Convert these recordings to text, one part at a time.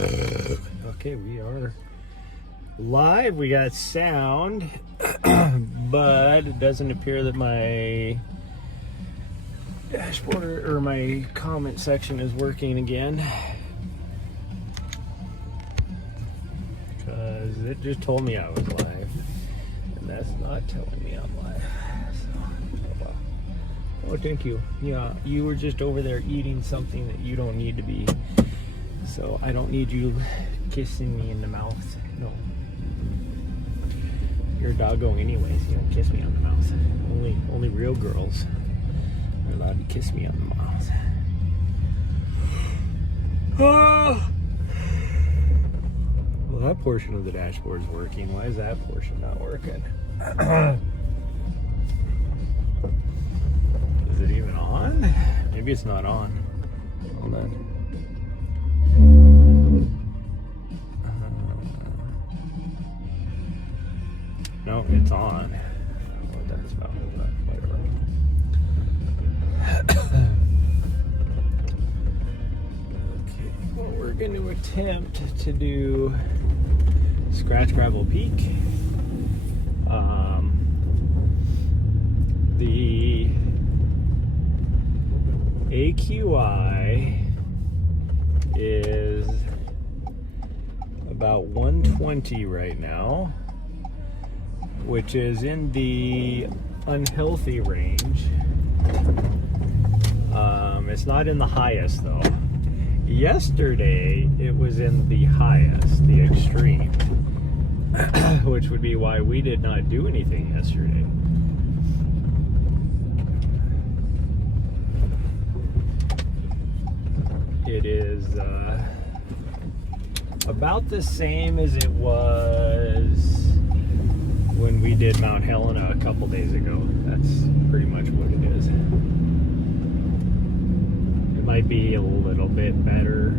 Okay, we are live. We got sound, but it doesn't appear that my dashboard or my comment section is working again, because it just told me I was live, and that's not telling me I'm live. So, oh well. Oh, thank you. Yeah, you were just over there eating something that you don't need to be. So I don't need you kissing me in the mouth. No. You're a doggo anyways. You don't kiss me on the mouth. Only real girls are allowed to kiss me on the mouth. Oh. Well, that portion of the dashboard's working. Why is that portion not working? Is it even on? Maybe it's not on. Hold on. No, it's on. What that's about, but whatever. Okay, well, we're going to attempt to do Scratchgravel Peak. The AQI is about 120 right now, which is in the unhealthy range. It's not in the highest though. Yesterday it was in the highest, the extreme, which would be why we did not do anything yesterday. It is about the same as it was when we did Mount Helena a couple days ago. That's pretty much what it is. It might be a little bit better,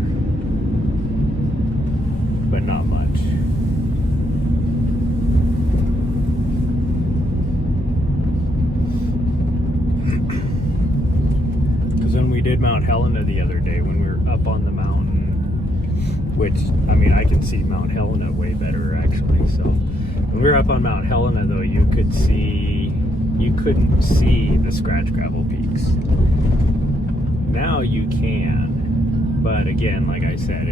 but not much. Because when we did Mount Helena the other day, when we were up on the mountain, which, I mean, I can see Mount Helena way better actually, so when we were up on Mount Helena, though, you couldn't see the Scratchgravel peaks. Now you can, but again, like I said,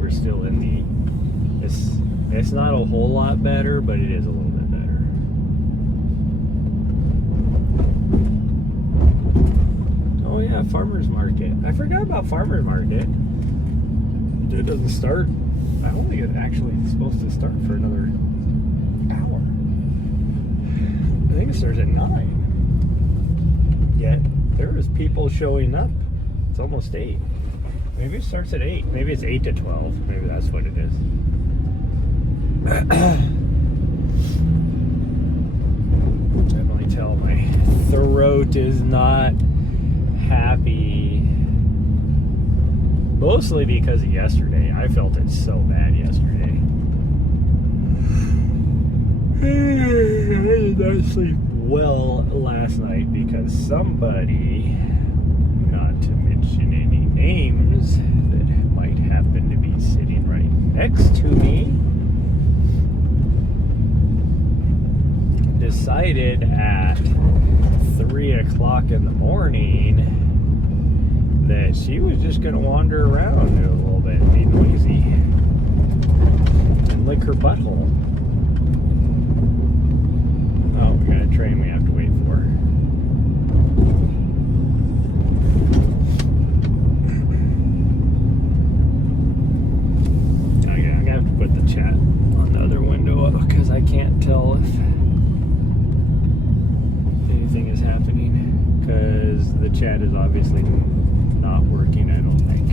we're still in the, it's not a whole lot better, but it is a little bit better. Oh yeah, farmer's market. I forgot about farmer's market. It doesn't start. I don't think it's actually supposed to start for another hour. I think it starts at 9. Yet there is people showing up. It's almost 8. Maybe it starts at 8. Maybe it's 8 to 12. Maybe that's what it is. Definitely tell my throat is not happy. Mostly because of yesterday. I felt it so bad yesterday. I did not sleep well last night because somebody, not to mention any names, that might happen to be sitting right next to me, decided at 3 o'clock in the morning that she was just going to wander around a little bit and be noisy and lick her butthole. Oh, we got a train we have to wait for. Okay, I'm going to have to put the chat on the other window up because I can't tell if anything is happening, because the chat is obviously not working, I don't think.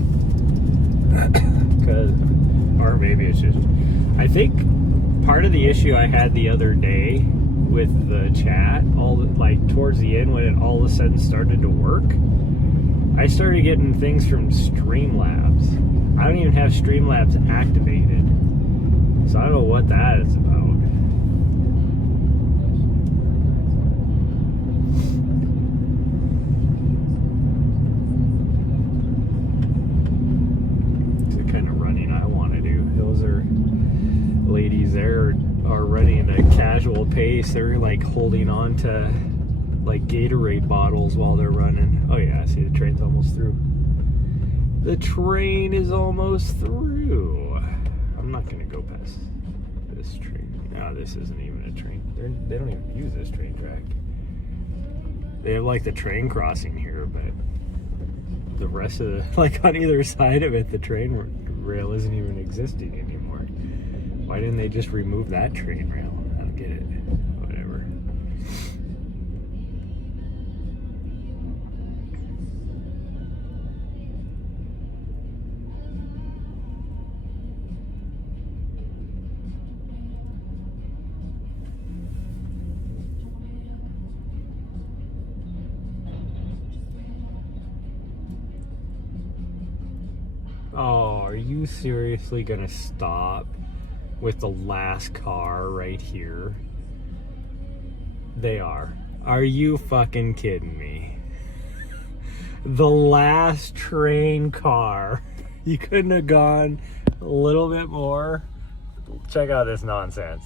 Or maybe it's just, I think part of the issue I had the other day with the chat, towards the end when it all of a sudden started to work, I started getting things from Streamlabs. I don't even have Streamlabs activated, so I don't know what that is about. Is it kind of running casual pace. They're like holding on to like Gatorade bottles while they're running. Oh yeah, I see the train's almost through. The train is almost through. I'm not gonna go past this train. No, this isn't even a train. They don't even use this train track. They have like the train crossing here, but the rest of the, like on either side of it, the train rail isn't even existing anymore. Why didn't they just remove that train rail? I don't get it. Whatever. Oh, are you seriously gonna stop with the last car right here? They are. Are you fucking kidding me? The last train car. You couldn't have gone a little bit more? Check out this nonsense.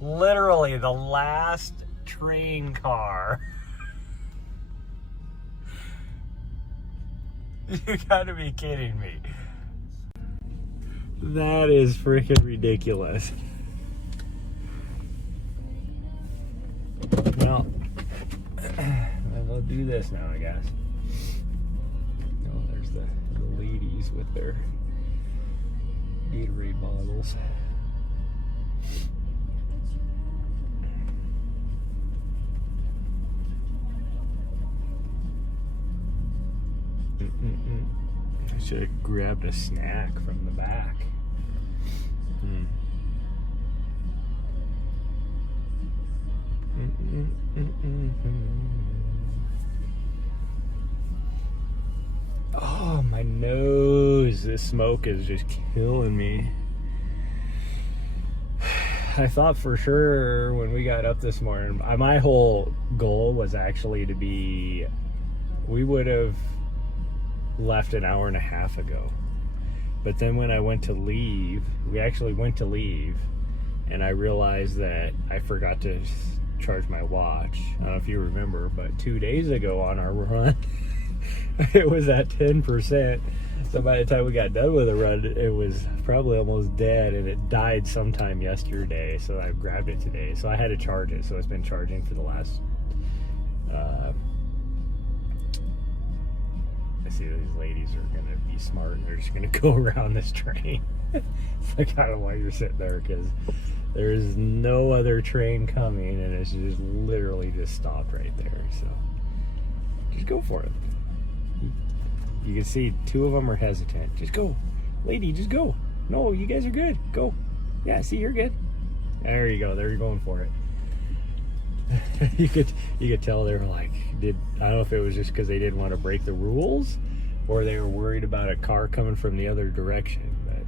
Literally the last train car. You gotta be kidding me. That is freaking ridiculous. Well, we'll do this now, I guess. Oh, there's the ladies with their Gatorade bottles. I should have grabbed a snack from the back. Oh, my nose. This smoke is just killing me. I thought for sure when we got up this morning, my whole goal was actually to be, we would have left an hour and a half ago. But then when I went to leave, we actually went to leave, and I realized that I forgot to charge my watch. I don't know if you remember, but 2 days ago on our run, it was at 10%. So by the time we got done with the run, it was probably almost dead, and it died sometime yesterday. So I grabbed it today. So I had to charge it. So it's been charging for the last, I see these ladies are going to be smart, and they're just going to go around this train. It's like, I don't know why you're sitting there, because there is no other train coming, and it's just literally just stopped right there. So just go for it. You can see 2 of them are hesitant. Just go. Lady, just go. No, you guys are good. Go. Yeah, see, you're good. There you go. There you're going for it. you could tell they were like, I don't know if it was just because they didn't want to break the rules, or they were worried about a car coming from the other direction. But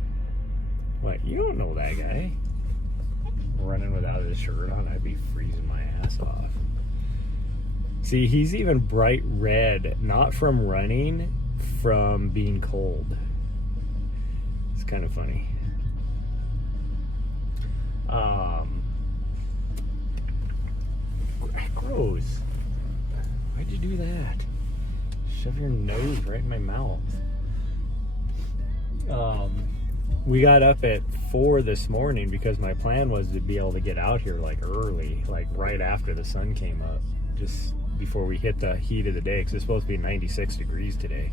what? You don't know that guy. Running without his shirt on, I'd be freezing my ass off. See, he's even bright red, not from running, from being cold. It's kind of funny. Gross. Why'd you do that? Shove your nose right in my mouth. We got up at 4 this morning because my plan was to be able to get out here like early, like right after the sun came up, just before we hit the heat of the day, because it's supposed to be 96 degrees today.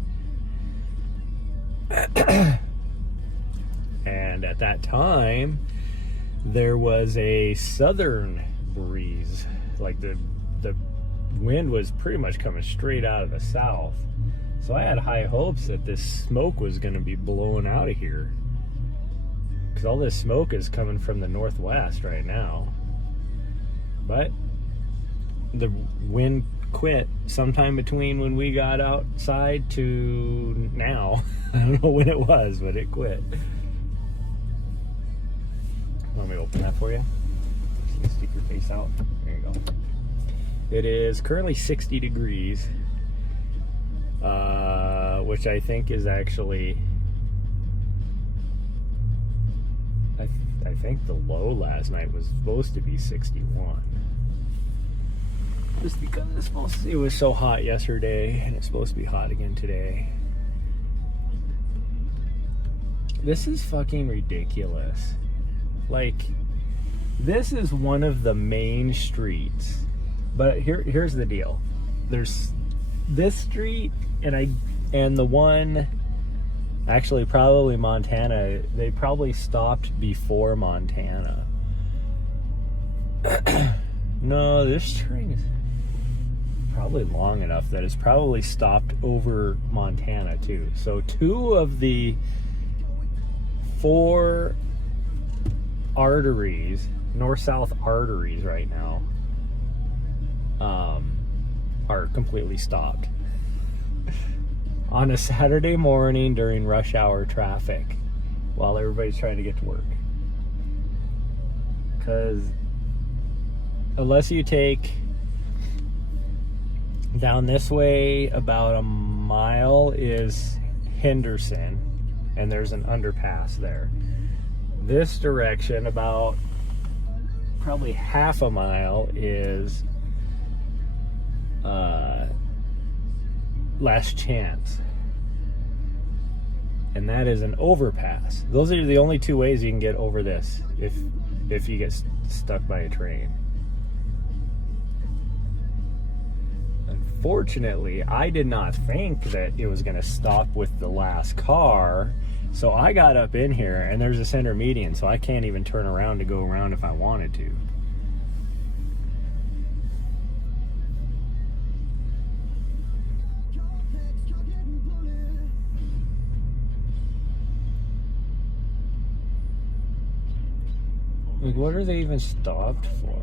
And at that time, there was a southern breeze. Like the wind was pretty much coming straight out of the south. So I had high hopes that this smoke was going to be blowing out of here, because all this smoke is coming from the northwest right now. But the wind quit sometime between when we got outside to now. I don't know when it was, but it quit. Want me to open that for you? Just gonna stick your face out. There you go. It is currently 60 degrees, which I think is actually I think the low last night was supposed to be 61. Just because it was so hot yesterday, and it's supposed to be hot again today. This is fucking ridiculous. Like, this is one of the main streets. But here's the deal. There's this street and the one, actually probably Montana, they probably stopped before Montana. No, this train is probably long enough that it's probably stopped over Montana too. So 2 of the 4 arteries, north-south arteries right now, are completely stopped on a Saturday morning during rush hour traffic while everybody's trying to get to work. Because unless you take down this way about a mile is Henderson, and there's an underpass there. This direction about probably half a mile is Last Chance, and that is an overpass. Those are the only 2 ways you can get over this if you get stuck by a train. Unfortunately, I did not think that it was going to stop with the last car, so I got up in here, and there's a center median, so I can't even turn around to go around if I wanted to. Like, what are they even stopped for?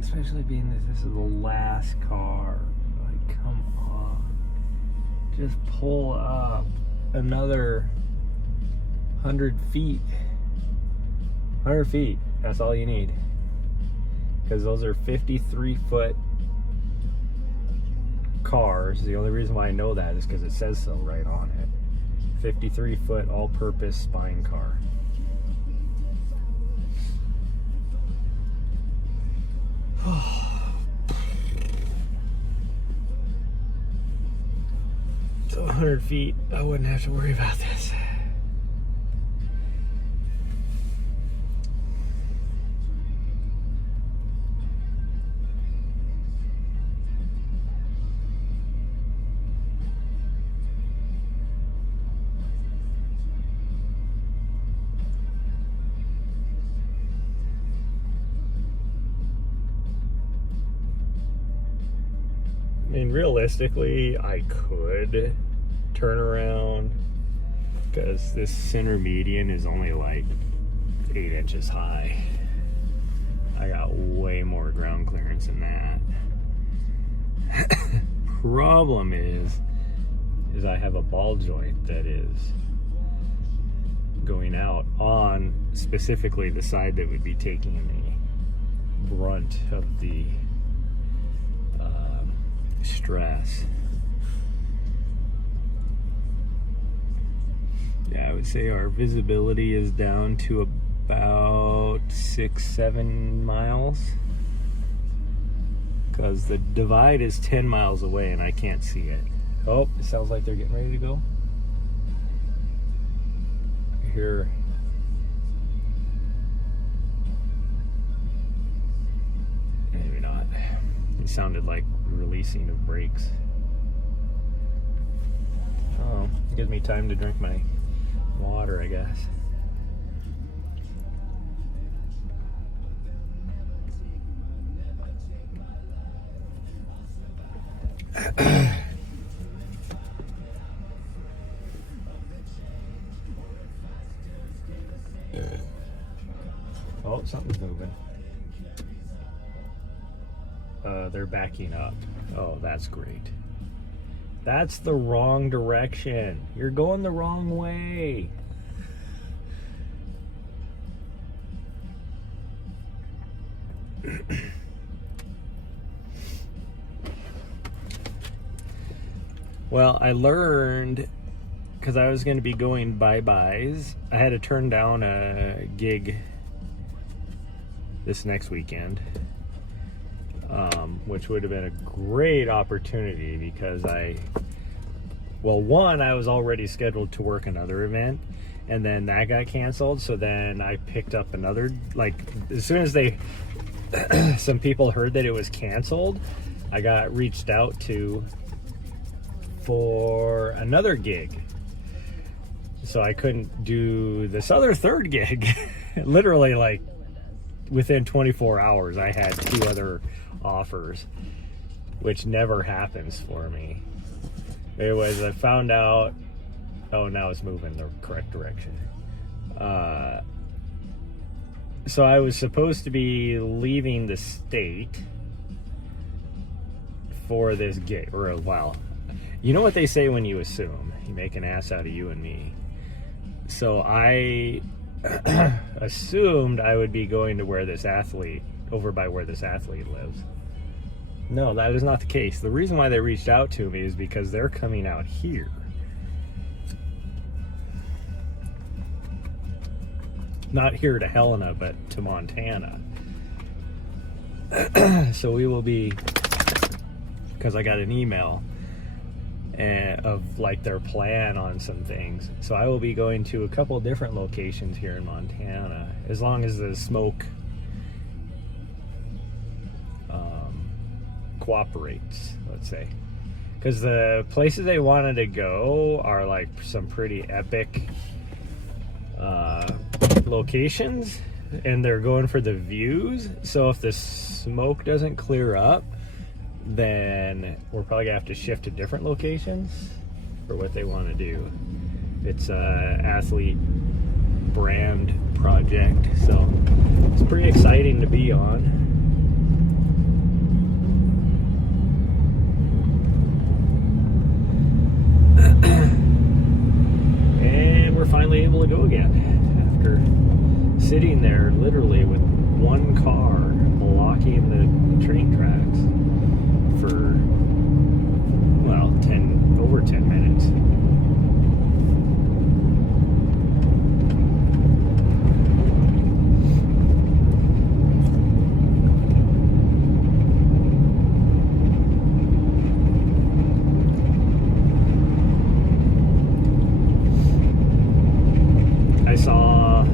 Especially being that this is the last car. Like, come on. Just pull up another 100 feet. 100 feet. That's all you need. Because those are 53-foot cars. The only reason why I know that is because it says so right on it. 53-foot all-purpose spine car. So 100 feet, I wouldn't have to worry about this. I mean, realistically, I could turn around because this center median is only like 8 inches high. I got way more ground clearance than that. Problem is I have a ball joint that is going out on specifically the side that would be taking the brunt of the stress. Yeah, I would say our visibility is down to about 6-7 miles because the divide is 10 miles away and I can't see it. Oh, it sounds like they're getting ready to go. I hear maybe not. It sounded like releasing of brakes. Oh, it gives me time to drink my water, I guess. Oh, something's moving. They're backing up. Oh, that's great. That's the wrong direction. You're going the wrong way. Well, I learned, because I was going to be going bye-byes, I had to turn down a gig this next weekend, which would have been a great opportunity because I was already scheduled to work another event, and then that got canceled. So then I picked up another, like, as soon as some people heard that it was canceled, I got reached out to for another gig. So I couldn't do this other third gig. Literally, like, within 24 hours, I had 2 other offers, which never happens for me. Anyways, I found out, oh, now it's moving the correct direction. So I was supposed to be leaving the state for this gig, or a while. You know what they say when you assume? You make an ass out of you and me. So I assumed I would be going to over by where this athlete lives. No, that is not the case. The reason why they reached out to me is because they're coming out here. Not here to Helena, but to Montana. So we will be, because I got an email of like their plan on some things. So I will be going to a couple different locations here in Montana, as long as the smoke cooperates, let's say. Because the places they wanted to go are like some pretty epic locations, and they're going for the views. So if the smoke doesn't clear up, then we're probably gonna have to shift to different locations for what they want to do. It's a athlete brand project, so it's pretty exciting to be on. And we're finally able to go again after sitting there literally with one car blocking the train tracks for, well, over 10 minutes. I saw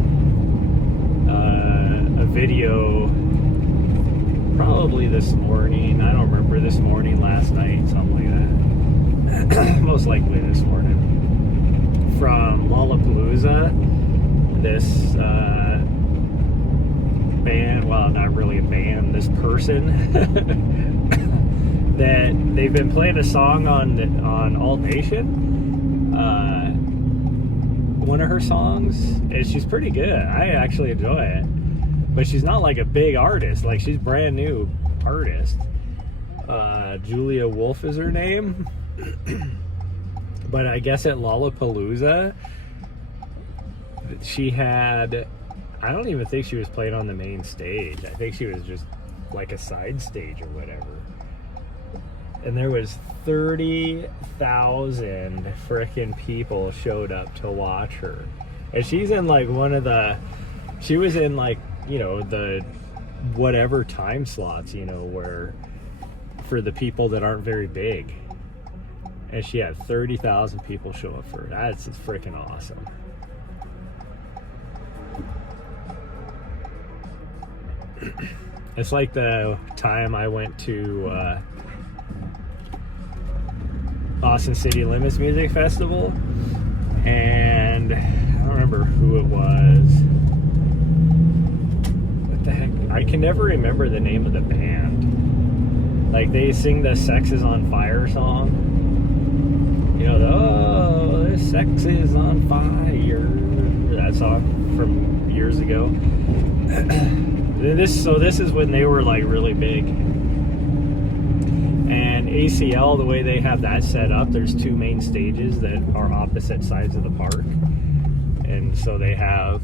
a video probably this morning. I don't remember, this morning, last night, something like that. Most likely this morning. From Lollapalooza. This band, well, not really a band, this person that they've been playing a song on Alt Nation. One of her songs, and she's pretty good. I actually enjoy it. But she's not like a big artist. Like, she's brand new artist. Julia Wolf is her name. But I guess at Lollapalooza, she had, I don't even think she was playing on the main stage. I think she was just like a side stage or whatever. And there was 30,000 frickin' people showed up to watch her. And she's in like she was in like, you know, the whatever time slots, you know, where for the people that aren't very big. And she had 30,000 people show up for her. That's freaking awesome. It's like the time I went to Austin City Limits Music Festival, and I don't remember who it was. What the heck? I can never remember the name of the band. Like, they sing the Sex is on Fire song. You know, oh, this sex is on fire. That song from years ago. This is when they were like really big. And ACL, the way they have that set up, there's two main stages that are opposite sides of the park, and so they have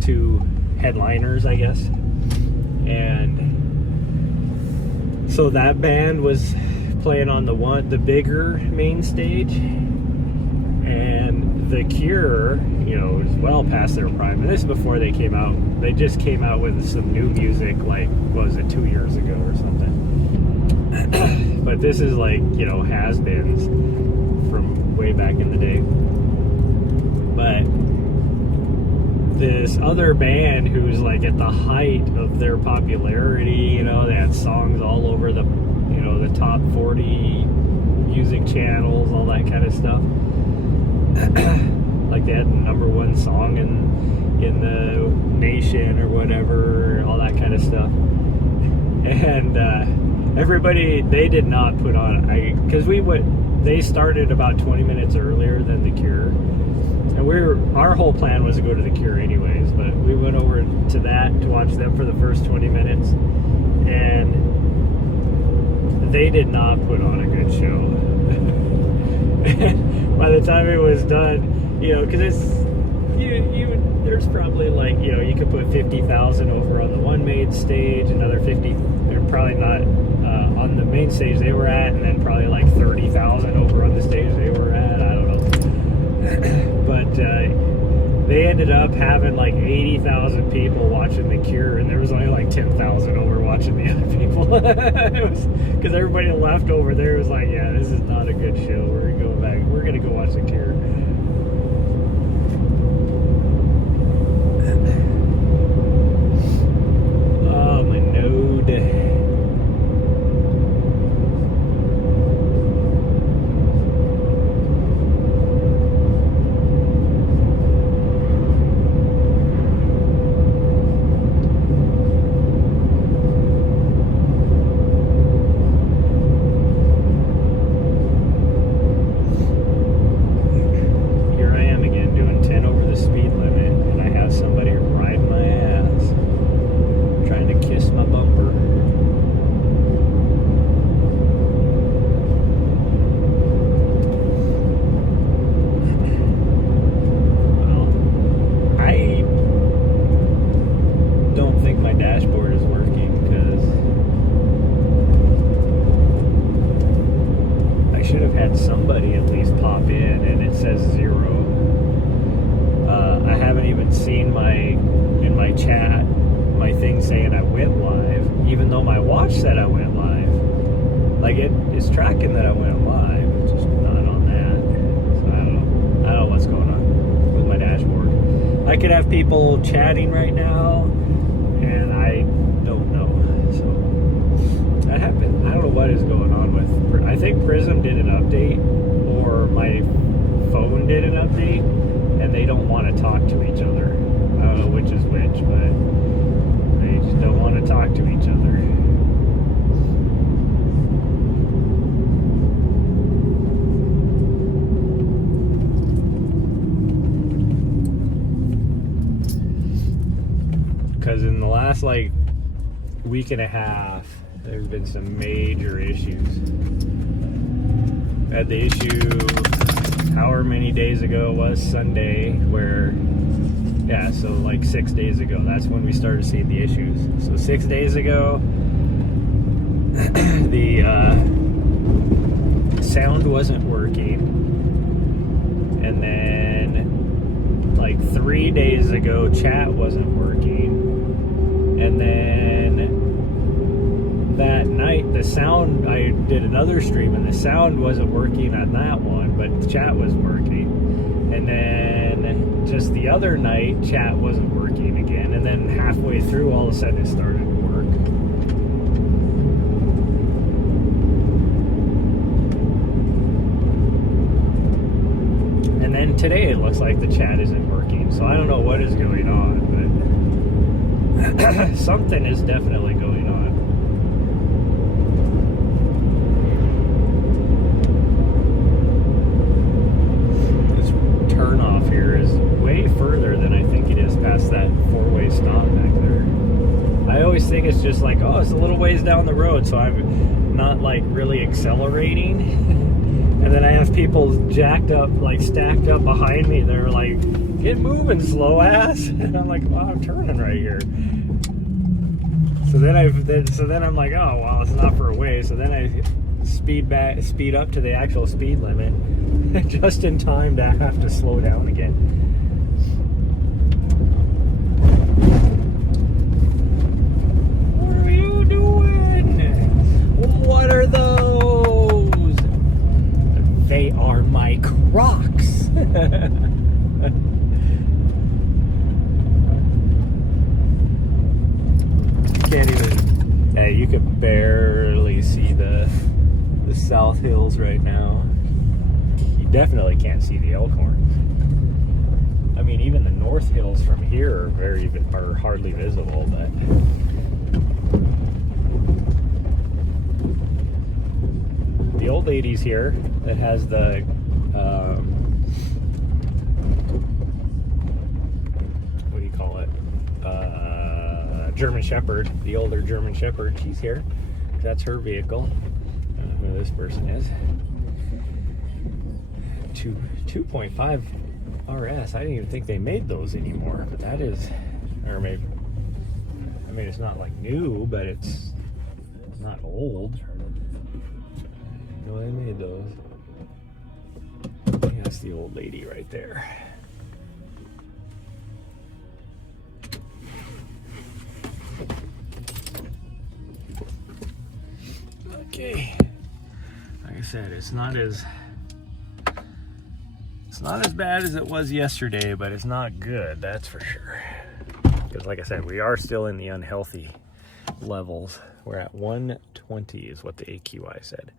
two headliners, I guess. And so that band was playing on the bigger main stage, and The Cure, was well past their prime. And this is before they came out. They just came out with some new music, like, what was it, 2 years ago or something. But this is like, has-beens from way back in the day. But this other band who's like at the height of their popularity, they had songs all over the top 40 music channels, all that kind of stuff. Like they had the #1 song in the nation or whatever, all that kind of stuff. And everybody, they did not put on, because they started about 20 minutes earlier than The Cure. And our whole plan was to go to The Cure anyways, but we went over to that to watch them for the first 20 minutes, and they did not put on a good show. By the time it was done, because there's probably like, you could put 50,000 over on the one main stage, another 50, they're probably not on the main stage they were at, and then probably like 30,000 over on the stage they were at. I don't know. But they ended up having like 80,000 people watching The Cure, and there was only like 10,000 over watching the other people. It was because everybody left over there was like, yeah, this is not a good show. We're gonna go back. We're gonna go watch The Cure. Oh, my node. Somebody at least pop in, and it says 0. I haven't even seen in my chat my thing saying I went live, even though my watch said I went live. Like it's tracking that I went live, it's just not on that. So I don't know what's going on with my dashboard. I could have people chatting right now, and I don't know. So that happened. I don't know what is going on with. I think Prism did an update, or my phone did an update, and they don't want to talk to each other. I don't know which is which, but they just don't want to talk to each other. Because in the last week and a half, there's been some major issues. I had the issue however many days ago it was, Sunday, where, so like 6 days ago, that's when we started seeing the issues. So 6 days ago, the sound wasn't working. And then like 3 days ago, chat wasn't working. And then that night, the sound, I did another stream, and the sound wasn't working on that one, but the chat was working. And then just the other night, chat wasn't working again. And then halfway through, all of a sudden, it started to work. And then today, it looks like the chat isn't working. So I don't know what is going on, but something is definitely going on. Turnoff here is way further than I think it is past that four-way stop back there. I always always think it's just like, oh, it's a little ways down the road, so I'm not like really accelerating. And then I have people jacked up, like stacked up behind me. They're like, get moving, slow ass. And I'm like, well, I'm turning right here. So then I'm like, oh, well, it's not for a way. So then I speed up to the actual speed limit just in time to have to slow down again. What are you doing? What are those? They are my Crocs. Can't even. Hey, you could barely see the South Hills right now. You definitely can't see the Elkhorns. I mean, even the North Hills from here are hardly visible. But the old lady's here that has the what do you call it? German Shepherd, the older German Shepherd. She's here. That's her vehicle. I don't know who this person is. 2.5 RS. I didn't even think they made those anymore, but that is, or maybe, I mean, it's not like new, but it's not old. No, they made those. Yeah, that's the old lady right there. Okay, like I said, it's not as bad as it was yesterday, but it's not good, that's for sure. Because like I said, we are still in the unhealthy levels. We're at 120 is what the AQI said.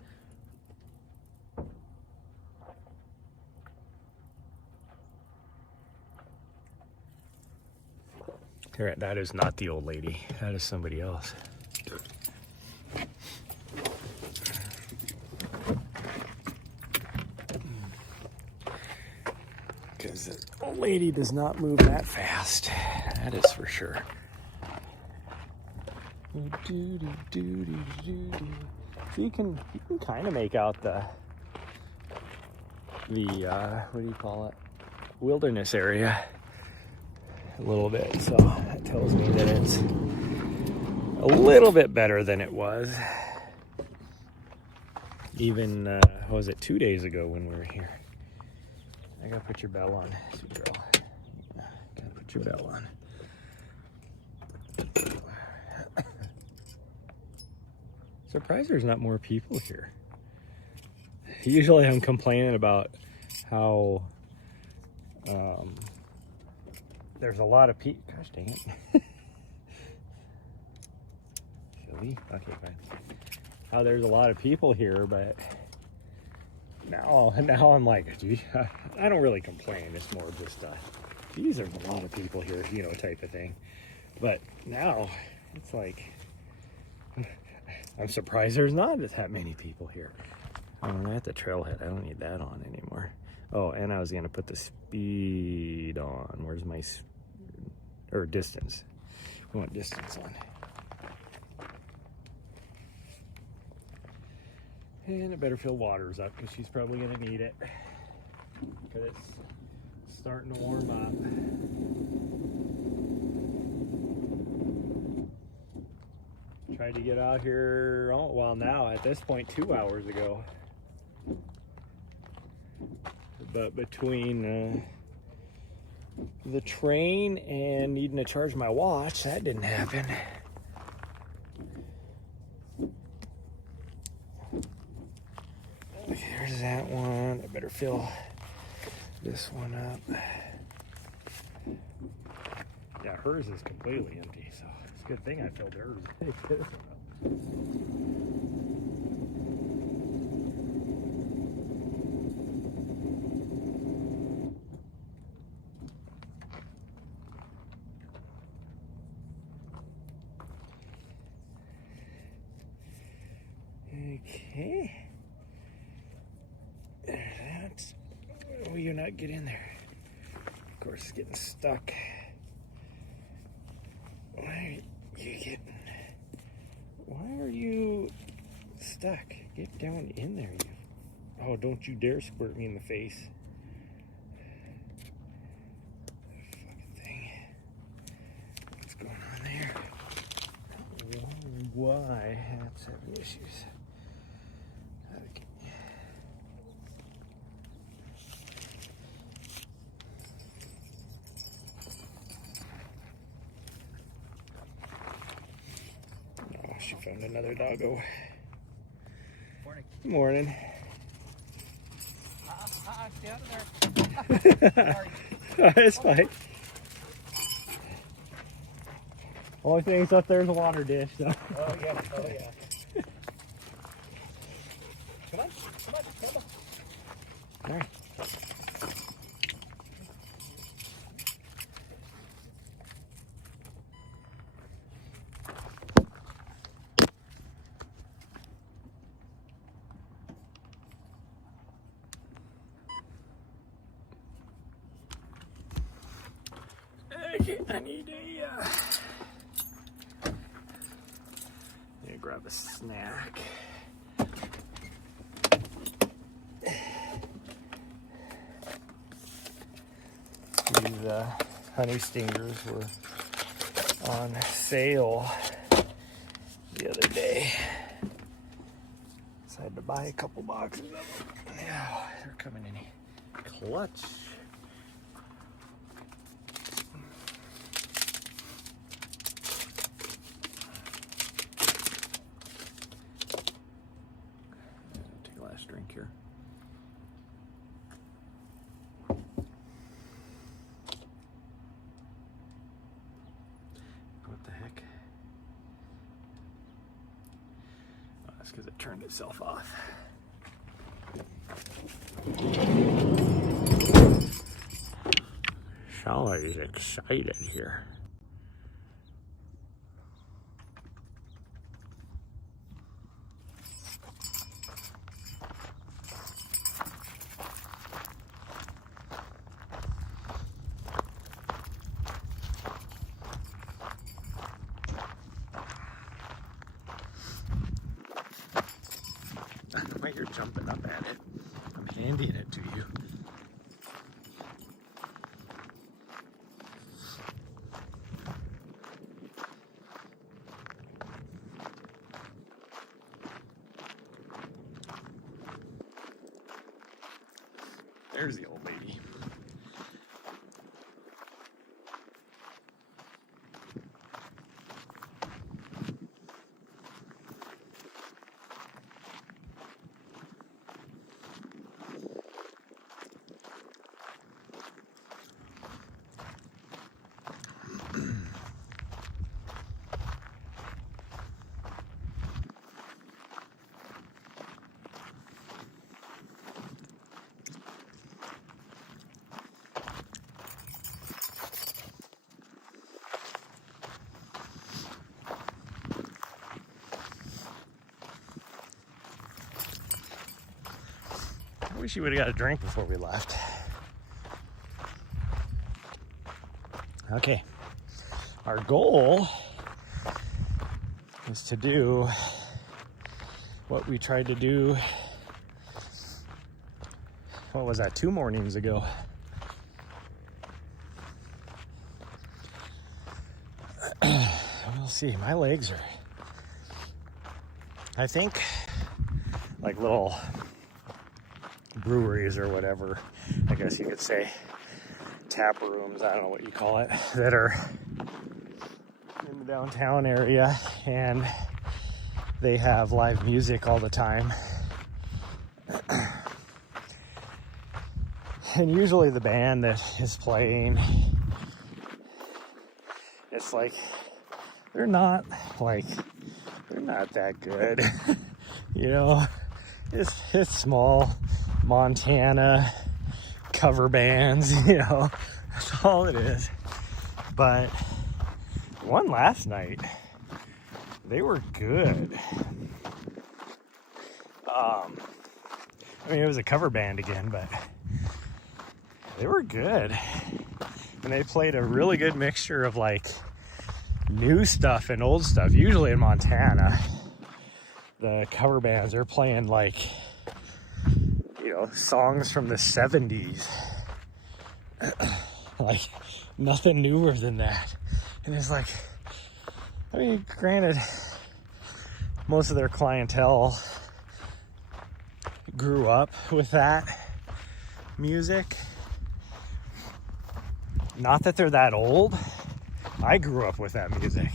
That is not the old lady. That is somebody else. Because the old lady does not move that fast. That is for sure. So you can kind of make out the what do you call it? Wilderness area a little bit. So that tells me that it's a little bit better than it was. Even what was it, 2 days ago when we were here. I gotta put your bell on, sweet girl. Gotta put your bell on. Surprised there's not more people here. Usually I'm complaining about how there's a lot of people. Gosh dang it. Silly. Okay, fine. How there's a lot of people here, but now I'm like, gee, I don't really complain. It's more just, geez, there's a lot of people here, you know, type of thing. But now it's like, I'm surprised there's not that many people here. I'm at the trailhead. I don't need that on anymore. Oh, and I was gonna put the speed on. Where's my or distance? We want distance on. And it better fill waters up because she's probably gonna need it because it's starting to warm up. Tried to get out here, oh, well, now at this point 2 hours ago. But between the train and needing to charge my watch, that didn't happen. Okay, there's that one. I better fill this one up. Yeah, hers is completely empty, so it's a good thing I filled hers. Okay. That's. Oh, you're not get in there. Of course, it's getting stuck. Why are you getting? stuck. Get down in there, you. Oh, don't you dare squirt me in the face. Fucking thing. What's going on there? Why? That's having issues. Okay. Oh, she found another doggo. Morning. Morning. Stay out of there. It's fine. Only thing's up there is a water dish. So. Oh yeah, oh yeah. Come on, come on, come on. All right. Okay, I need to grab a snack. These honey stingers were on sale the other day. Decided to buy a couple boxes of them. Yeah, they're coming in clutch. Take a last drink here. What the heck? Oh, that's because it turned itself off. Charlotte's excited here. The way you're jumping up at it, I'm handing it to you. There's the old lady. I wish you would have got a drink before we left. Okay, our goal is to do what we tried to do, what was that, 2 mornings ago. We'll see, my legs are, I think, like little breweries or whatever, I guess you could say, tap rooms, I don't know what you call it, that are in the downtown area, and they have live music all the time. And usually the band that is playing, it's like they're not that good. You know, it's small Montana cover bands, you know, that's all it is. But one last night, they were good. I mean, it was a cover band again, but they were good. And they played a really good mixture of like new stuff and old stuff, usually in Montana. the cover bands are playing like, you know, songs from the 70s. Like nothing newer than that. And it's like, I mean, granted, most of their clientele grew up with that music. Not that they're that old. I grew up with that music.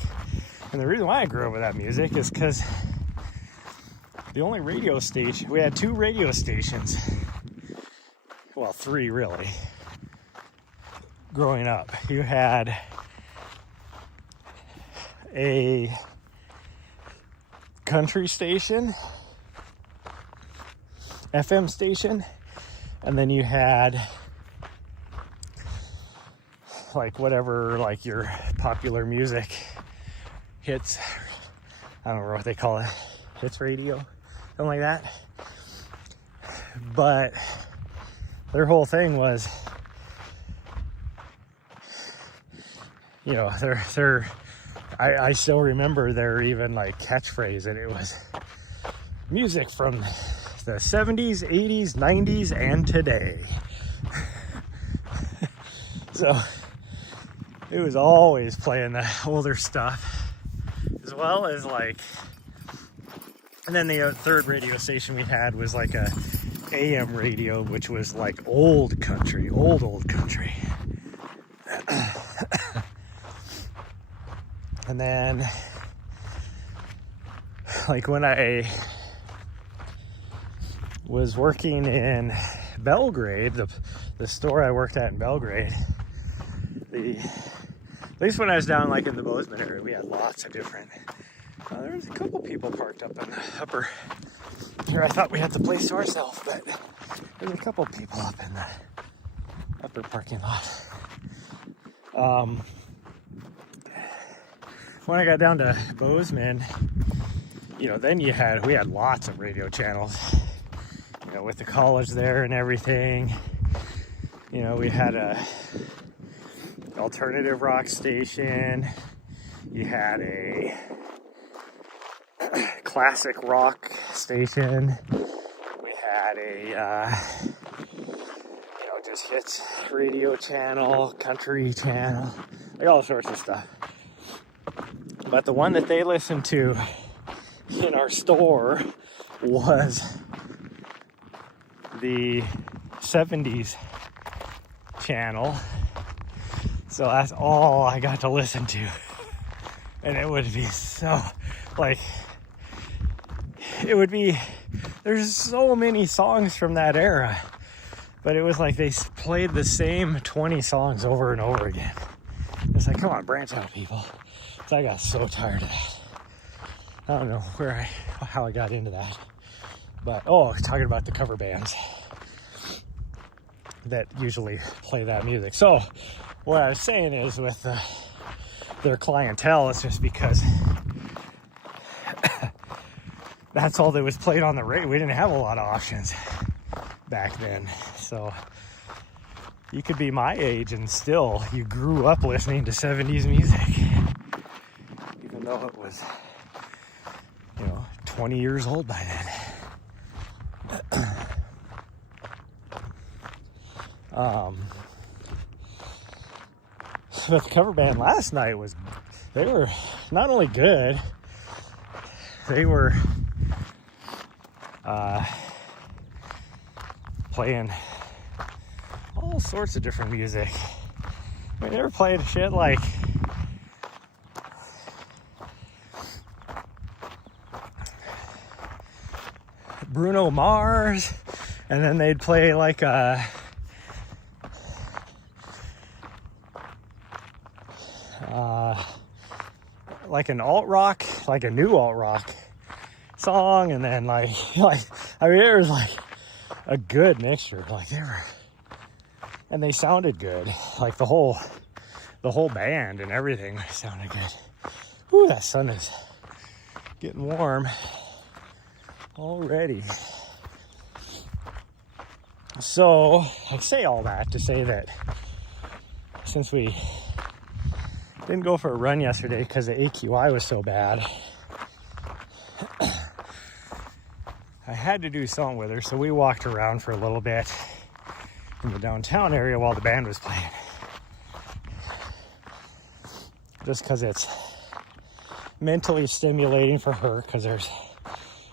And the reason why I grew up with that music is because the only radio station, we had 2 radio stations. Well, 3 really. Growing up, you had a country station, FM station, and then you had like whatever, like your popular music hits, I don't know what they call it, hits radio, something like that. But their whole thing was, you know, I still remember their even like catchphrase, and it was music from the 70s, 80s, 90s, and today. So it was always playing the older stuff, as well as like, and then the third radio station we had was like a AM radio, which was like old country, old country. And then, like when I was working in Belgrade, the store I worked at in Belgrade, at least when I was down like in the Bozeman area, we had lots of different, there was a couple people parked up in the upper, here I thought we had the place to ourselves, but there's a couple people up in the upper parking lot. When I got down to Bozeman, you know, then we had lots of radio channels, you know, with the college there and everything. You know, we had a alternative rock station, you had a classic rock station, we had a you know, just hits radio channel, country channel, like all sorts of stuff. But the one that they listened to in our store was the 70s channel. So that's all I got to listen to. And it would be so, like, there's so many songs from that era. But it was like they played the same 20 songs over and over again. It's like, come on, branch out, people. So I got so tired of that. I don't know how I got into that. But, talking about the cover bands that usually play that music. So what I was saying is with their clientele, it's just because that's all that was played on the radio. We didn't have a lot of options back then. So you could be my age and still you grew up listening to 70s music. Even though it was, 20 years old by then. But the cover band last night they were not only good, they were playing all sorts of different music. I mean, they were playing shit like Bruno Mars, and then they'd play like an alt rock, like a new alt rock song, and then like I mean, it was like a good mixture. Like and they sounded good. Like the whole band and everything sounded good. Ooh, that sun is getting warm already. So I say all that to say that since we didn't go for a run yesterday because the AQI was so bad, I had to do something with her, so we walked around for a little bit in the downtown area while the band was playing. Just because it's mentally stimulating for her, because there's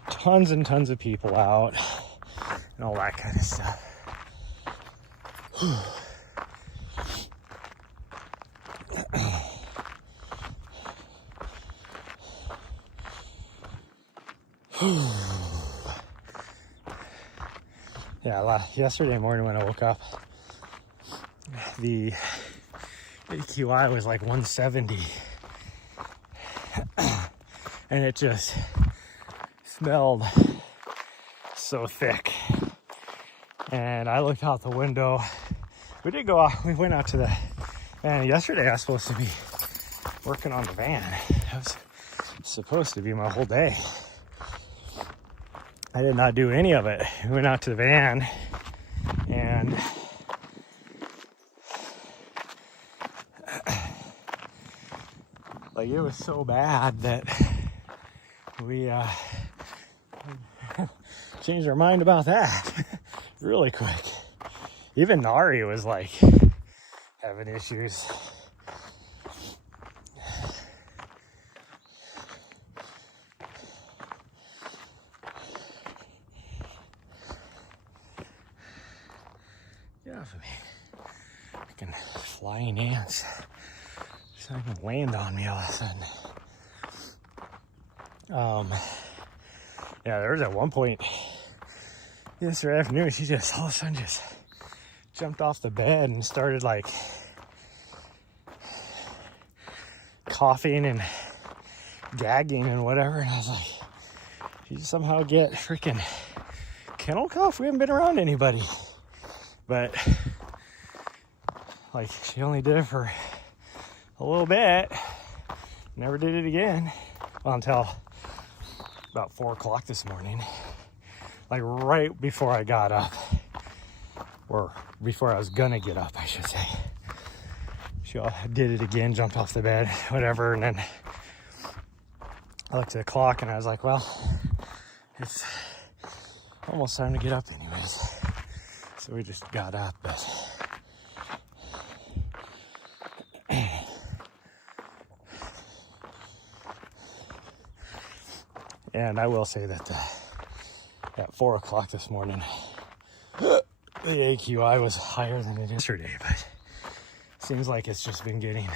tons and tons of people out and all that kind of stuff. Yeah, yesterday morning when I woke up, the AQI was like 170, and it just smelled so thick. And I looked out the window. We did go out, we went out to the van. Yesterday I was supposed to be working on the van. That was supposed to be my whole day. I did not do any of it. We went out to the van, and like, it was so bad that we changed our mind about that really quick. Even Nahri was like having issues. Get off of me. Freaking flying ants. Just not gonna land on me all of a sudden. Yeah, there was at one point yesterday afternoon, she just all of a sudden just jumped off the bed and started like coughing and gagging and whatever. And I was like, did you somehow get freaking kennel cough? We haven't been around anybody. But like, she only did it for a little bit, never did it again. Well, until about 4 o'clock this morning, like right before I got up, or before I was gonna get up, I should say. She did it again, jumped off the bed, whatever, and then I looked at the clock and I was like, well, it's almost time to get up anyways. So we just got up, but and I will say that at 4 o'clock this morning, the AQI was higher than it is yesterday, but seems like it's just been getting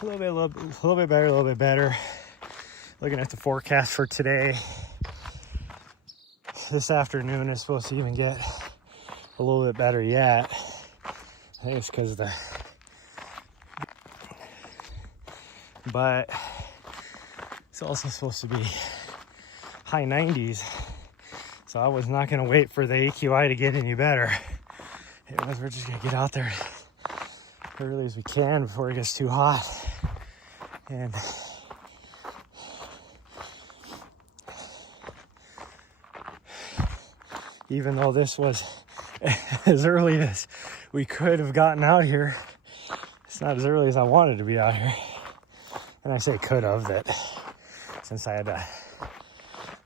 a little bit better. Looking at the forecast for today, this afternoon is supposed to even get a little bit better yet. I think it's because of but it's also supposed to be high 90s. So I was not going to wait for the AQI to get any better. We're just going to get out there as early as we can before it gets too hot. And even though this was as early as we could have gotten out here, it's not as early as I wanted to be out here. And I say could have, that since I had to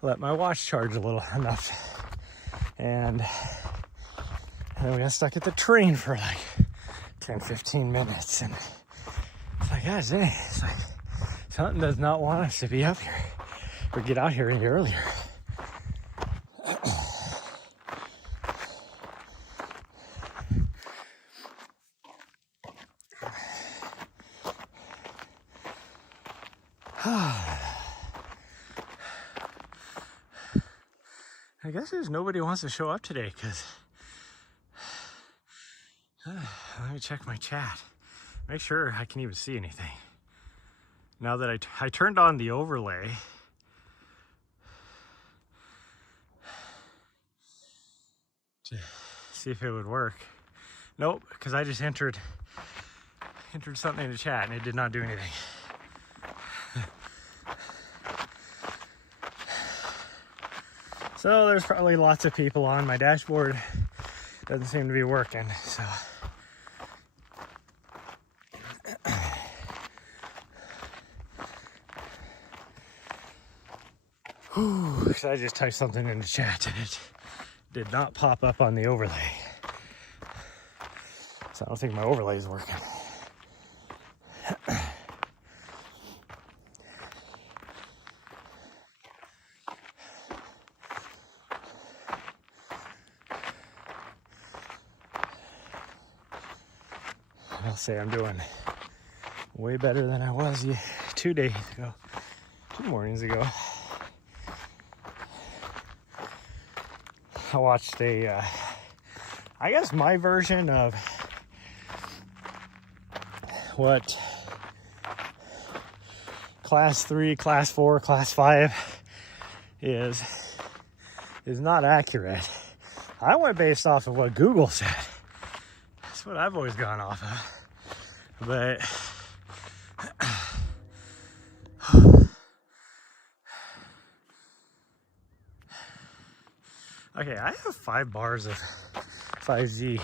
let my watch charge a little enough, and then we got stuck at the train for like 10-15 minutes, and it's like, gosh dang, it's like something does not want us to be up here or get out here any earlier. I guess there's nobody who wants to show up today, because let me check my chat, make sure I can even see anything. Now that I turned on the overlay, to see if it would work. Nope, because I just entered something in the chat and it did not do anything. So there's probably lots of people on. My dashboard doesn't seem to be working, so. Whew. Because I just typed something in the chat and it did not pop up on the overlay. So I don't think my overlay is working. I'll say I'm doing way better than I was 2 days ago, 2 mornings ago. I watched I guess my version of what class 3, class 4, class 5 is not accurate. I went based off of what Google said. That's what I've always gone off of. But okay, I have 5 bars of 5G. I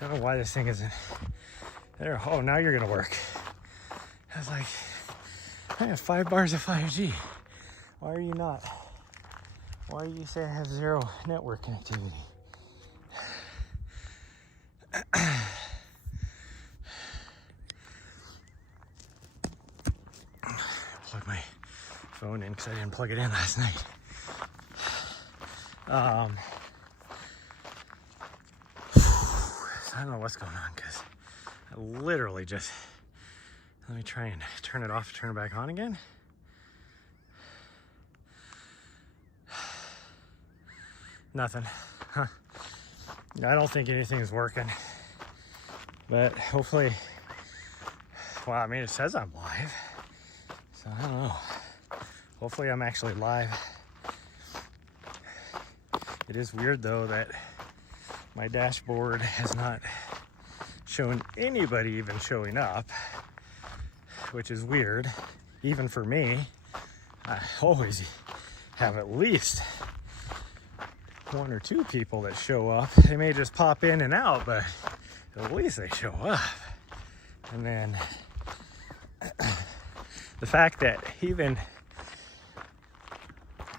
don't know why this thing isn't there. Oh, now you're gonna work. I was like, I have 5 bars of 5G. Why are you not? Why do you say I have 0 network connectivity? Plug my phone in because I didn't plug it in last night. I don't know what's going on because I literally just, let me try and turn it off, turn it back on again. Nothing. Huh. I don't think anything's working, but hopefully, well, I mean, it says I'm live, so I don't know. Hopefully I'm actually live. It is weird though that my dashboard has not shown anybody even showing up, which is weird, even for me. I always have at least 1 or 2 people that show up. They may just pop in and out, but at least they show up. And then the fact that even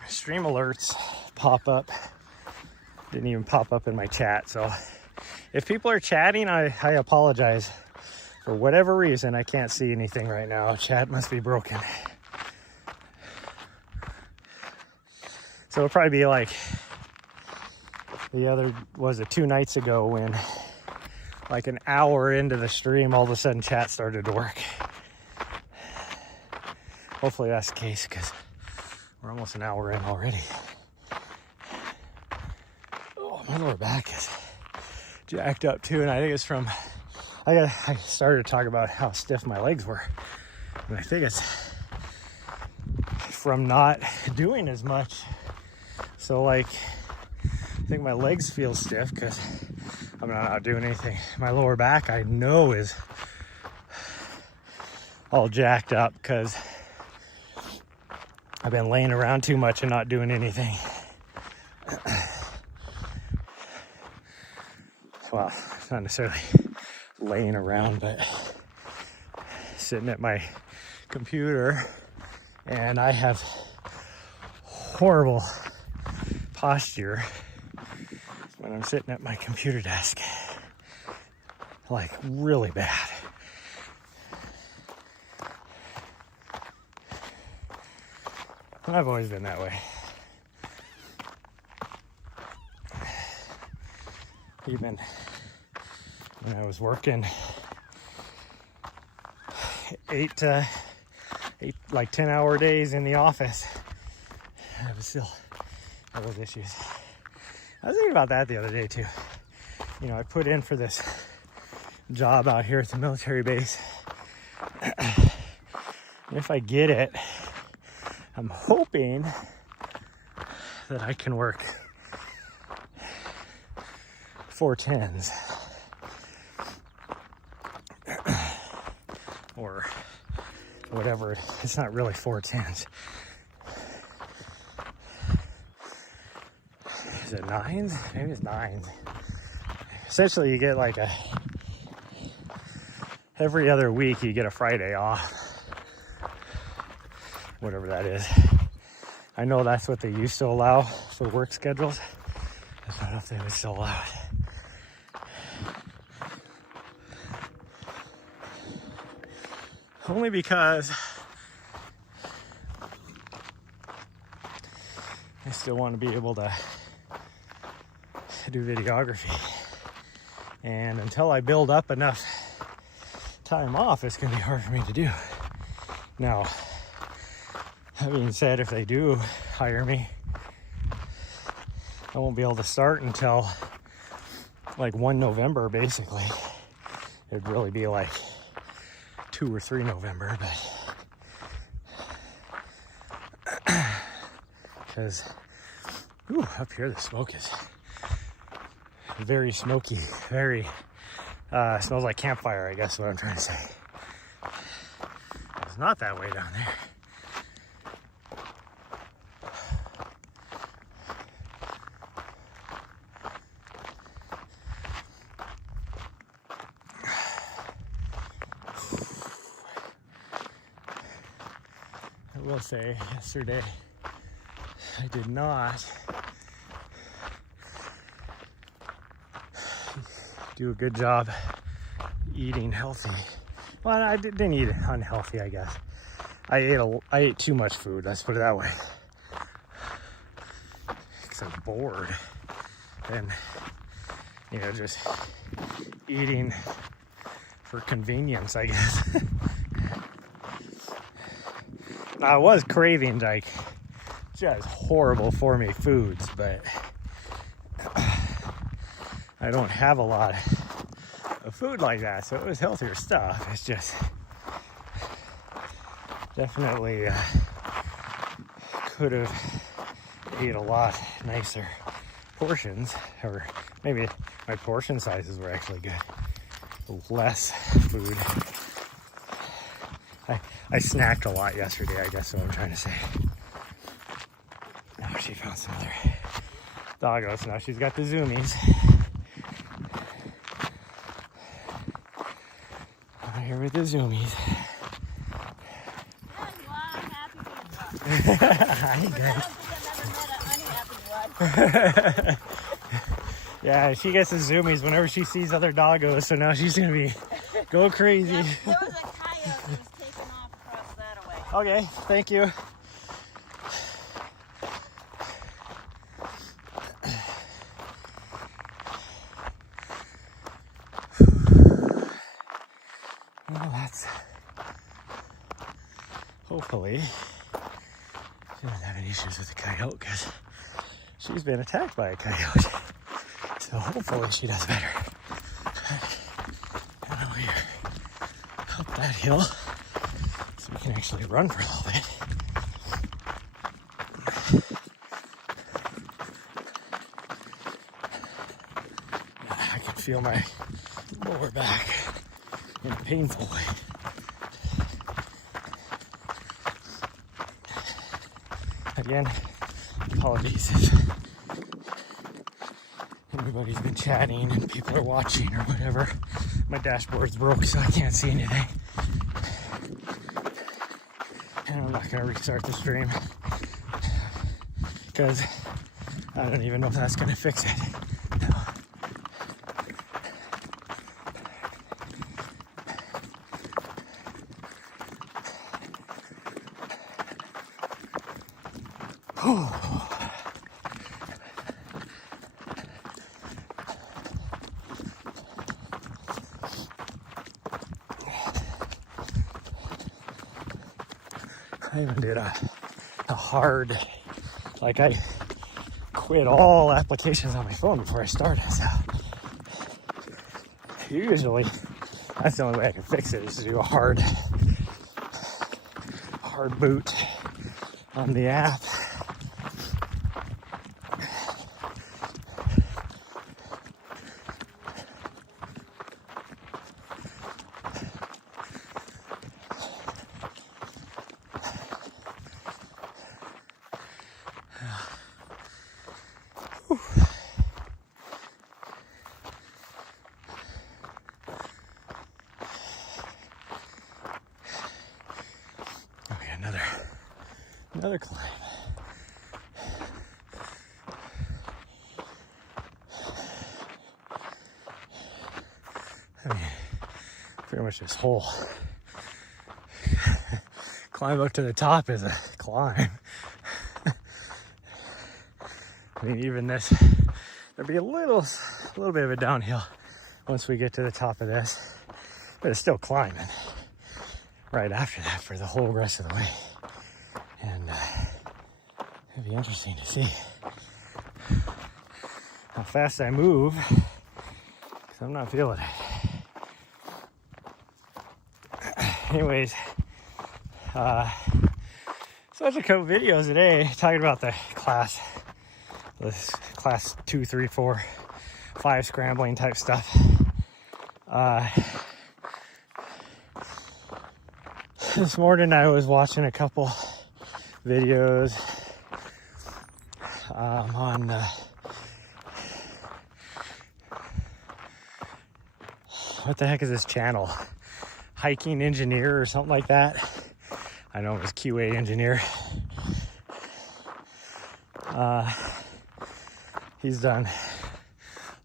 stream alerts pop up didn't even pop up in my chat. So if people are chatting, I apologize. For whatever reason, I can't see anything right now. Chat must be broken. So it'll probably be like the other, was it 2 nights ago when like an hour into the stream, all of a sudden chat started to work. Hopefully that's the case because we're almost an hour in already. Oh, my lower back is jacked up too, and I think it's from, I started to talk about how stiff my legs were, and I think it's from not doing as much. So like, I think my legs feel stiff because I'm not doing anything. My lower back, I know, is all jacked up because I've been laying around too much and not doing anything. Well, not necessarily laying around, but sitting at my computer, and I have horrible posture when I'm sitting at my computer desk, like really bad. And I've always been that way. Even when I was working 10-hour days in the office, I was still had those issues. I was thinking about that the other day too. You know, I put in for this job out here at the military base. And if I get it, I'm hoping that I can work 410s or whatever. It's not really 410s. Is it 9s? Maybe it's 9s. Essentially, you get like every other week you get a Friday off, whatever that is. I know that's what they used to allow for work schedules. I don't know if they would still allow it. Only because I still want to be able to do videography. And until I build up enough time off, it's going to be hard for me to do. Now, that being said, if they do hire me, I won't be able to start until like 1 November, basically. It'd really be like 2 or 3 November, but because up here the smoke is very smoky, very smells like campfire, I guess is what I'm trying to say. It's not that way down there. I will say, yesterday I did not do a good job eating healthy. Well, I didn't eat unhealthy, I guess. I ate too much food, let's put it that way. Because I was bored. And, you know, just eating for convenience, I guess. I was craving like just horrible for me foods, but I don't have a lot of food like that, so it was healthier stuff. It's just definitely could have ate a lot nicer portions, or maybe my portion sizes were actually good. Less food. I snacked a lot yesterday, I guess is what I'm trying to say. Now she found some other doggos. Now she's got the zoomies. Out here with the zoomies. Hi guys. Yeah, she gets the zoomies whenever she sees other doggos, so now she's gonna be go crazy. There was a coyote that was taken off across that away. Okay, thank you. Well, that's hopefully she doesn't have any issues with the coyote because she's been attacked by a coyote. So hopefully she does better. And now we're up that hill so we can actually run for a little bit. I can feel my lower back in a painful way. Again, apologies if everybody's been chatting and people are watching or whatever. My dashboard's broke, so I can't see anything. And I'm not gonna restart the stream because I don't even know if that's gonna fix it. No. I even did a hard, like I quit all applications on my phone before I started, so usually that's the only way I can fix it is to do a hard boot on the app. Another climb. pretty much this whole climb up to the top is a climb. I mean, even this, there'll be a little bit of a downhill once we get to the top of this, but it's still climbing right after that for the whole rest of the way. And it'll be interesting to see how fast I move, because I'm not feeling it. Anyways, so I watched a couple videos today talking about the class 2, 3, 4, 5 scrambling type stuff. This morning I was watching a couple videos on what the heck is this channel? Hiking Engineer or something like that. I know it was QA Engineer. He's done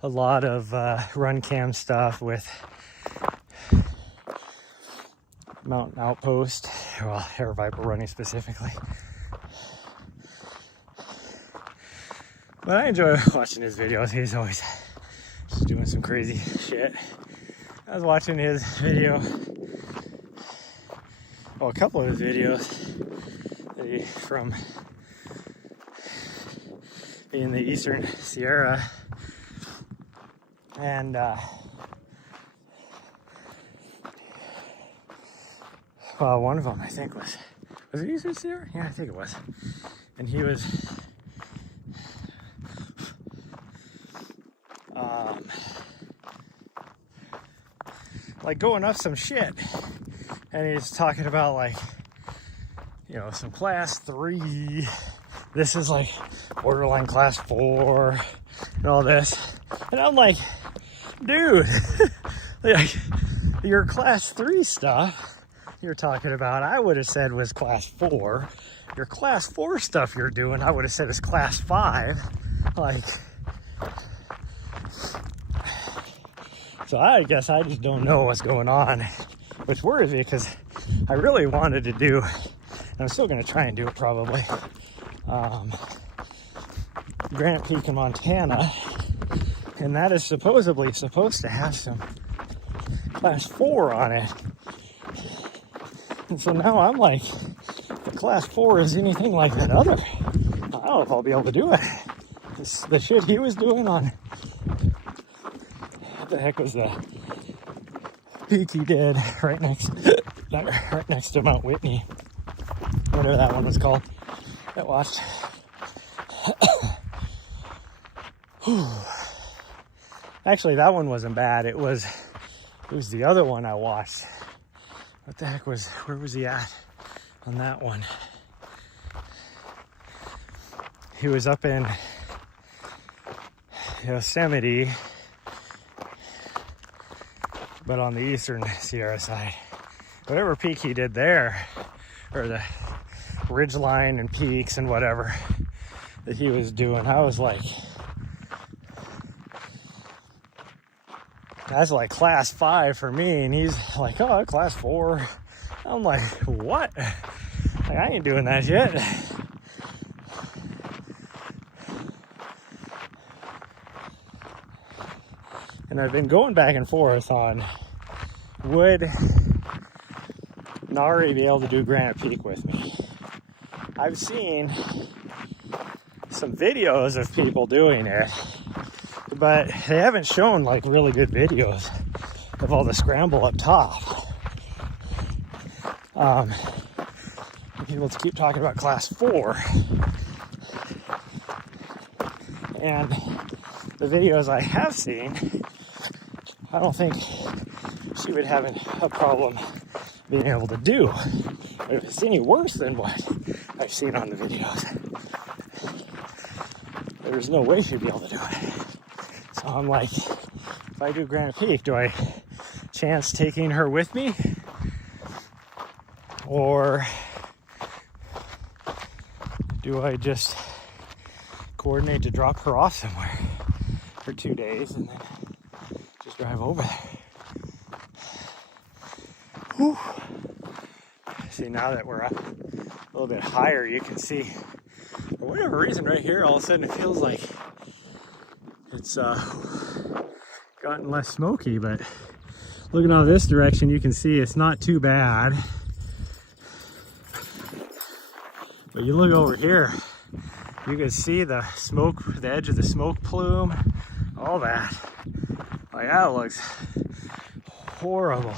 a lot of run cam stuff with Mountain Outpost, well, Air Viper running specifically. But I enjoy watching his videos. He's always just doing some crazy shit. I was watching his video, well, a couple of his videos from in the Eastern Sierra, and well, one of them I think was it Eastern Sierra? Yeah, I think it was. And he was like going up some shit, and he's talking about, like, you know, some class 3. This is like borderline class 4 and all this. And I'm like, dude, like, your class 3 stuff you're talking about, I would have said was class 4. Your class 4 stuff you're doing, I would have said is class 5. Like, so I guess I just don't know what's going on, which worries me, because I really wanted to do, and I'm still going to try and do it probably, Granite Peak in Montana, and that is supposedly supposed to have some class 4 on it. And so now I'm like, if the class 4 is anything like that other, I don't know if I'll be able to do it. The shit he was doing on, what the heck was the peak he did right next to Mount Whitney, whatever that one was called, that watched. Actually, that one wasn't bad. It was the other one I watched. What the heck where was he at on that one? He was up in Yosemite, but on the Eastern Sierra side. Whatever peak he did there, or the ridge line and peaks and whatever that he was doing, I was like, that's like class 5 for me, and he's like, oh, class 4. I'm like, what? Like, I ain't doing that shit. And I've been going back and forth on, would Nahri be able to do Granite Peak with me? I've seen some videos of people doing it, but they haven't shown like really good videos of all the scramble up top. People keep talking about class 4, and the videos I have seen, I don't think she would have a problem being able to do. But if it's any worse than what I've seen on the videos, there's no way she'd be able to do it. So I'm like, if I do Granite Peak, do I chance taking her with me? Or do I just coordinate to drop her off somewhere for 2 days and then just drive over there? Whew. See, now that we're up a little bit higher, you can see, for whatever reason, right here, all of a sudden it feels like it's gotten less smoky. But looking out this direction, you can see it's not too bad. But you look over here, you can see the smoke, the edge of the smoke plume, all that. Like, that looks horrible.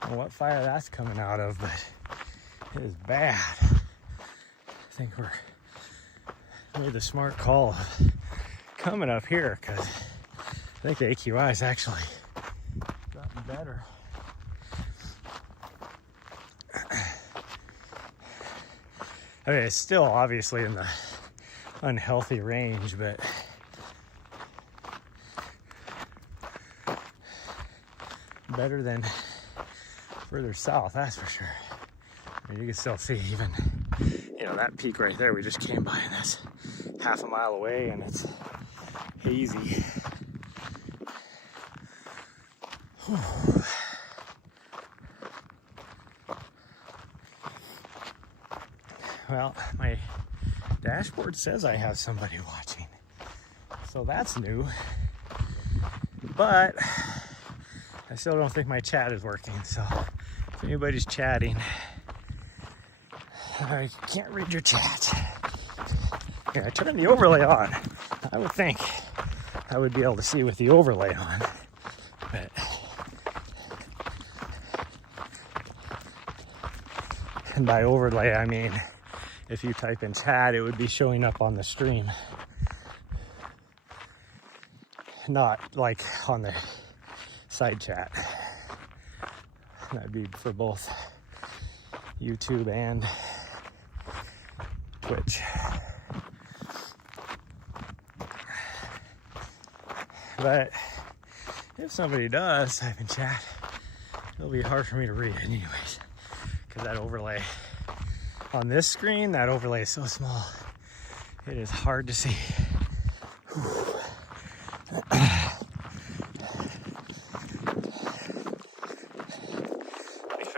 I don't know what fire that's coming out of, but it is bad. I think we're made the smart call of coming up here, because I think the AQI has actually gotten better. I mean, it's still obviously in the unhealthy range, but better than further south, that's for sure. I mean, you can still see even, you know, that peak right there we just came by, and that's half a mile away, and it's hazy. Whew. Well, my dashboard says I have somebody watching, so that's new. But I still don't think my chat is working, so if anybody's chatting, I can't read your chat. Here, I turn the overlay on. I would think I would be able to see with the overlay on, but and by overlay I mean if you type in chat, it would be showing up on the stream, not like on the side chat. That'd be for both YouTube and Twitch. But if somebody does type in chat, it'll be hard for me to read it anyways, because that overlay on this screen, that overlay is so small, it is hard to see.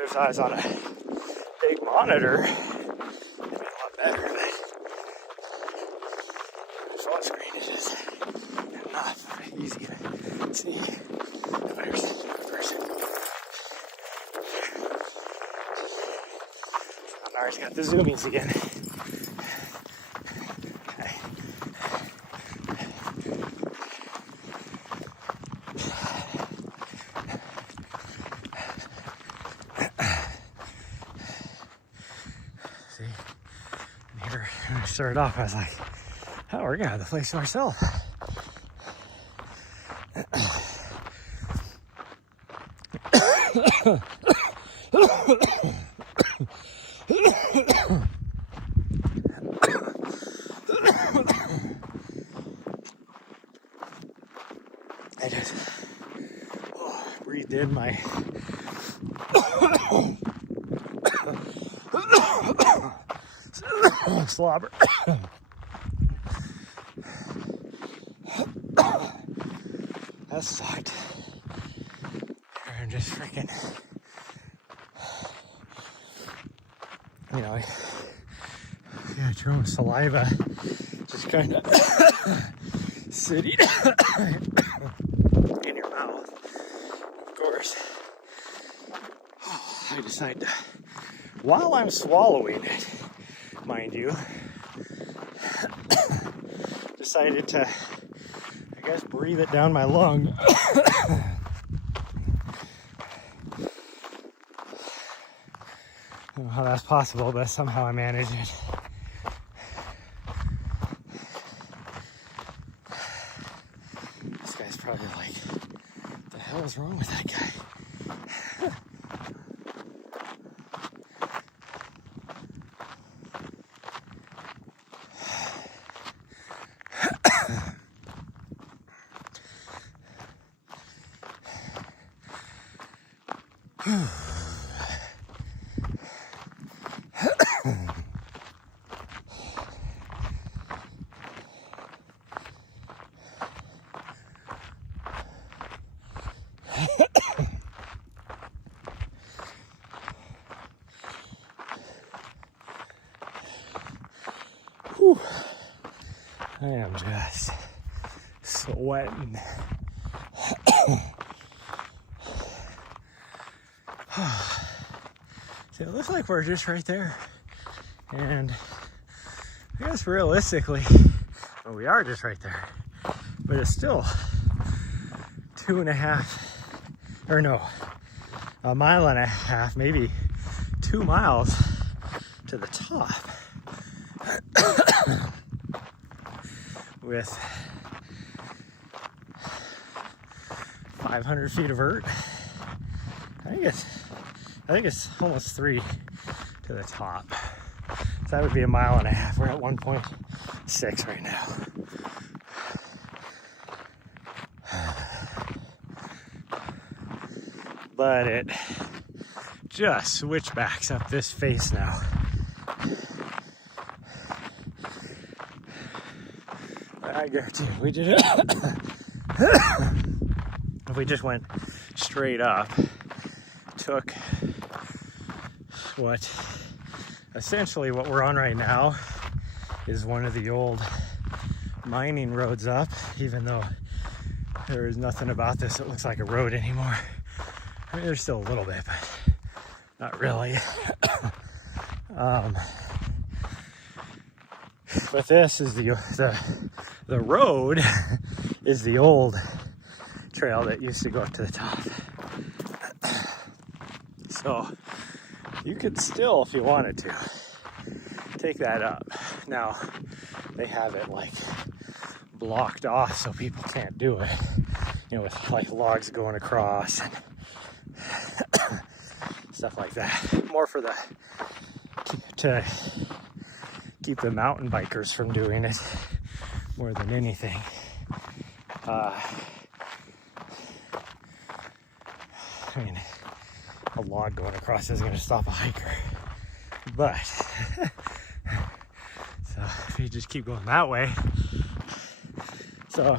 If I was on a big monitor, it'd be a lot better, but the phone screen is just not easy to see. Nahri's got the zoomies again. Okay. See, and here, when I started off, I was like, oh, we're gonna have the place to ourselves. I just breathed in my slobber. That sucked. I'm just freaking, you know, yeah, your own saliva just kind of sitting in your mouth. Of course, I decide to, while I'm swallowing it, mind you, decided to, I guess, breathe it down my lung. I don't know how that's possible, but somehow I managed it. This guy's probably like, what the hell is wrong with that guy? Whew. I am just sweating. So it looks like we're just right there. And I guess realistically, well, we are just right there. But it's still 2.5, or no, 1.5 miles, maybe 2 miles to the top. With 500 feet of vert. I think it's almost 3 to the top. So that would be 1.5 miles. We're at 1.6 right now. But it just switchbacks up this face now. I guarantee you, we did it. If we just went straight up, took what essentially what we're on right now is one of the old mining roads up, even though there is nothing about this that looks like a road anymore. I mean, there's still a little bit, but not really. But this is the road is the old trail that used to go up to the top. So you could still, if you wanted to, take that up. Now they have it like blocked off so people can't do it, you know, with like logs going across and stuff like that. More for the to keep the mountain bikers from doing it more than anything. I mean, a log going across isn't going to stop a hiker, but so if you just keep going that way, so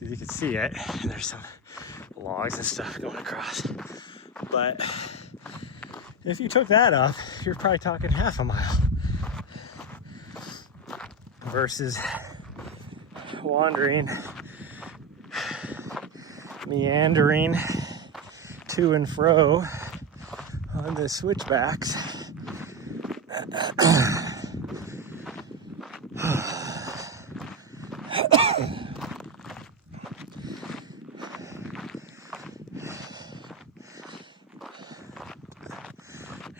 you can see it, and there's some logs and stuff going across. But if you took that up, you're probably talking 1/2 mile versus wandering, meandering to and fro on the switchbacks.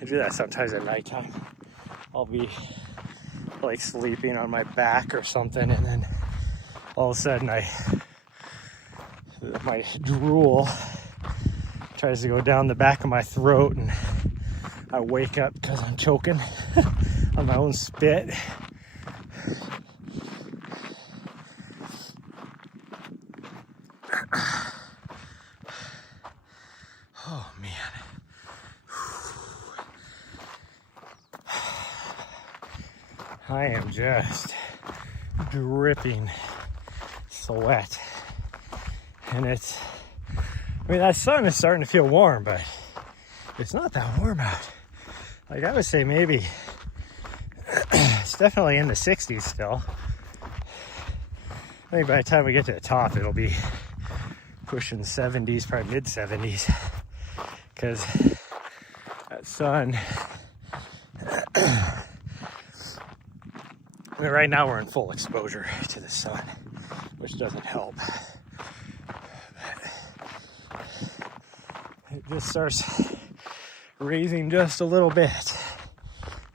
I do that sometimes at nighttime. I'll be like sleeping on my back or something, and then all of a sudden my drool tries to go down the back of my throat, and I wake up because I'm choking on my own spit. Oh man. I am just dripping sweat. And I mean, that sun is starting to feel warm, but it's not that warm out. Like, I would say maybe, it's definitely in the 60s still. I think by the time we get to the top, it'll be pushing 70s, probably mid 70s. Because that sun, I mean, right now we're in full exposure to the sun, which doesn't help. It just starts raising just a little bit,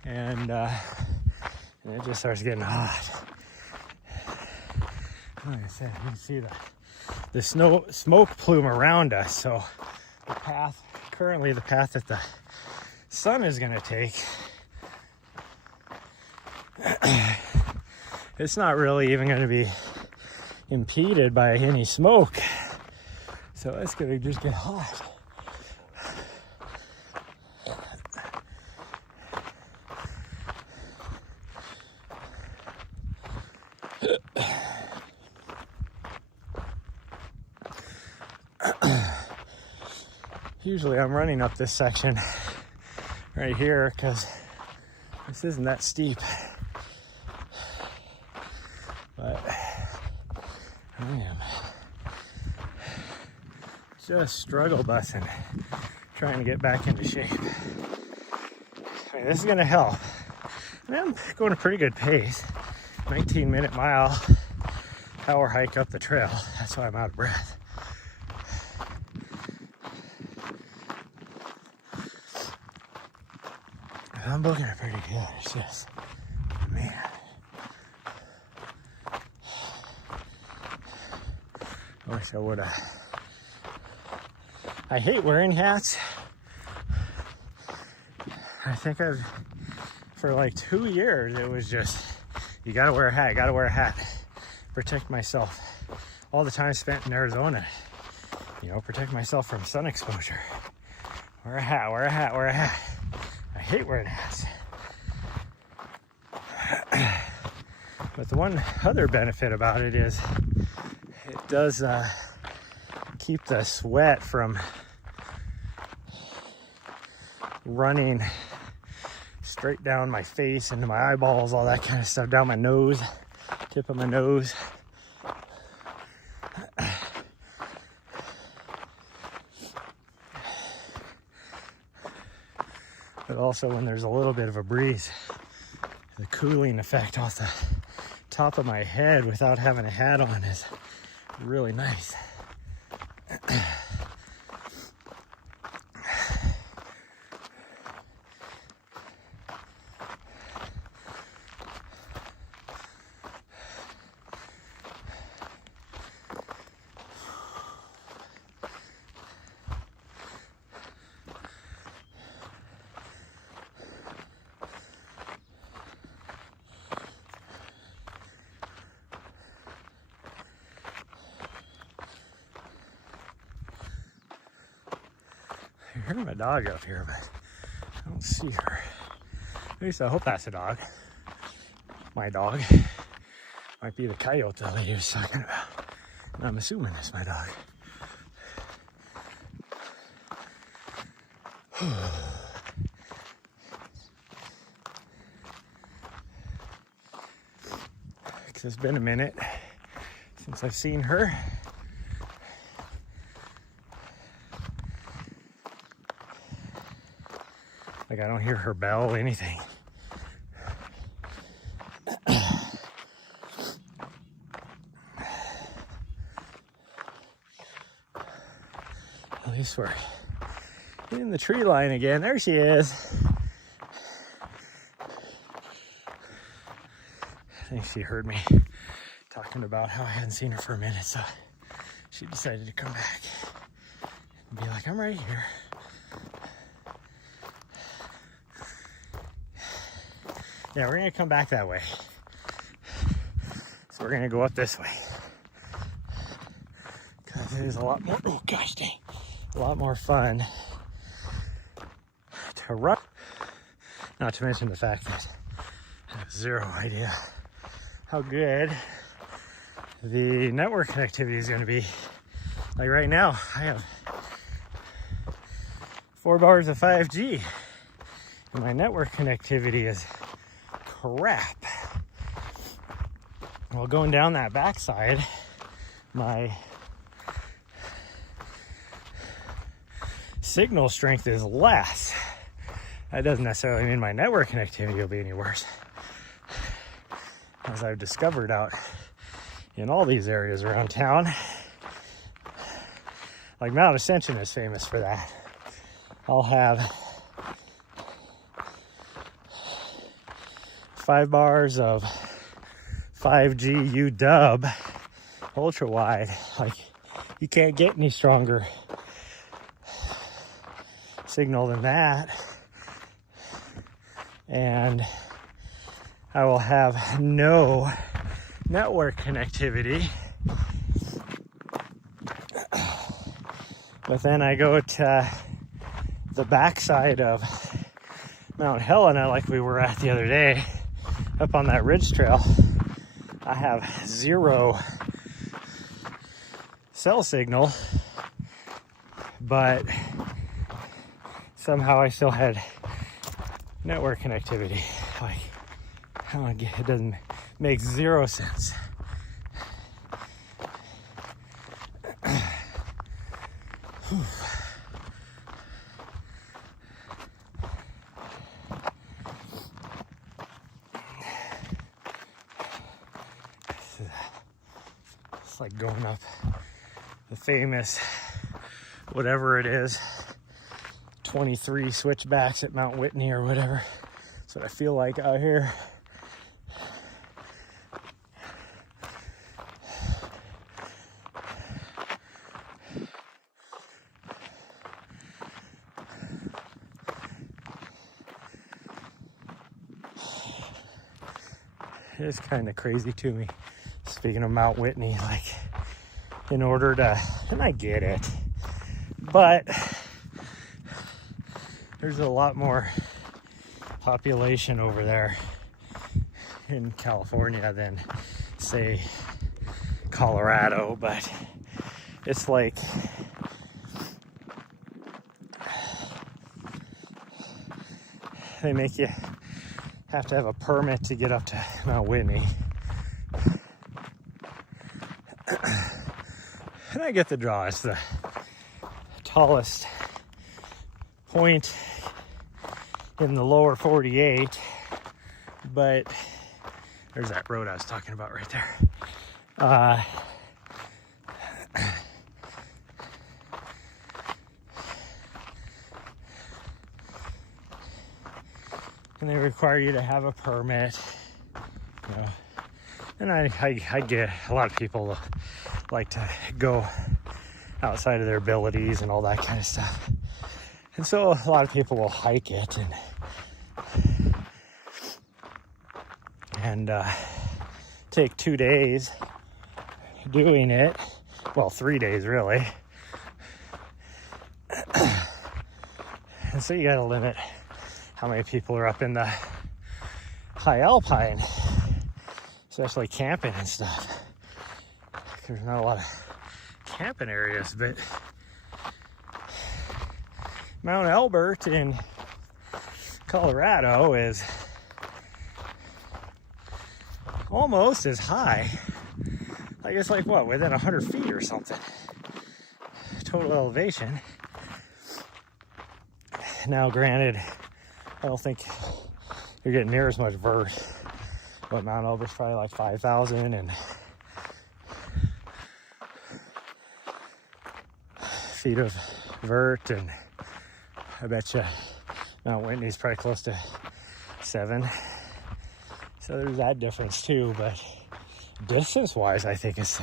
and it just starts getting hot. Like I said, you can see the smoke plume around us. So the path that the sun is going to take, it's not really even going to be impeded by any smoke. So it's going to just get hot. Usually I'm running up this section right here because this isn't that steep. But I am just struggle bussing, trying to get back into shape. I mean, this is gonna help. And I'm going a pretty good pace. 19-minute mile power hike up the trail. That's why I'm out of breath. I'm booking it pretty good. It's just, man. I wish I would have. I hate wearing hats. I think for like 2 years, it was just, you gotta wear a hat, you gotta wear a hat. Protect myself. All the time spent in Arizona, you know, protect myself from sun exposure. Wear a hat, wear a hat, wear a hat. I hate wearing hats. But the one other benefit about it is it does keep the sweat from running straight down my face, into my eyeballs, all that kind of stuff, down my nose, tip of my nose. But also when there's a little bit of a breeze, the cooling effect off the top of my head without having a hat on is really nice. I hear my dog up here, but I don't see her. At least I hope that's a dog. My dog. Might be the coyote the lady was talking about. And I'm assuming it's my dog. Because it's been a minute since I've seen her. Like, I don't hear her bell, anything. At least we're in the tree line again. There she is. I think she heard me talking about how I hadn't seen her for a minute, so she decided to come back and be like, I'm right here. Yeah, we're gonna come back that way. So we're gonna go up this way. Cause it is a lot more, oh gosh dang, a lot more fun to run. Not to mention the fact that I have zero idea how good the network connectivity is gonna be. Like right now, I have 4 bars of 5G and my network connectivity is crap. Well, going down that backside, my signal strength is less. That doesn't necessarily mean my network connectivity will be any worse. As I've discovered out in all these areas around town, like Mount Ascension is famous for that. I'll have 5 bars of 5G UW ultra wide. Like, you can't get any stronger signal than that. And I will have no network connectivity. But then I go to the backside of Mount Helena, like we were at the other day, up on that ridge trail. I have 0 cell signal, but somehow I still had network connectivity. Like, it doesn't make 0 sense. It's like going up the famous, whatever it is, 23 switchbacks at Mount Whitney or whatever. That's what I feel like out here. It's kind of crazy to me. Speaking of Mount Whitney, like, in order to, and I get it, but there's a lot more population over there in California than, say, Colorado. But it's like, they make you have to have a permit to get up to Mount Whitney. And I get the draw. It's the tallest point in the lower 48, but there's that road I was talking about right there. And they require you to have a permit, you know. And I get a lot of people like to go outside of their abilities and all that kind of stuff. And so a lot of people will hike it and take 2 days doing it. Well, 3 days really. And so you got to limit how many people are up in the high alpine, especially camping and stuff. There's not a lot of camping areas, but Mount Elbert in Colorado is almost as high. Like, it's like, what, within 100 feet or something, total elevation. Now, granted, I don't think you're getting near as much vert, but Mount Elbert's probably like 5,000 and feet of vert, and I bet you Mount Whitney's probably close to 7. So there's that difference too, but distance-wise, I think it's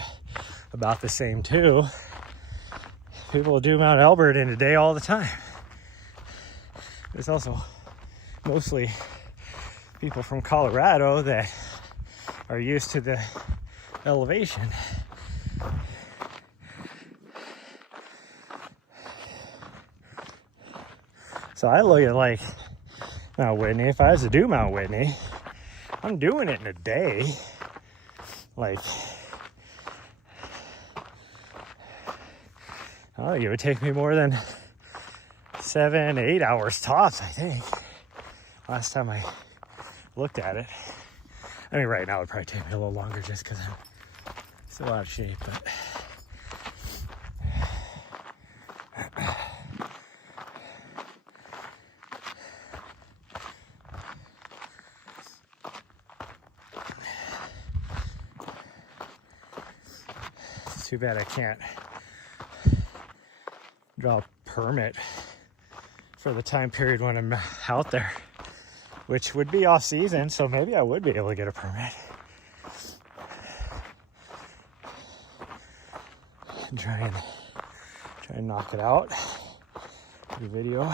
about the same too. People do Mount Elbert in a day all the time. There's also mostly people from Colorado that are used to the elevation. So I look at like Mount Whitney. If I was to do Mount Whitney, I'm doing it in a day. Like, I don't think it would take me more than 7, 8 hours tops, I think. Last time I looked at it. I mean, right now it would probably take me a little longer just because I'm still out of shape, but it's too bad I can't draw a permit for the time period when I'm out there, which would be off season, so maybe I would be able to get a permit and try and knock it out. The video.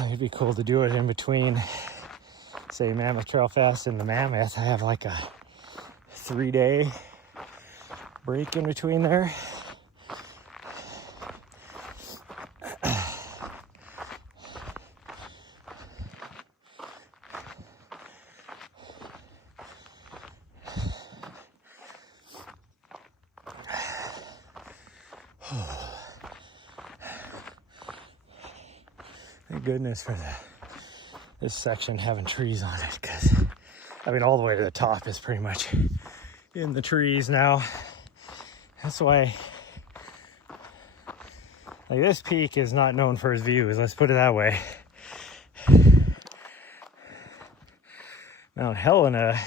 It'd be cool to do it in between, say, Mammoth Trail Fest and the Mammoth. I have like a 3-day break in between there. Thank goodness for this section having trees on it, because I mean all the way to the top is pretty much in the trees now. That's why, like, this peak is not known for its views, let's put it that way. Mount Helena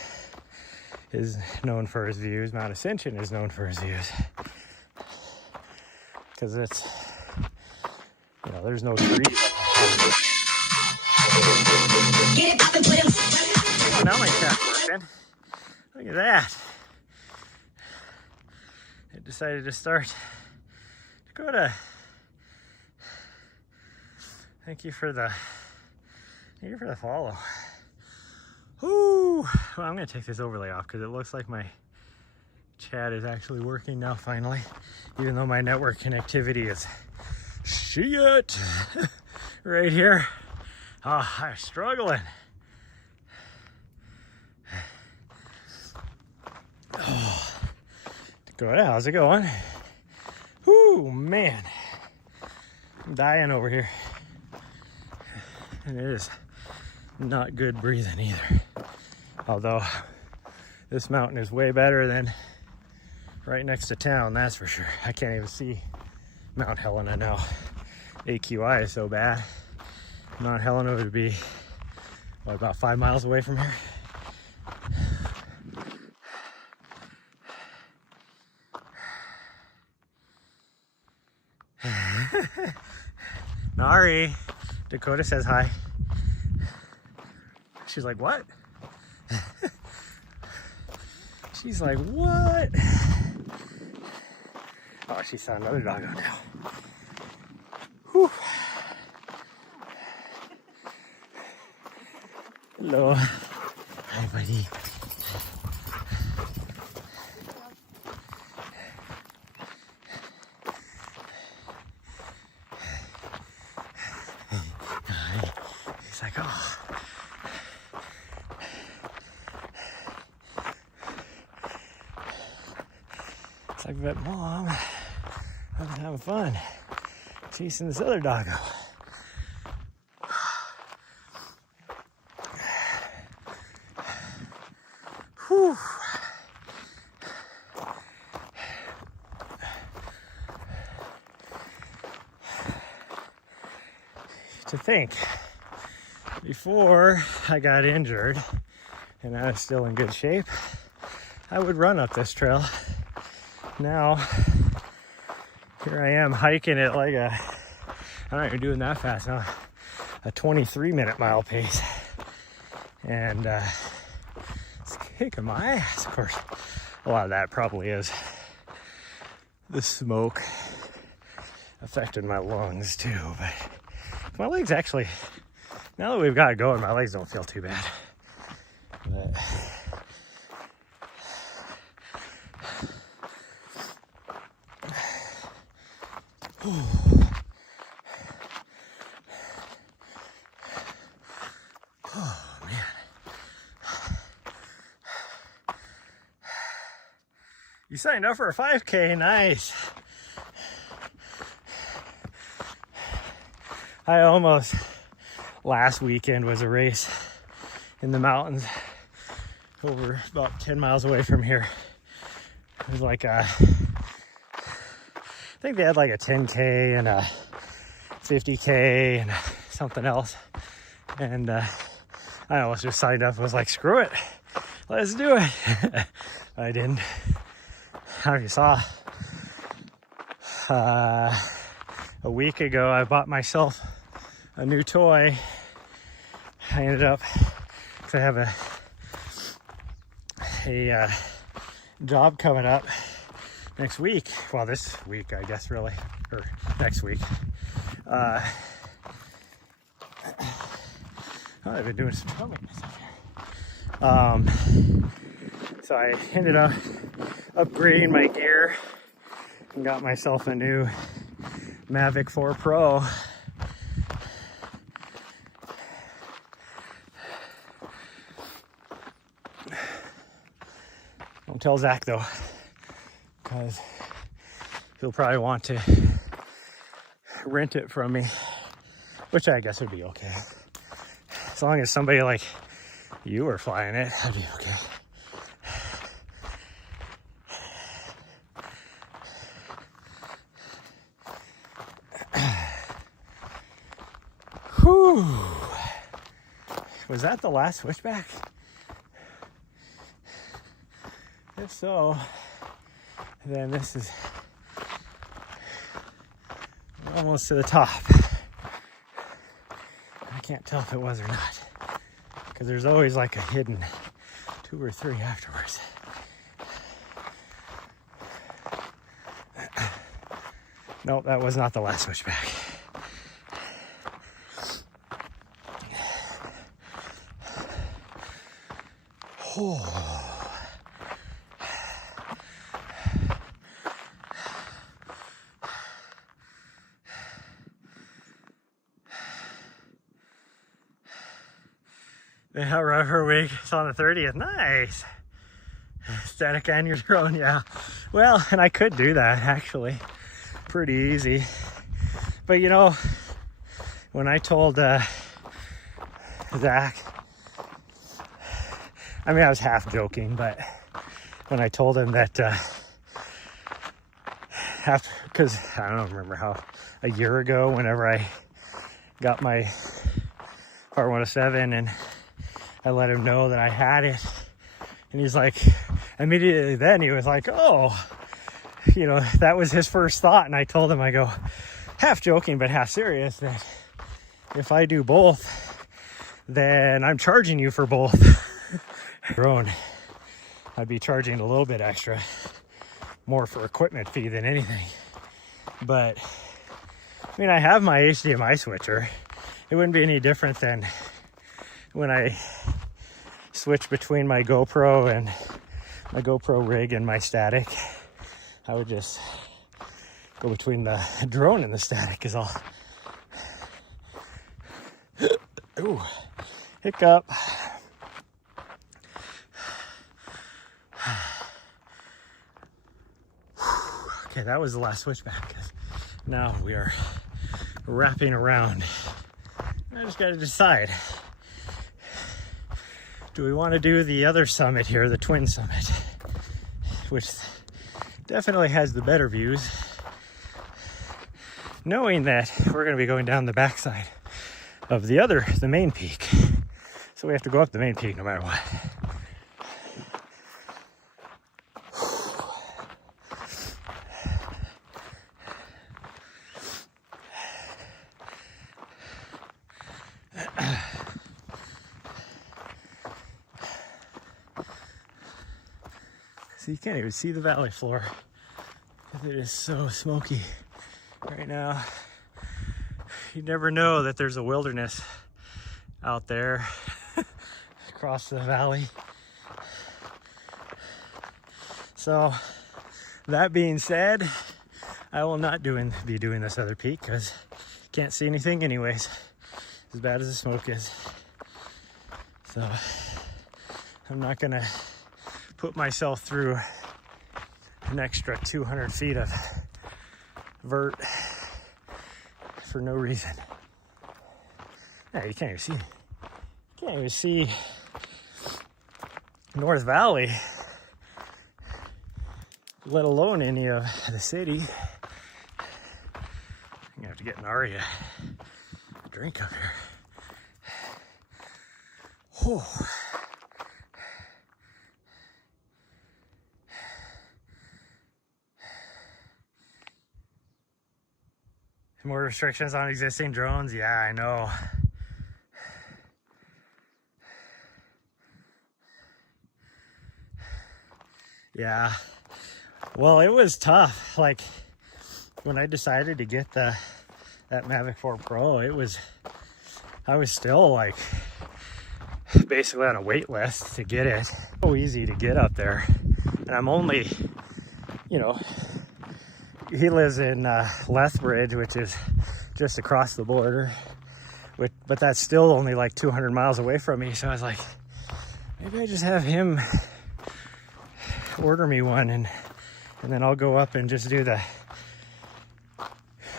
is known for his views. Mount Ascension is known for his views. Because it's, you know, there's no trees. Oh, now my cat's working. Look at that. It decided to start. Dakota. Thank you for the follow. Ooh. Well, I'm gonna take this overlay off because it looks like my chat is actually working now finally, even though my network connectivity is shit right here. Oh, I'm struggling. Oh. Dakota, how's it going? Whoo, man. I'm dying over here. And it is not good breathing either. Although this mountain is way better than right next to town, that's for sure. I can't even see Mount Helena now. AQI is so bad. Mount Helena would be, what, about 5 miles away from here? Nahri. Dakota says hi. She's like, what? She's like, what? Oh, she saw another doggo now. Whew. Hello. Hi, buddy. He's like, oh. It's like, but Mom, I'm having fun chasing this other doggo. Whew. To think, before I got injured and I was still in good shape, I would run up this trail. Now, here I am hiking at like I'm not even doing that fast now, a 23-minute mile pace. And it's kicking my ass. Of course, a lot of that probably is the smoke affected my lungs too, but my legs actually, now that we've got it going, my legs don't feel too bad. But oh man. You signed up for a 5K, nice. I almost, last weekend was a race in the mountains over about 10 miles away from here. It was like I think they had like a 10K and a 50K and something else. And I almost just signed up and was like, screw it, let's do it. I didn't. I don't know if you saw, a week ago, I bought myself a new toy. I ended up, because I have a job coming up next week. Well, this week, I guess, really, or next week. I've been doing some trail maintenance up here. So I ended up upgrading my gear and got myself a new Mavic 4 Pro. Don't tell Zach though, because he'll probably want to rent it from me, which I guess would be okay. As long as somebody like you are flying it, that'd be okay. Whew. Was that the last switchback? if so, then this is almost to the top. I can't tell if it was or not, because there's always like a hidden 2 or 3 afterwards. Nope, that was not the last switchback. Oh. Yeah, rubber week. It's on the 30th. Nice. Static on your drone, yeah. Well, and I could do that actually. Pretty easy. But you know, when I told Zach, I mean, I was half joking, but when I told him that because I don't remember how, a year ago, whenever I got my Part 107 and I let him know that I had it, and he's like, immediately then he was like, oh, you know, that was his first thought. And I told him, I go, half joking but half serious, that if I do both, then I'm charging you for both. Drone, I'd be charging a little bit extra, more for equipment fee than anything. But I mean, I have my HDMI switcher. It wouldn't be any different than when I switch between my GoPro and my GoPro rig and my static. I would just go between the drone and the static is all. Ooh, hiccup. Okay, that was the last switchback. Now we are wrapping around. I just gotta decide. Do we want to do the other summit here, the Twin Summit, which definitely has the better views, knowing that we're going to be going down the backside of the main peak. So we have to go up the main peak no matter what. So you can't even see the valley floor because it is so smoky right now. You never know that there's a wilderness out there across the valley. So that being said, I will not be doing this other peak because you can't see anything anyways, as bad as the smoke is. So I'm not gonna put myself through an extra 200 feet of vert for no reason. Yeah, you can't even see North Valley, let alone any of the city. I'm gonna have to get Nahri a drink up here. Whew. More restrictions on existing drones? Yeah, I know. Yeah. Well, it was tough. Like, when I decided to get that Mavic 4 Pro, I was still like basically on a wait list to get it. So easy to get up there. And I'm only, you know, he lives in Lethbridge, which is just across the border, but that's still only like 200 miles away from me. So I was like, maybe I just have him order me one, and then I'll go up and just do the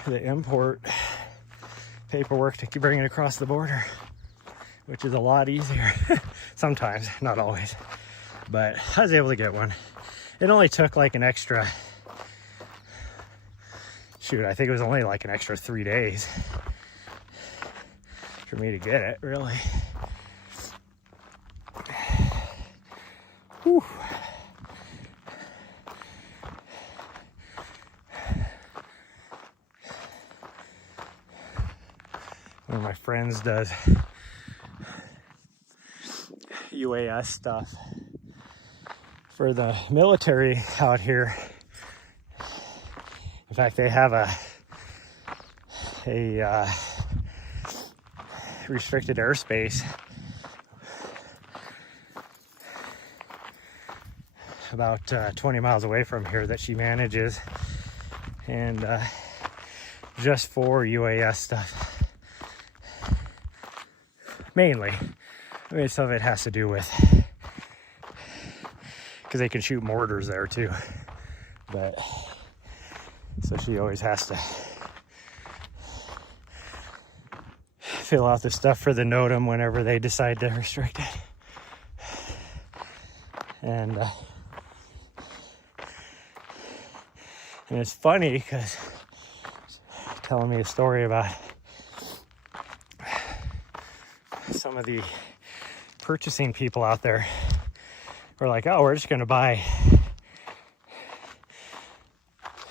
import paperwork to bring it across the border, which is a lot easier. Sometimes, not always, but I was able to get one. It only took like an extra, shoot, I think it was only like an extra 3 days for me to get it, really. Whew. one of my friends does UAS stuff for the military out here. In fact, they have a restricted airspace about 20 miles away from here that she manages, and just for UAS stuff mainly. I mean, some of it has to do with because they can shoot mortars there too, but so she always has to fill out the stuff for the NOTAM whenever they decide to restrict it. And it's funny because telling me a story about some of the purchasing people out there were like, oh, we're just going to buy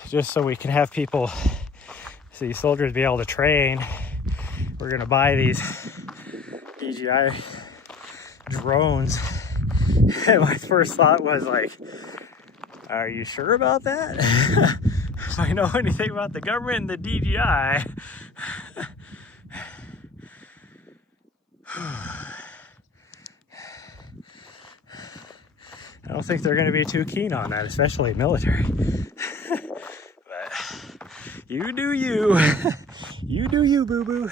just so we can have people, so these soldiers be able to train. We're going to buy these DJI drones. And my first thought was like, are you sure about that? If I know anything about the government and the DJI, I don't think they're going to be too keen on that, especially military. But you do you. You do you, boo-boo.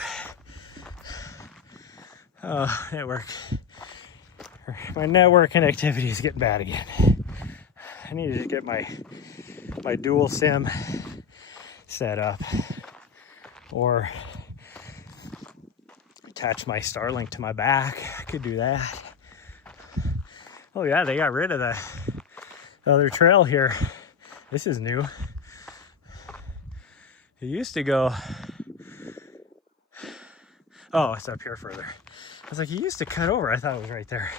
Oh, network. My networking activity is getting bad again. I need to just get my dual SIM set up, or attach my Starlink to my back. I could do that. Oh yeah, they got rid of the other trail here. This is new. It used to go, oh, it's up here further. I was like, it used to cut over. I thought it was right there.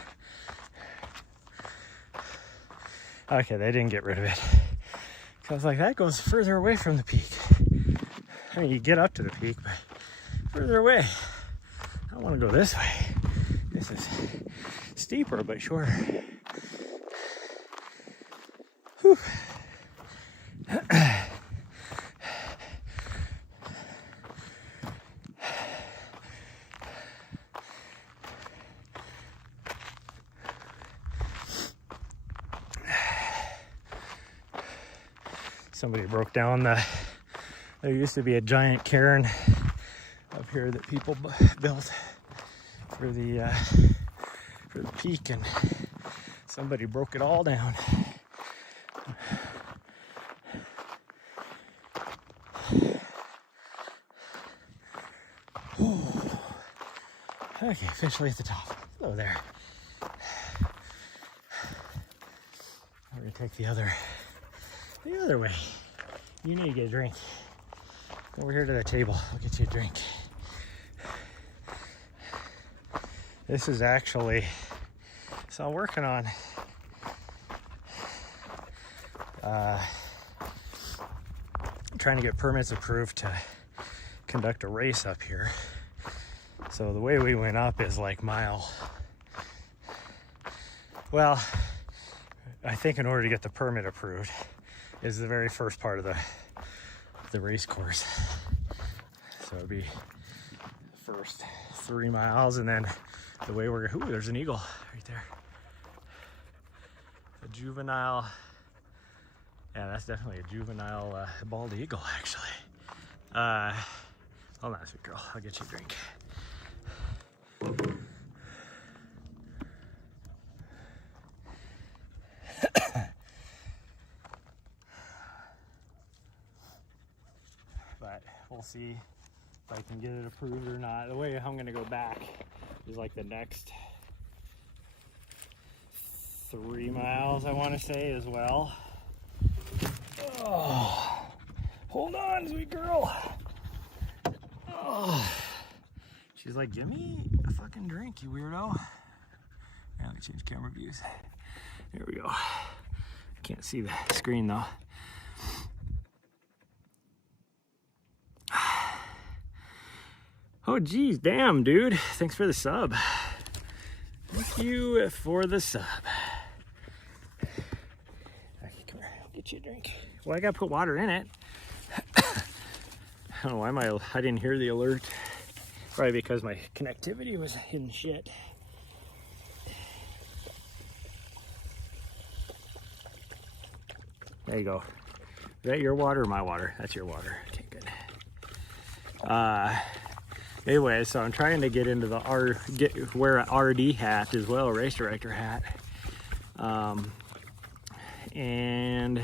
Okay, they didn't get rid of it. I was like, that goes further away from the peak. I mean, you get up to the peak, but further away. I don't want to go this way. This is steeper, but shorter. Whew. Somebody broke down there used to be a giant cairn up here that people built for the peak, and somebody broke it all down. Okay, officially at the top. Hello there. We're gonna take the other way. You need to get a drink. Over here to the table. I'll get you a drink. This is actually, so I'm working on trying to get permits approved to conduct a race up here. So the way we went up is like mile. Well, I think in order to get the permit approved is the very first part of the race course. So it'd be the first 3 miles, and then the way we're, ooh, there's an eagle right there. A juvenile, yeah, that's definitely a juvenile bald eagle, actually. Hold on, sweet girl, I'll get you a drink. But we'll see if I can get it approved or not. The way I'm gonna go back is like the next 3 miles, I want to say, as well. Oh, hold on, sweet girl. Oh, she's like, give me a fucking drink, you weirdo. Yeah, let me change camera views. There we go. I can't see the screen though. Oh, geez, damn, dude. Thanks for the sub. Thank you for the sub. Okay, come here. I'll get you a drink. Well, I gotta put water in it. I don't know why I didn't hear the alert. Probably because my connectivity was hitting shit. There you go. Is that your water or my water? That's your water. Okay, good. Anyway, so I'm trying to get into the wear an RD hat as well, a race director hat. And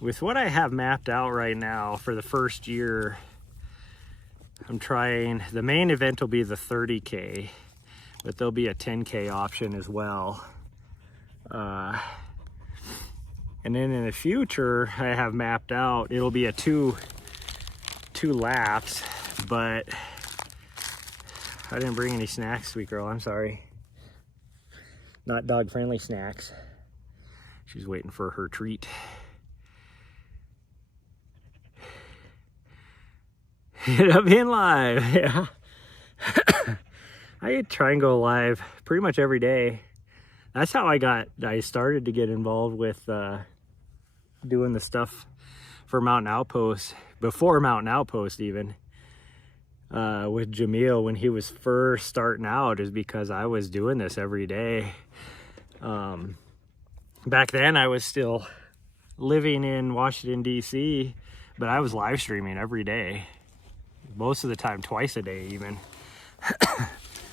with what I have mapped out right now for the first year, I'm trying, the main event will be the 30K, but there'll be a 10K option as well. And then in the future, I have mapped out, it'll be a two laps, but I didn't bring any snacks, sweet girl, I'm sorry. Not dog friendly snacks. She's waiting for her treat. Hit up being live, yeah. I try and go live pretty much every day. That's how I started to get involved with doing the stuff for Mountain Outpost, before Mountain Outpost even, with Jamil when he was first starting out, is because I was doing this every day. Back then I was still living in Washington, D.C., but I was live streaming every day. Most of the time, twice a day even.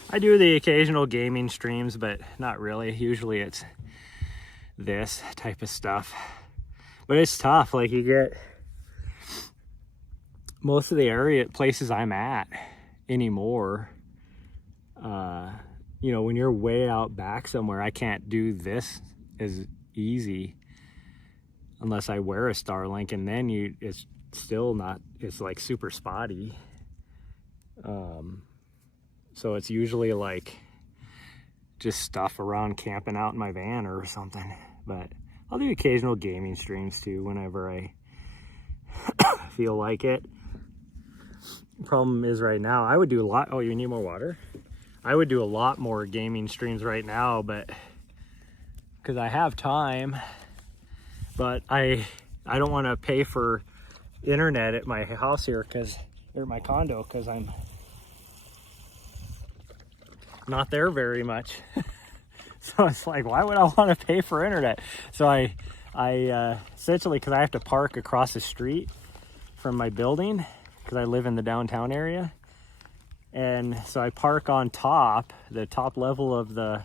I do the occasional gaming streams, but not really. Usually it's this type of stuff. But it's tough. Like, you get most of the places I'm at anymore. You know, when you're way out back somewhere, I can't do this as easy unless I wear a Starlink, and then it's still not, it's like super spotty. So it's usually like just stuff around camping out in my van or something. But I'll do occasional gaming streams too whenever I feel like it. The problem is right now, I would do a lot. Oh, you need more water? I would do a lot more gaming streams right now, but because I have time, but I don't want to pay for internet at my house here, or my condo, because I'm not there very much. So it's like, why would I want to pay for internet? So I essentially, because I have to park across the street from my building, because I live in the downtown area, and so I park on the top level of the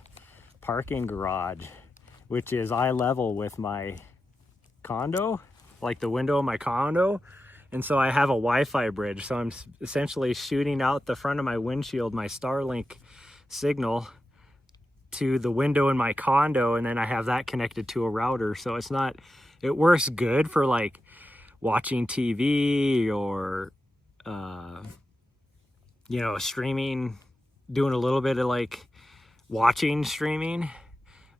parking garage, which is eye level with my condo, like the window of my condo. And so I have a Wi-Fi bridge, so I'm essentially shooting out the front of my windshield, my Starlink signal, to the window in my condo, and then I have that connected to a router. So it works good for like watching TV or you know, streaming, doing a little bit of like watching streaming.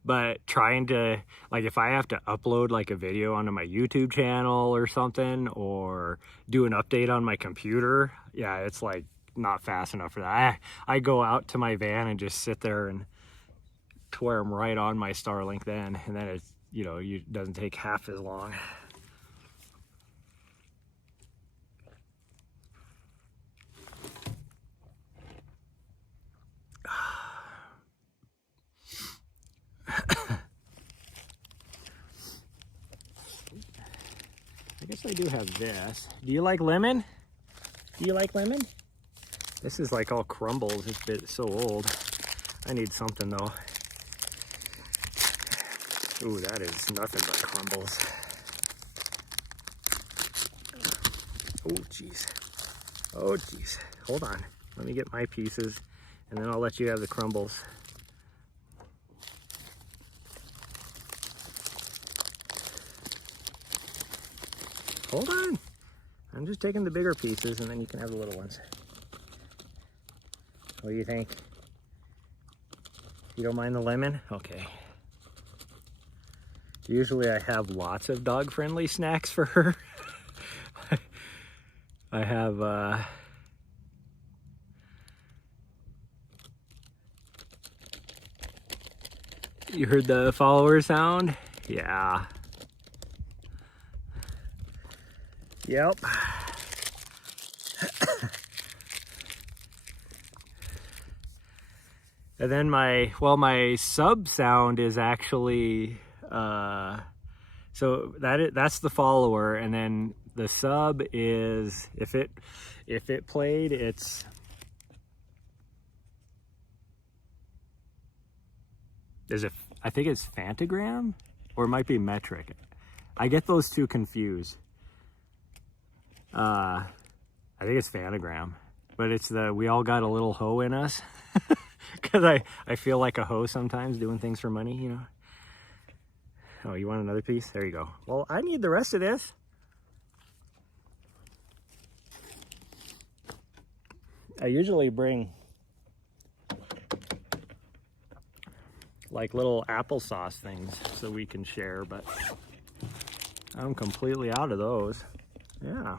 But trying to, like, if I have to upload like a video onto my YouTube channel or something, or do an update on my computer, yeah, it's like not fast enough for that. I go out to my van and just sit there and wear them right on my Starlink then, and then it's, you know, it doesn't take half as long. I guess I do have this. Do you like lemon? Do you like lemon? This is like all crumbles. It's so old. I need something though. Ooh, that is nothing but crumbles. Oh, jeez. Oh, jeez. Hold on. Let me get my pieces, and then I'll let you have the crumbles. Hold on. I'm just taking the bigger pieces, and then you can have the little ones. What do you think? You don't mind the lemon? Okay. Usually I have lots of dog-friendly snacks for her. I have You heard the follower sound? Yeah. Yep. And then my sub sound is actually, so that's the follower, and then the sub is, if it played, I think it's Fantagram, or it might be metric. I get those two confused. I think it's Fantagram, but it's we all got a little hoe in us. Because I feel like a hoe sometimes doing things for money, you know. Oh, you want another piece? There you go. Well, I need the rest of this. I usually bring like little applesauce things so we can share, but I'm completely out of those. Yeah.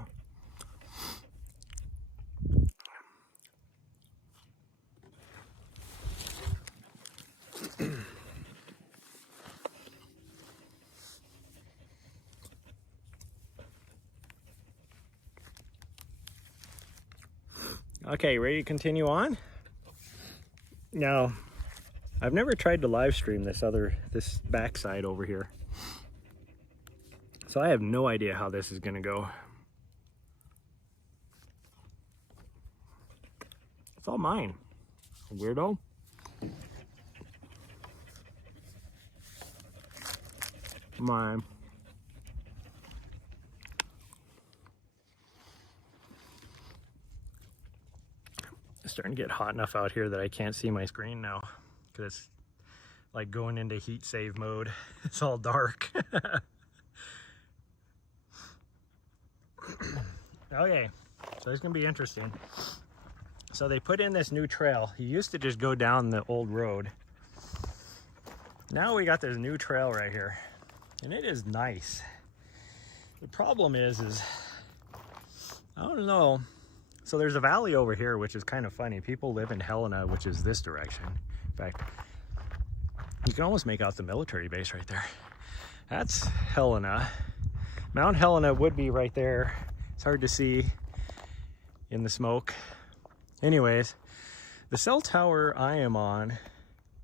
Okay, ready to continue on? Now, I've never tried to live stream this backside over here. So I have no idea how this is gonna go. It's all mine, weirdo. Mine. It's starting to get hot enough out here that I can't see my screen now because it's like going into heat save mode. It's all dark. Okay, so it's gonna be interesting. So they put in this new trail. You used to just go down the old road. Now we got this new trail right here, and it is nice. The problem is I don't know. So there's a valley over here, which is kind of funny. People live in Helena, which is this direction. In fact, you can almost make out the military base right there. That's Helena. Mount Helena would be right there. It's hard to see in the smoke. Anyways, the cell tower I am on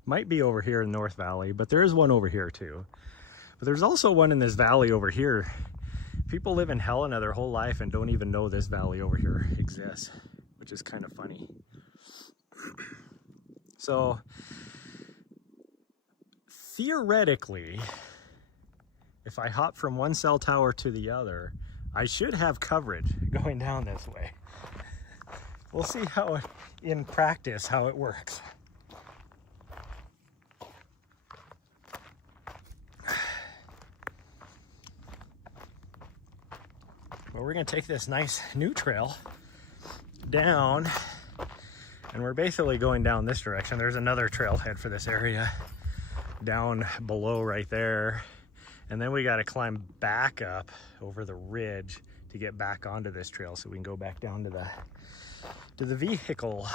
might be over here in North Valley, but there is one over here too. But there's also one in this valley over here. People live in Helena their whole life and don't even know this valley over here exists, which is kind of funny. So, theoretically, if I hop from one cell tower to the other, I should have coverage going down this way. We'll see how, in practice, how it works. Well, we're gonna take this nice new trail down, and we're basically going down this direction. There's another trailhead for this area down below right there. And then we gotta climb back up over the ridge to get back onto this trail so we can go back down to the vehicle.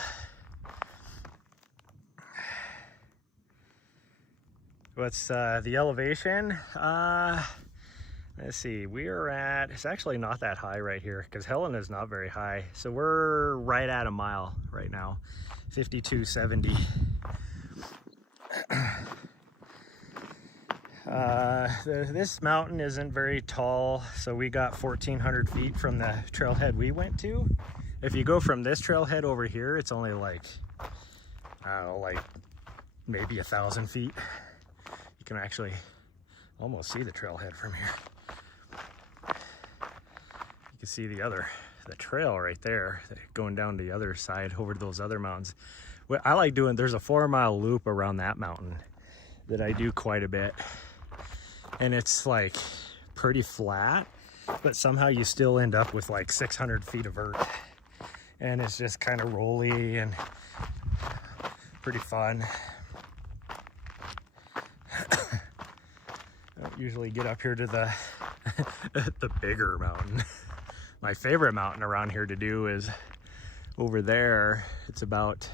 What's the elevation? Let's see, we are at, it's actually not that high right here because Helena is not very high. So we're right at a mile right now, 5270. This mountain isn't very tall, so we got 1,400 feet from the trailhead we went to. If you go from this trailhead over here, it's only like, I don't know, like maybe 1,000 feet. You can actually almost see the trailhead from here. You can see the trail right there going down the other side over to those other mountains. What I like doing, there's a 4-mile loop around that mountain that I do quite a bit. And it's like pretty flat, but somehow you still end up with like 600 feet of vert. And it's just kind of rolly and pretty fun. I don't usually get up here to the bigger mountain. My favorite mountain around here to do is over there. It's about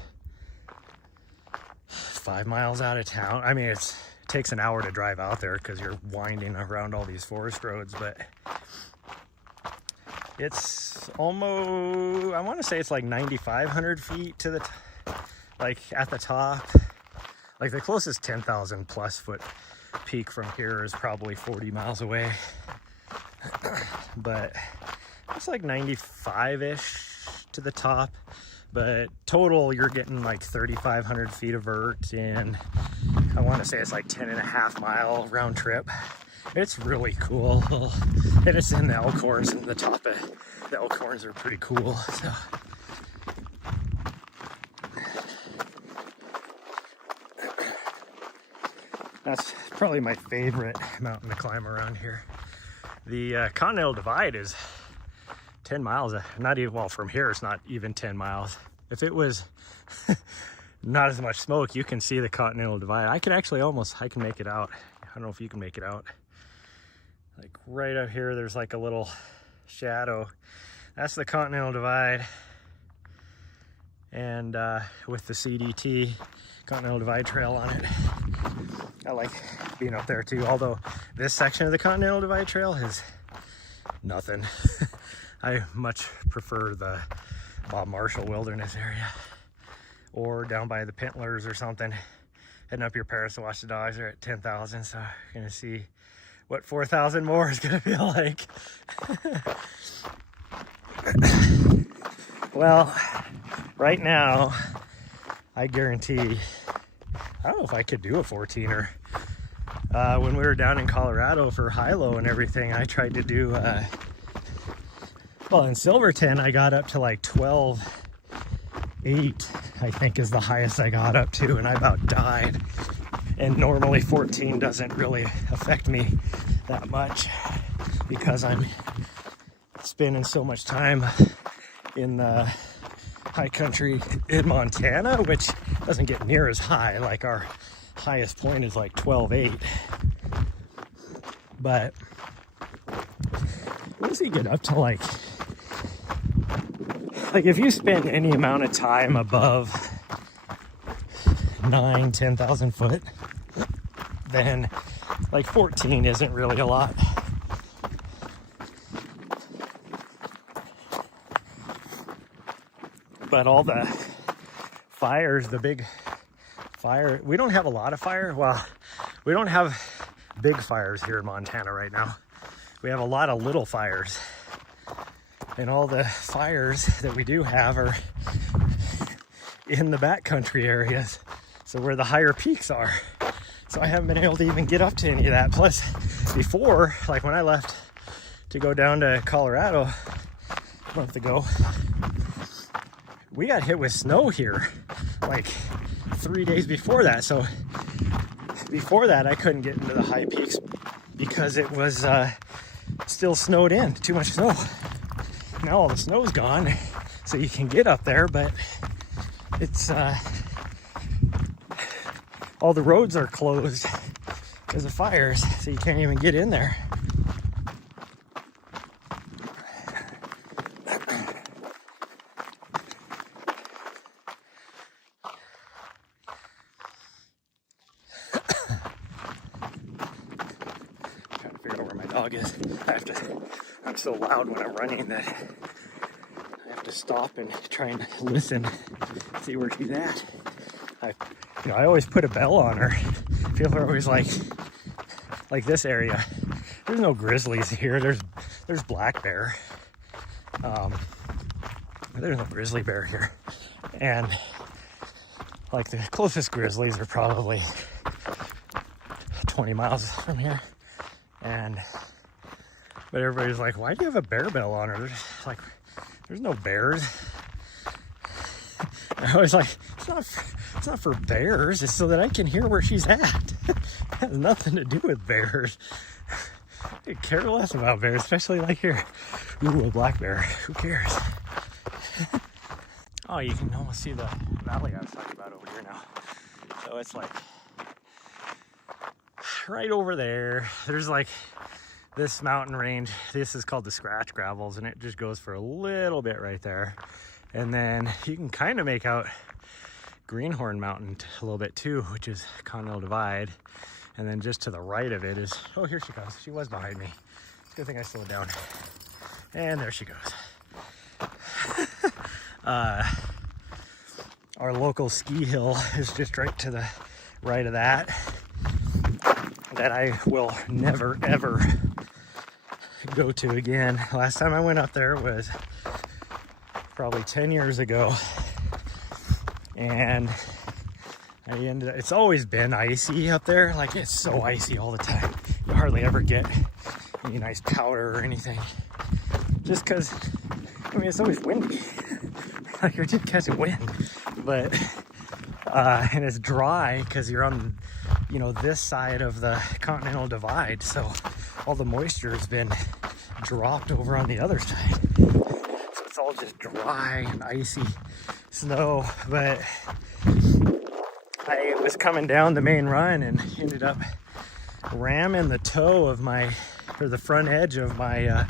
5 miles out of town. I mean, it's takes an hour to drive out there because you're winding around all these forest roads, but it's almost, I want to say it's like 9,500 feet to the, like at the top. Like the closest 10,000 plus foot peak from here is probably 40 miles away. But it's like 95-ish to the top. But total, you're getting like 3,500 feet of vert, and I want to say it's like 10.5 mile round trip. It's really cool. And it's in the Elkhorns, and the top of the Elkhorns are pretty cool. So. That's probably my favorite mountain to climb around here. The Continental Divide is 10 miles, not even, well, from here it's not even 10 miles. If it was not as much smoke, you can see the Continental Divide. I can actually I can make it out. I don't know if you can make it out. Like right up here, there's like a little shadow. That's the Continental Divide. And with the CDT, Continental Divide Trail on it. I like being up there too, although this section of the Continental Divide Trail is nothing. I much prefer the Bob Marshall Wilderness area, or down by the Pintlers or something. Heading up your Paris to watch the dogs are at 10,000, so you're gonna see what 4,000 more is gonna feel like. Well, right now, I guarantee, I don't know if I could do a 14er. When we were down in Colorado for high-low and everything, I tried to do, well, in Silverton, I got up to like 12.8, I think is the highest I got up to, and I about died. And normally 14 doesn't really affect me that much because I'm spending so much time in the high country in Montana, which doesn't get near as high. Like our highest point is like 12.8. But once you get up to like if you spend any amount of time above 10,000 foot, then like 14 isn't really a lot. But all the fires, the big fire, we don't have a lot of fire. Well, we don't have big fires here in Montana right now. We have a lot of little fires. And all the fires that we do have are in the backcountry areas. So where the higher peaks are. So I haven't been able to even get up to any of that. Plus, before, like when I left to go down to Colorado a month ago, we got hit with snow here like 3 days before that. So before that, I couldn't get into the high peaks because it was still snowed in, too much snow. Now all the snow's gone, so you can get up there, but it's all the roads are closed because of fires, so you can't even get in there. Trying to figure out where my dog is. I'm so loud when I'm running that I have to stop and try and listen, see where she's at. I always put a bell on her. People are always like this area. There's no grizzlies here. There's black bear. There's no grizzly bear here. And like the closest grizzlies are probably 20 miles from here. But everybody's like, why do you have a bear bell on her? There's no bears. I was like, it's not for bears. It's so that I can hear where she's at. It has nothing to do with bears. I care less about bears, especially like here. Ooh, a black bear. Who cares? Oh, you can almost see the valley I was talking about over here now. So it's like right over there. There's like this mountain range. This is called the Scratchgravels, and it just goes for a little bit right there. And then you can kind of make out Greenhorn Mountain a little bit too, which is Continental Divide. And then just to the right of it is, oh, here she goes. She was behind me. It's a good thing I slowed down. And there she goes. Our local ski hill is just right to the right of that I will never ever go to again. Last time I went up there was probably 10 years ago, and I ended up, it's always been icy up there. Like, it's so icy all the time. You hardly ever get any nice powder or anything, just because, I mean, it's always windy. Like, you're just catching wind, but and it's dry because you're on, you know, this side of the continental divide, so all the moisture has been dropped over on the other side, so it's all just dry and icy snow. But I was coming down the main run and ended up ramming the toe of my, or the front edge of my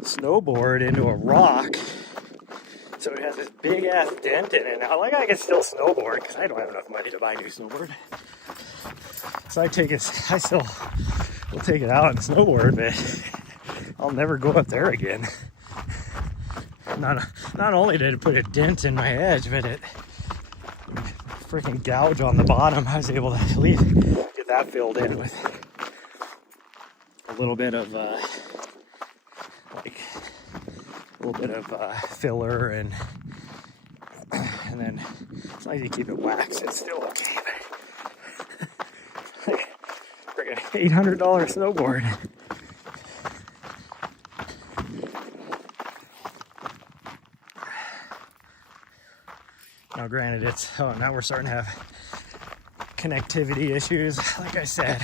snowboard into a rock. So it has this big ass dent in it now. Like, I can still snowboard because I don't have enough money to buy a new snowboard. So I still will take it out and snowboard, but I'll never go up there again. Not only did it put a dent in my edge, but it freaking gouge on the bottom. I was able to at least get that filled in with a little bit of filler, and then as long as you keep it waxed, it's still okay. Freaking $800 snowboard. Now granted, now we're starting to have connectivity issues, like I said,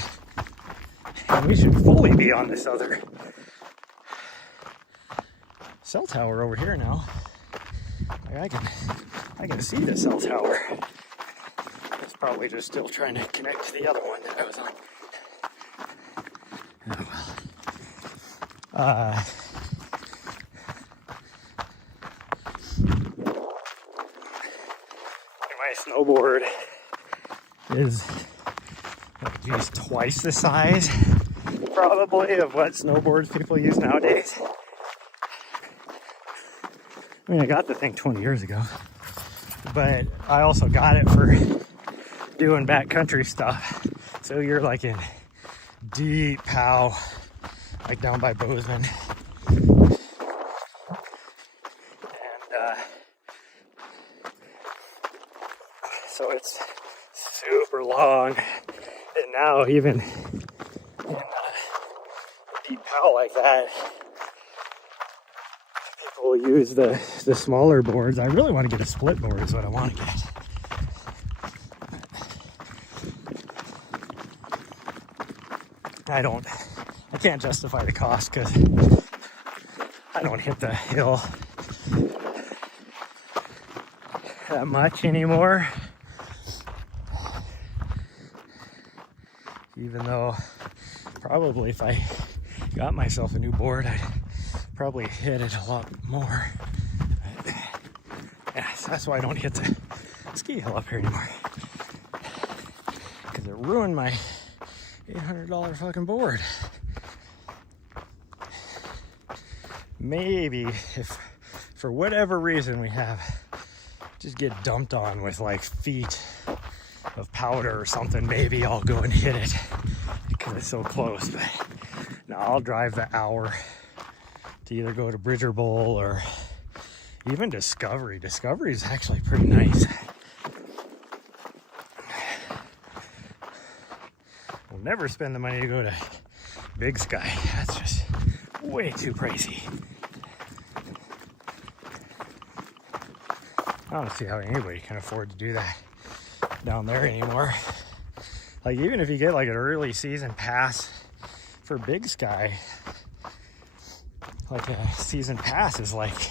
and we should fully be on this other cell tower over here now. Like, I can see the cell tower. It's probably just still trying to connect to the other one that I was on. Oh well. My snowboard is like, geez, twice the size probably of what snowboards people use nowadays. I mean, I got the thing 20 years ago, but I also got it for doing backcountry stuff. So you're like in deep POW, like down by Bozeman. And so it's super long. And now even in deep POW like that, people use the smaller boards. I really want to get a split board is what I want to get. I can't justify the cost because I don't hit the hill that much anymore. Even though probably if I got myself a new board, I'd probably hit it a lot more. But, yeah, so that's why I don't hit the ski hill up here anymore, because it ruined my $800 fucking board. Maybe if for whatever reason we have just get dumped on with like feet of powder or something, maybe I'll go and hit it because it's so close. But no, I'll drive the hour to either go to Bridger Bowl or even Discovery. Discovery is actually pretty nice. We'll never spend the money to go to Big Sky. That's just way too pricey. I don't see how anybody can afford to do that down there anymore. Like, even if you get like an early season pass for Big Sky, like a season pass is like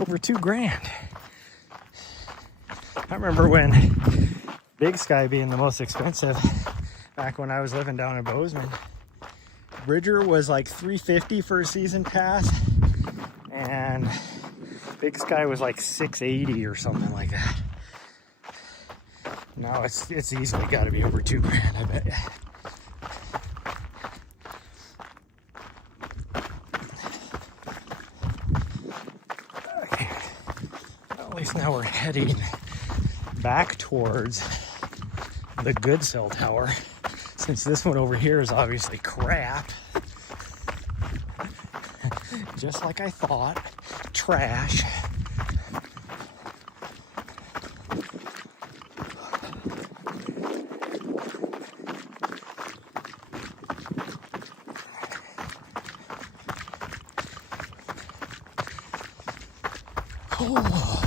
over $2,000. I remember when Big Sky being the most expensive back when I was living down in Bozeman. Bridger was like $350 for a season pass, and Big Sky was like $680 or something like that. Now it's easily got to be over $2,000, I bet. Okay. Well, at least now we're heading back towards the good cell tower, since this one over here is obviously crap. Just like I thought, trash. Oh.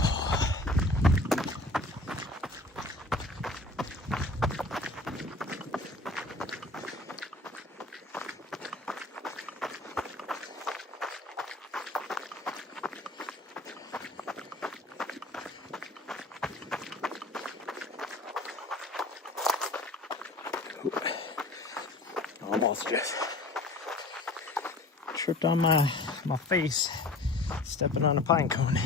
Almost just tripped on my face stepping on a pine cone.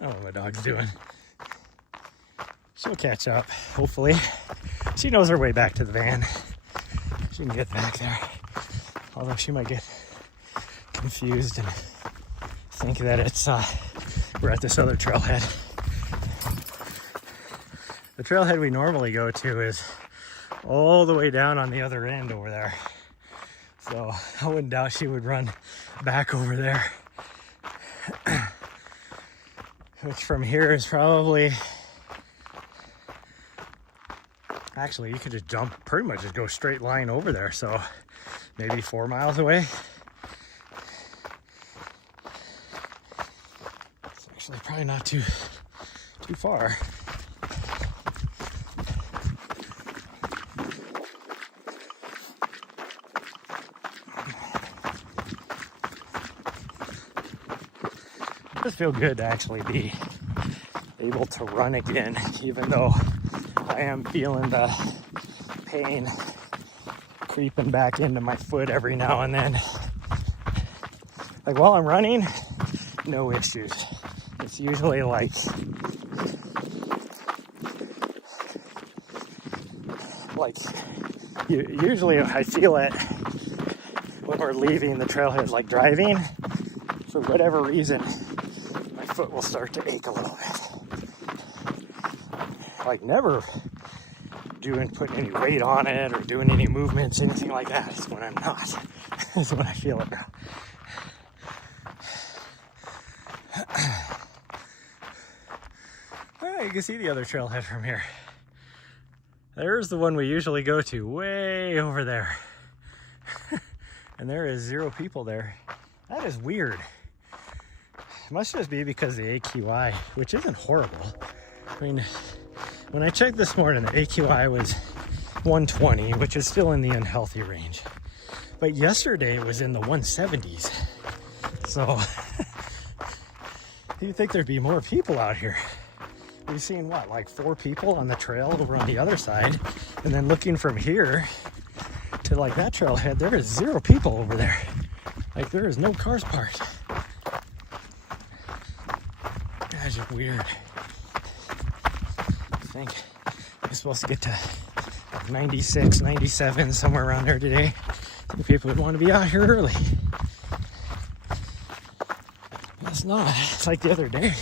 I don't know what my dog's doing. She'll catch up, hopefully. She knows her way back to the van. She can get back there. Although she might get confused and think that it's we're at this other trailhead. The trailhead we normally go to is all the way down on the other end over there. So I wouldn't doubt she would run back over there. Which from here is probably, actually you could just jump, pretty much just go straight line over there. So maybe 4 miles away. It's actually probably not too far. It does feel good to actually be able to run again, even though I am feeling the pain creeping back into my foot every now and then. Like while I'm running, no issues. It's usually like usually I feel it when we're leaving the trailhead, like driving. For whatever reason, my foot will start to ache a little bit. Like never putting any weight on it or doing any movements, anything like that. It's when I'm not. It's when I feel it now. You can see the other trailhead from here. There's the one we usually go to, way over there. And there is 0 people there. That is weird. It must just be because of the AQI, which isn't horrible. I mean, when I checked this morning, the AQI was 120, which is still in the unhealthy range. But yesterday it was in the 170s. So you'd think there'd be more people out here. We've seen what, like 4 people on the trail over on the other side. And then looking from here to like that trailhead, there is 0 people over there. Like there is no cars parked. That's just weird. I think I'm supposed to get to 96, 97, somewhere around there today. I think people would want to be out here early. But it's not. It's like the other day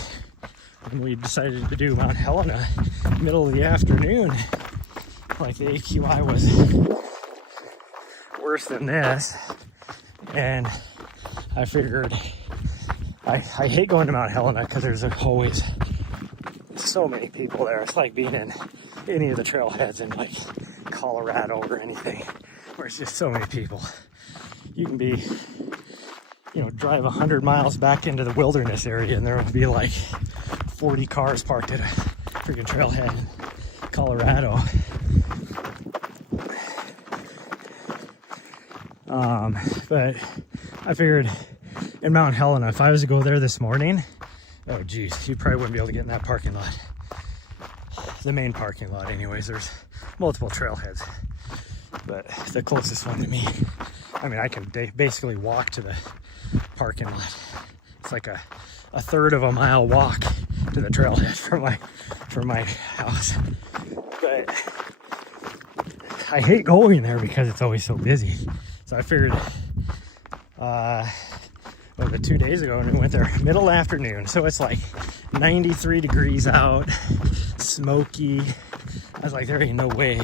when we decided to do Mount Helena, middle of the afternoon. Like the AQI was worse than this. And I figured I hate going to Mount Helena because there's always so many people there. It's like being in any of the trailheads in like Colorado or anything, where it's just so many people. You can be, drive 100 miles back into the wilderness area and there will be like 40 cars parked at a freaking trailhead in Colorado. But I figured in Mount Helena, if I was to go there this morning, oh geez, you probably wouldn't be able to get in that parking lot. The main parking lot anyways. There's multiple trailheads, but the closest one to me, I mean, I can basically walk to the parking lot. It's like a third of a mile walk to the trailhead from my house. But I hate going there because it's always so busy. So I figured, the 2 days ago, and we went there middle afternoon. So it's like 93 degrees out, smoky. I was like, there ain't no way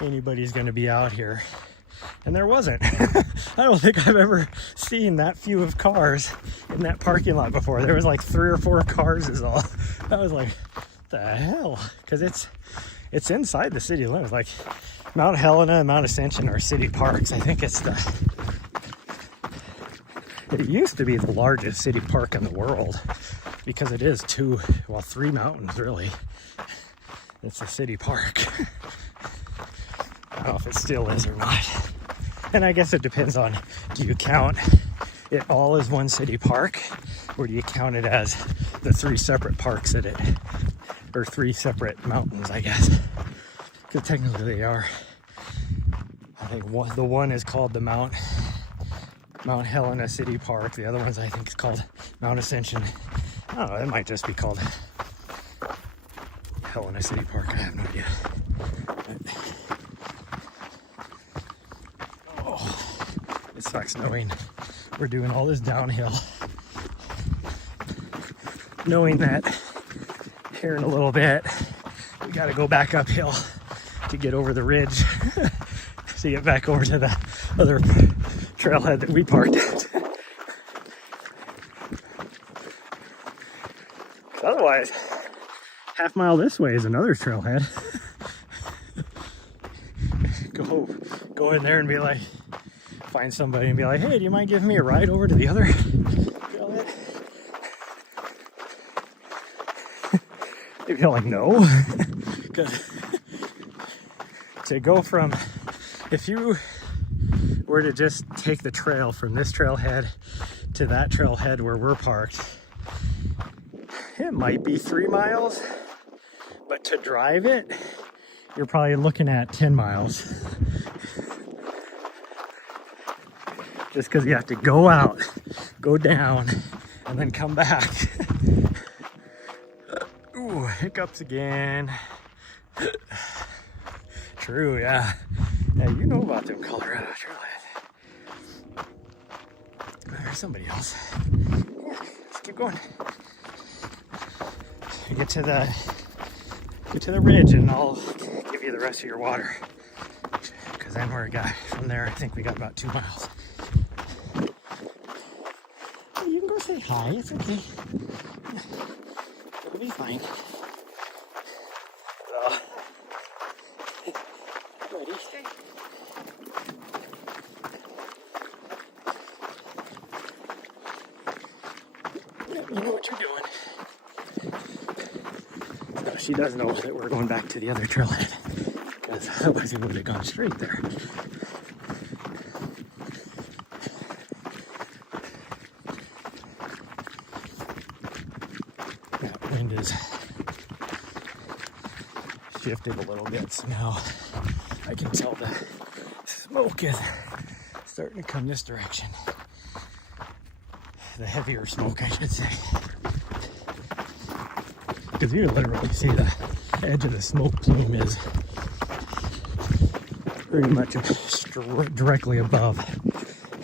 anybody's gonna be out here. And there wasn't. I don't think I've ever seen that few of cars in that parking lot before. There was like 3 or 4 cars is all. I was like, what the hell? Because it's inside the city limits. Like Mount Helena and Mount Ascension are city parks. I think it used to be the largest city park in the world because it is 3 mountains really. It's a city park. I don't know if it still is or not. And I guess it depends on, do you count it all as one city park, or do you count it as the 3 separate parks that or 3 separate mountains, I guess. Because technically they are. I think the one is called the Mount Helena City Park. The other one's I think is called Mount Ascension. I don't know, it might just be called Helena City Park. I have no idea. It sucks knowing we're doing all this downhill, knowing that here in a little bit we got to go back uphill to get over the ridge to get back over to the other trailhead that we parked at. Otherwise, half mile this way is another trailhead. Go in there and be like, find somebody and be like, hey, do you mind giving me a ride over to the other trailhead? They'd be like, no. Because to go from, if you were to just take the trail from this trailhead to that trailhead where we're parked, it might be 3 miles, but to drive it, you're probably looking at 10 miles. Just because you have to go out, go down, and then come back. Ooh, hiccups again. True, yeah. Yeah, you know about them Colorado trailheads. There's somebody else. Yeah, let's keep going. Get to the ridge and I'll give you the rest of your water. Because then from there, I think we got about 2 miles. You can go say hi, it's okay. It'll be fine. Ready? You know what you're doing. So she does know that we're going back to the other trailhead, because otherwise we would have gone straight there. That wind is shifted a little bit, so now I can tell the smoke is starting to come this direction. The heavier smoke, I should say. Because you can literally see the edge of the smoke plume is pretty much directly above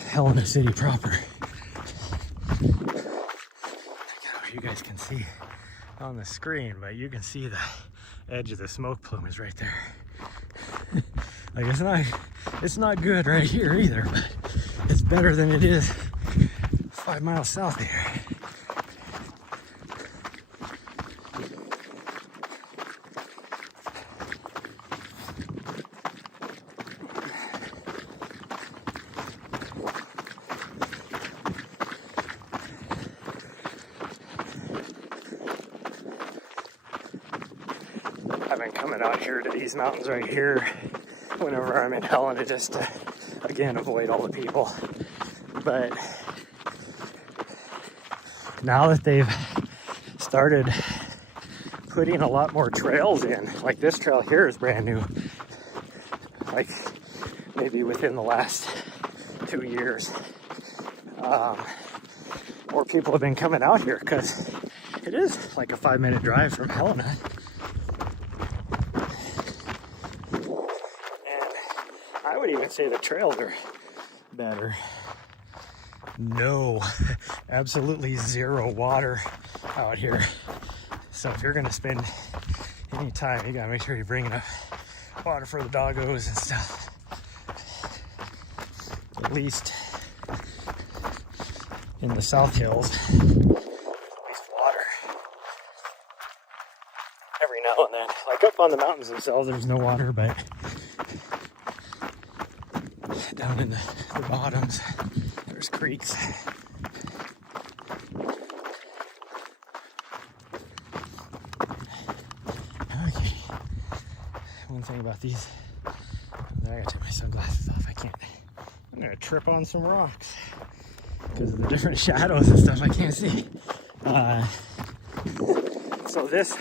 Helena City proper. I don't know if you guys can see on the screen, but you can see the edge of the smoke plume is right there. Like it's not good right here either, but it's better than it is 5 miles south of here. coming out here to these mountains right here whenever I'm in Helena, just to, again, avoid all the people. But now that they've started putting a lot more trails in, like this trail here is brand new, like maybe within the last 2 years, more people have been coming out here because it is like a 5-minute drive from Helena. And I would even say the trails are better. No, absolutely zero water out here. So if you're gonna spend any time, you gotta make sure you bring enough water for the doggos and stuff. At least in the South Hills, at least water. Every now and then, like up on the mountains themselves, there's no water, but down in the bottoms, there's creeks. Okay. One thing about these, I gotta take my sunglasses off. I'm gonna trip on some rocks because of the different shadows and stuff I can't see. So this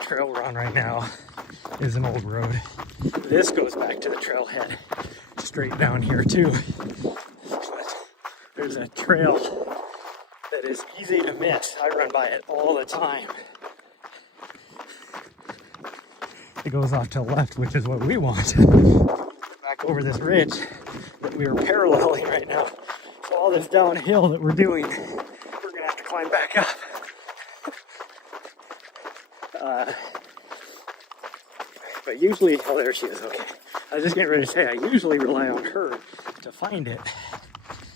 trail we're on right now is an old road. This goes back to the trailhead straight down here too. But there's a trail that is easy to miss. I run by it all the time. It goes off to the left, which is what we want. Back over this ridge that we are paralleling right now. So all this downhill that we're doing, we're gonna have to climb back up. But usually, oh, there she is, okay. I was just getting ready to say, I usually rely on her to find it,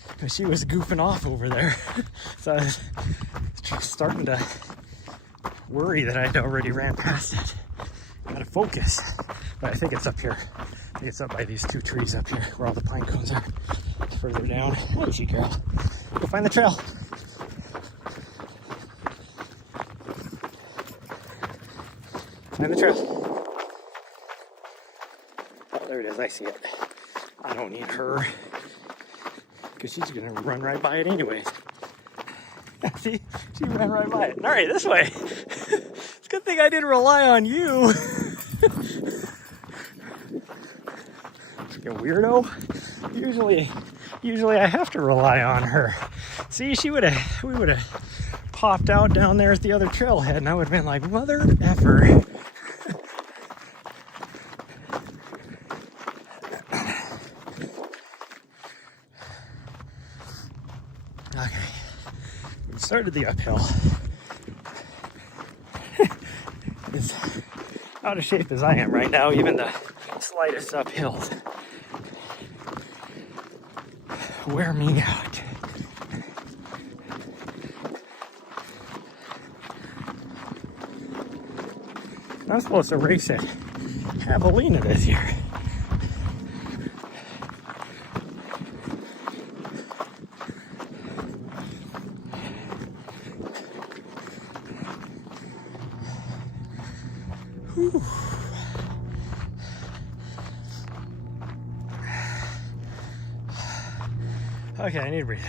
because she was goofing off over there. So I was starting to worry that I'd already ran past it. Gotta focus. But I think it's up here. I think it's up by these 2 trees up here where all the pine cones are. It's further down. There she goes. Go find the trail. Find the trail. Oh, there it is. I see it. I don't need her, because she's gonna run right by it anyways. See? She ran right by it. Alright, this way. It's a good thing I didn't rely on you. Freaking weirdo. Usually I have to rely on her. See, we would have popped out down there at the other trailhead, and I would have been like, mother effer. Okay, we started the uphill. As out of shape as I am right now, even the slightest uphills wear me out. I'm supposed to race at Javelina this year. Whew. Okay, I need a breather.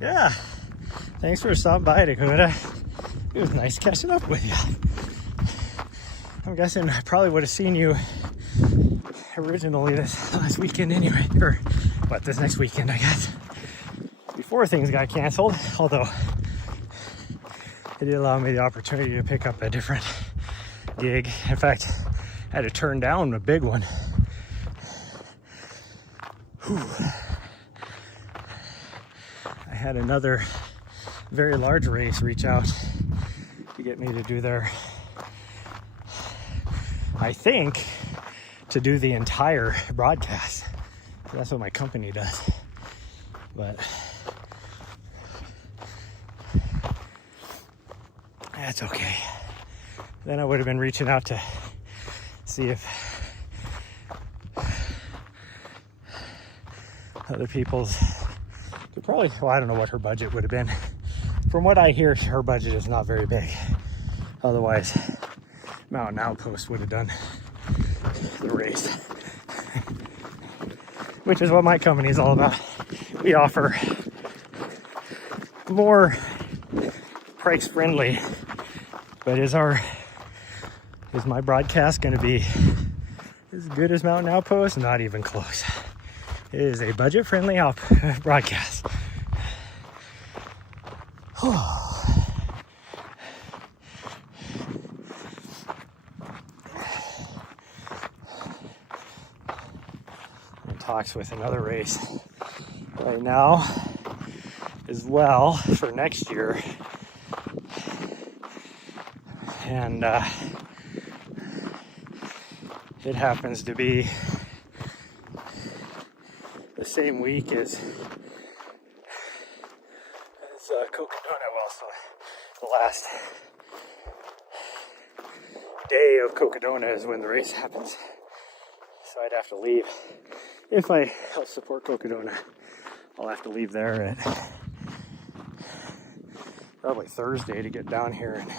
Yeah, thanks for stopping by, Dakota. It was nice catching up with you. I'm guessing I probably would have seen you originally this last weekend anyway, or what, this next weekend, I guess, before things got canceled, although it did allow me the opportunity to pick up a different gig. In fact, I had to turn down a big one. Whew. I had another very large race reach out to get me to do their, I think, to do the entire broadcast. That's what my company does. But that's okay. Then I would have been reaching out to see if other people's could probably, well, I don't know what her budget would have been from what I hear, her budget is not very big. Otherwise, Mountain Outpost would have done the race. Which is what my company is all about. We offer more price friendly, but is my broadcast going to be as good as Mountain Outpost? Not even close. It is a budget friendly broadcast. Talks with another race right now as well for next year, and it happens to be the same week as Cocodona. Well, so the last day of Cocodona is when the race happens, so I'd have to leave. If I help support Cocodona, I'll have to leave there at probably Thursday to get down here and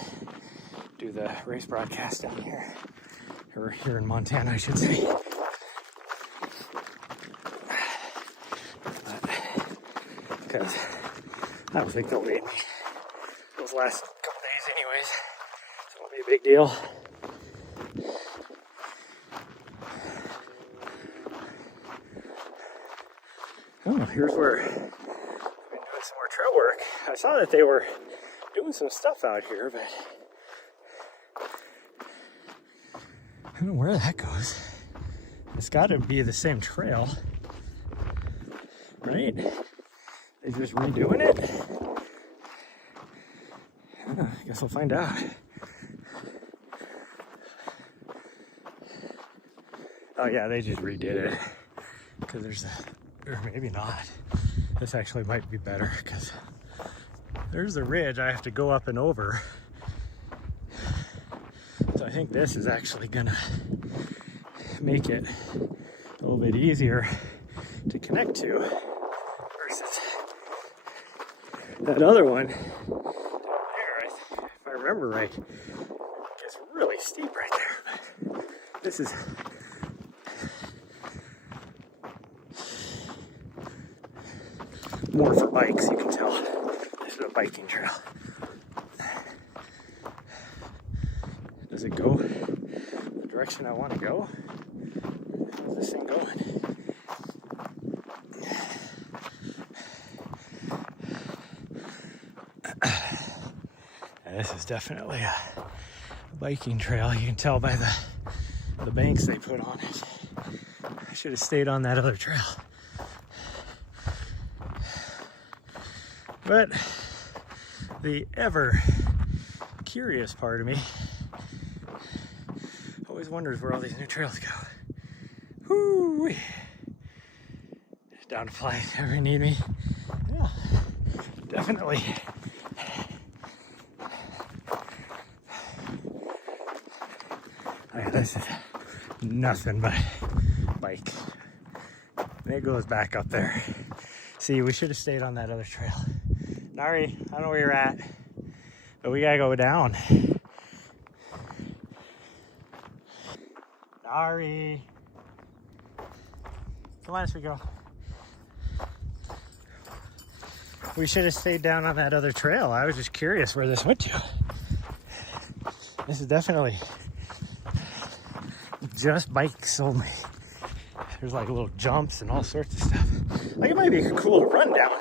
do the race broadcast down here. Or here in Montana, I should say. Because I don't think they'll need me those last couple days anyways. So it won't be a big deal. Oh, here's where I've been doing some more trail work. I saw that they were doing some stuff out here, but I don't know where that goes. It's got to be the same trail, right? They're just redoing it? I guess we'll find out. Oh yeah, they just redid it. Because there's a... Or maybe not. This actually might be better because there's the ridge I have to go up and over. So I think this is actually gonna make it a little bit easier to connect to versus that other one down there. If I remember right, it's really steep right there. But this is more for bikes, you can tell. This is a biking trail. Does it go the direction I want to go? How's this thing going? This is definitely a biking trail. You can tell by the banks they put on it. I should have stayed on that other trail. But the ever curious part of me always wonders where all these new trails go. Whoo! Down to fly if you ever need me. Yeah, definitely. Okay, this is nothing but bike. And it goes back up there. See, we should have stayed on that other trail. Nahri, I don't know where you're at, but we gotta go down. Nahri. Come on, as we go. We should have stayed down on that other trail. I was just curious where this went to. This is definitely just bikes only. There's like little jumps and all sorts of stuff. Like it might be cool to run down,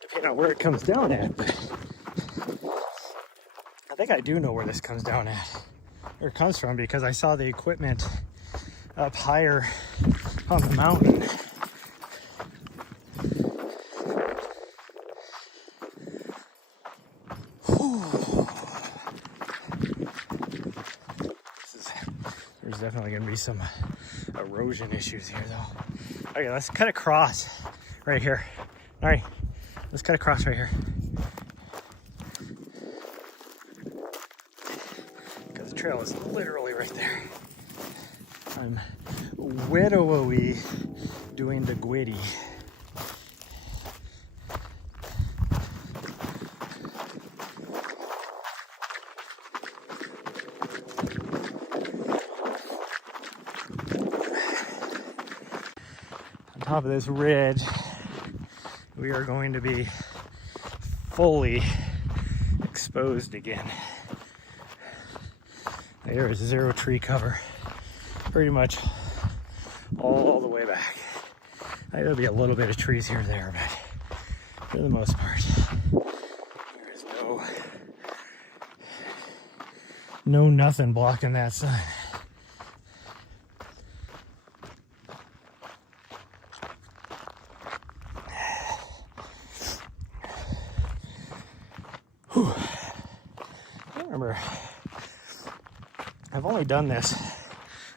depending on where it comes down at, but I think I do know where this comes down at, or it comes from, because I saw the equipment up higher on the mountain. There's definitely going to be some erosion issues here, though. Okay, let's cut across right here. All right, let's cut across right here. Because the trail is literally right there. I'm widowy doing the gwitty. top of this ridge, we are going to be fully exposed again. There is zero tree cover pretty much all the way back. There'll be a little bit of trees here and there, but for the most part, there is no nothing blocking that sun. Whew. I remember, I've only done this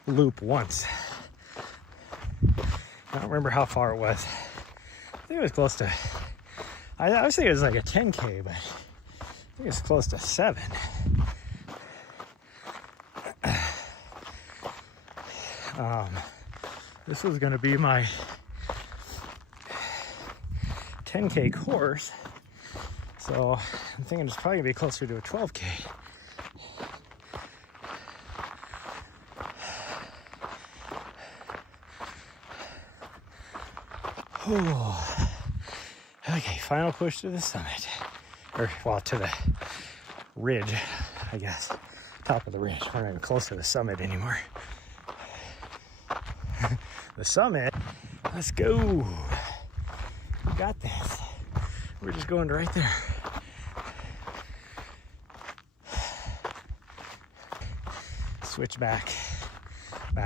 loop once. I don't remember how far it was. I think it was close to, I was thinking it was like a 10K, but I think it's close to 7. This was going to be my 10K course, so I'm thinking it's probably going to be closer to a 12K. Oh. Okay, final push to the summit. Or, well, to the ridge, I guess. Top of the ridge. We're not even close to the summit anymore. The summit. Let's go. We got this. We're just going right there. Switch back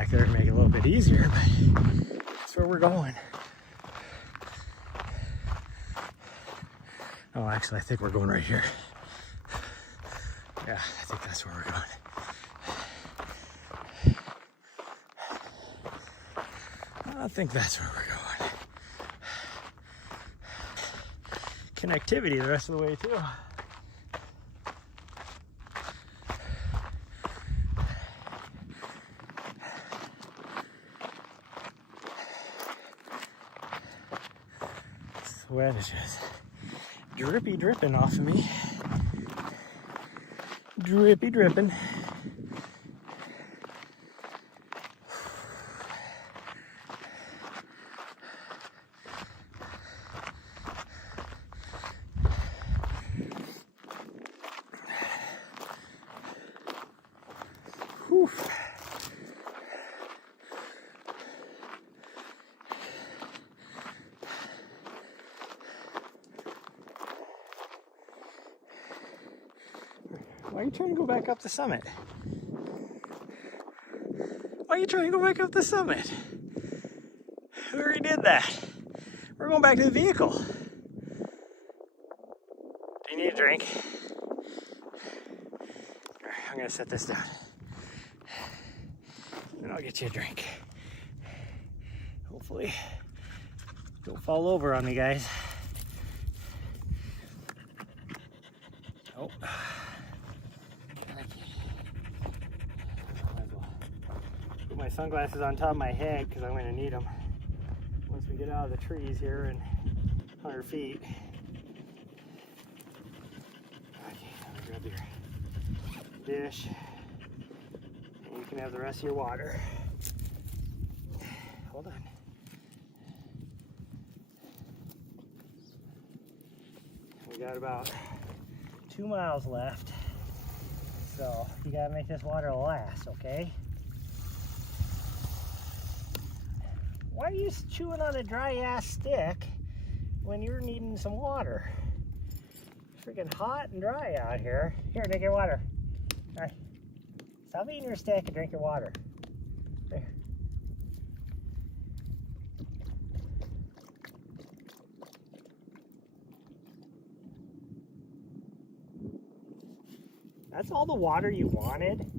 there to make it a little bit easier, but that's where we're going. Oh, actually, I think we're going right here. Yeah, I think that's where we're going. I think that's where we're going. Connectivity the rest of the way, too. Sweat is just dripping off of me. Dripping. Whew. Why are you trying to go back up the summit? Why are you trying to go back up the summit? We already did that. We're going back to the vehicle. Do you need a drink? All right, I'm going to set this down. And I'll get you a drink. Hopefully, don't fall over on me, guys. Oh. Put my sunglasses on top of my head because I'm going to need them once we get out of the trees here in 100 feet. Okay, grab your dish. And you can have the rest of your water. Hold on. We got about 2 miles left. So you gotta make this water last, okay? Why are you chewing on a dry ass stick when you're needing some water? It's freaking hot and dry out here. Here, drink your water. All right. Stop eating your stick and drink your water. There. That's all the water you wanted?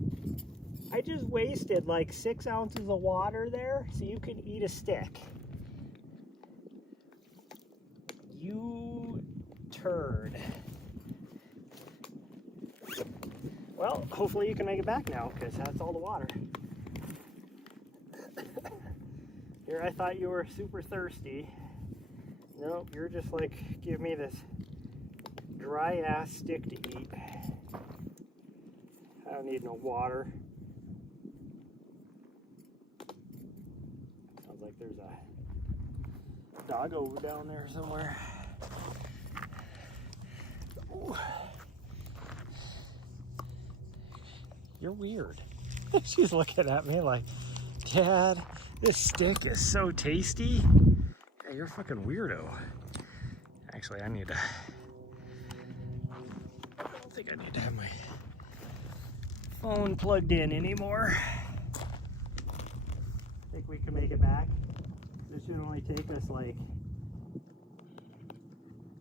I just wasted like 6 ounces of water there so you can eat a stick. You turd. Well, hopefully you can make it back now because that's all the water. Here, I thought you were super thirsty. Nope, you're just like, give me this dry ass stick to eat. I don't need no water. Sounds like there's a doggo down there somewhere. Ooh. You're weird. She's looking at me like, Dad, this stick is so tasty. Yeah, you're a fucking weirdo. Actually, I don't think I need to have my phone plugged in anymore. Think we can make it back? This should only take us like,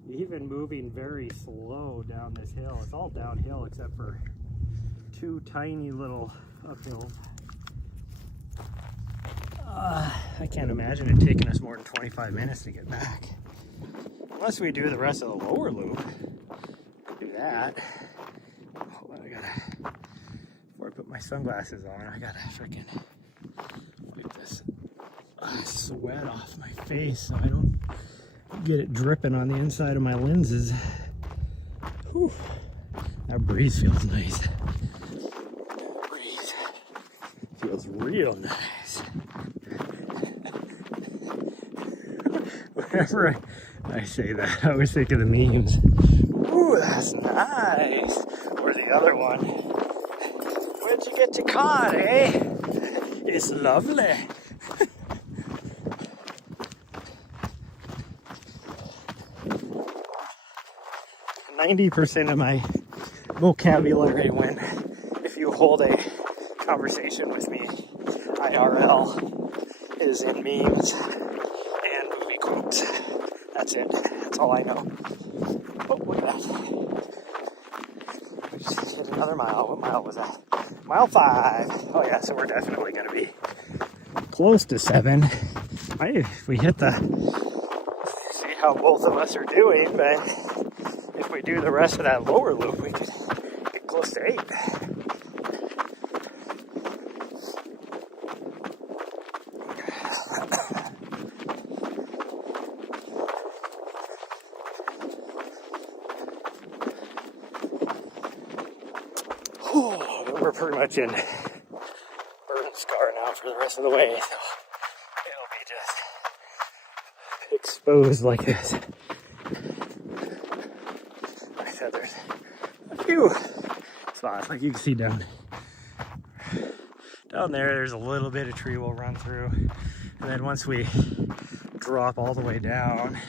even moving very slow down this hill. It's all downhill except for two tiny little uphills. I can't imagine it taking us more than 25 minutes to get back. Unless we do the rest of the lower loop. Do that. Hold on, before I put my sunglasses on, I gotta freaking wipe this sweat off my face so I don't get it dripping on the inside of my lenses. Whew. That breeze feels nice. Breeze feels real nice. Whenever I say that, I always think of the memes. Ooh, that's nice. Or the other one. Where'd you get your car, eh? It's lovely. 90% of my vocabulary when, if you hold a conversation with me IRL, is in memes and movie quotes. That's it. That's all I know. Oh, look at that. We just hit another mile. What mile was that? Mile 5. Oh yeah, so we're definitely going to be close to 7. If we hit see how both of us are doing, but if we do the rest of that lower loop, we could get close to 8. We're pretty much in burn scar now for the rest of the way, so it'll be just exposed like this. I said there's a few spots, like you can see down there, there's a little bit of tree we'll run through, and then once we drop all the way down,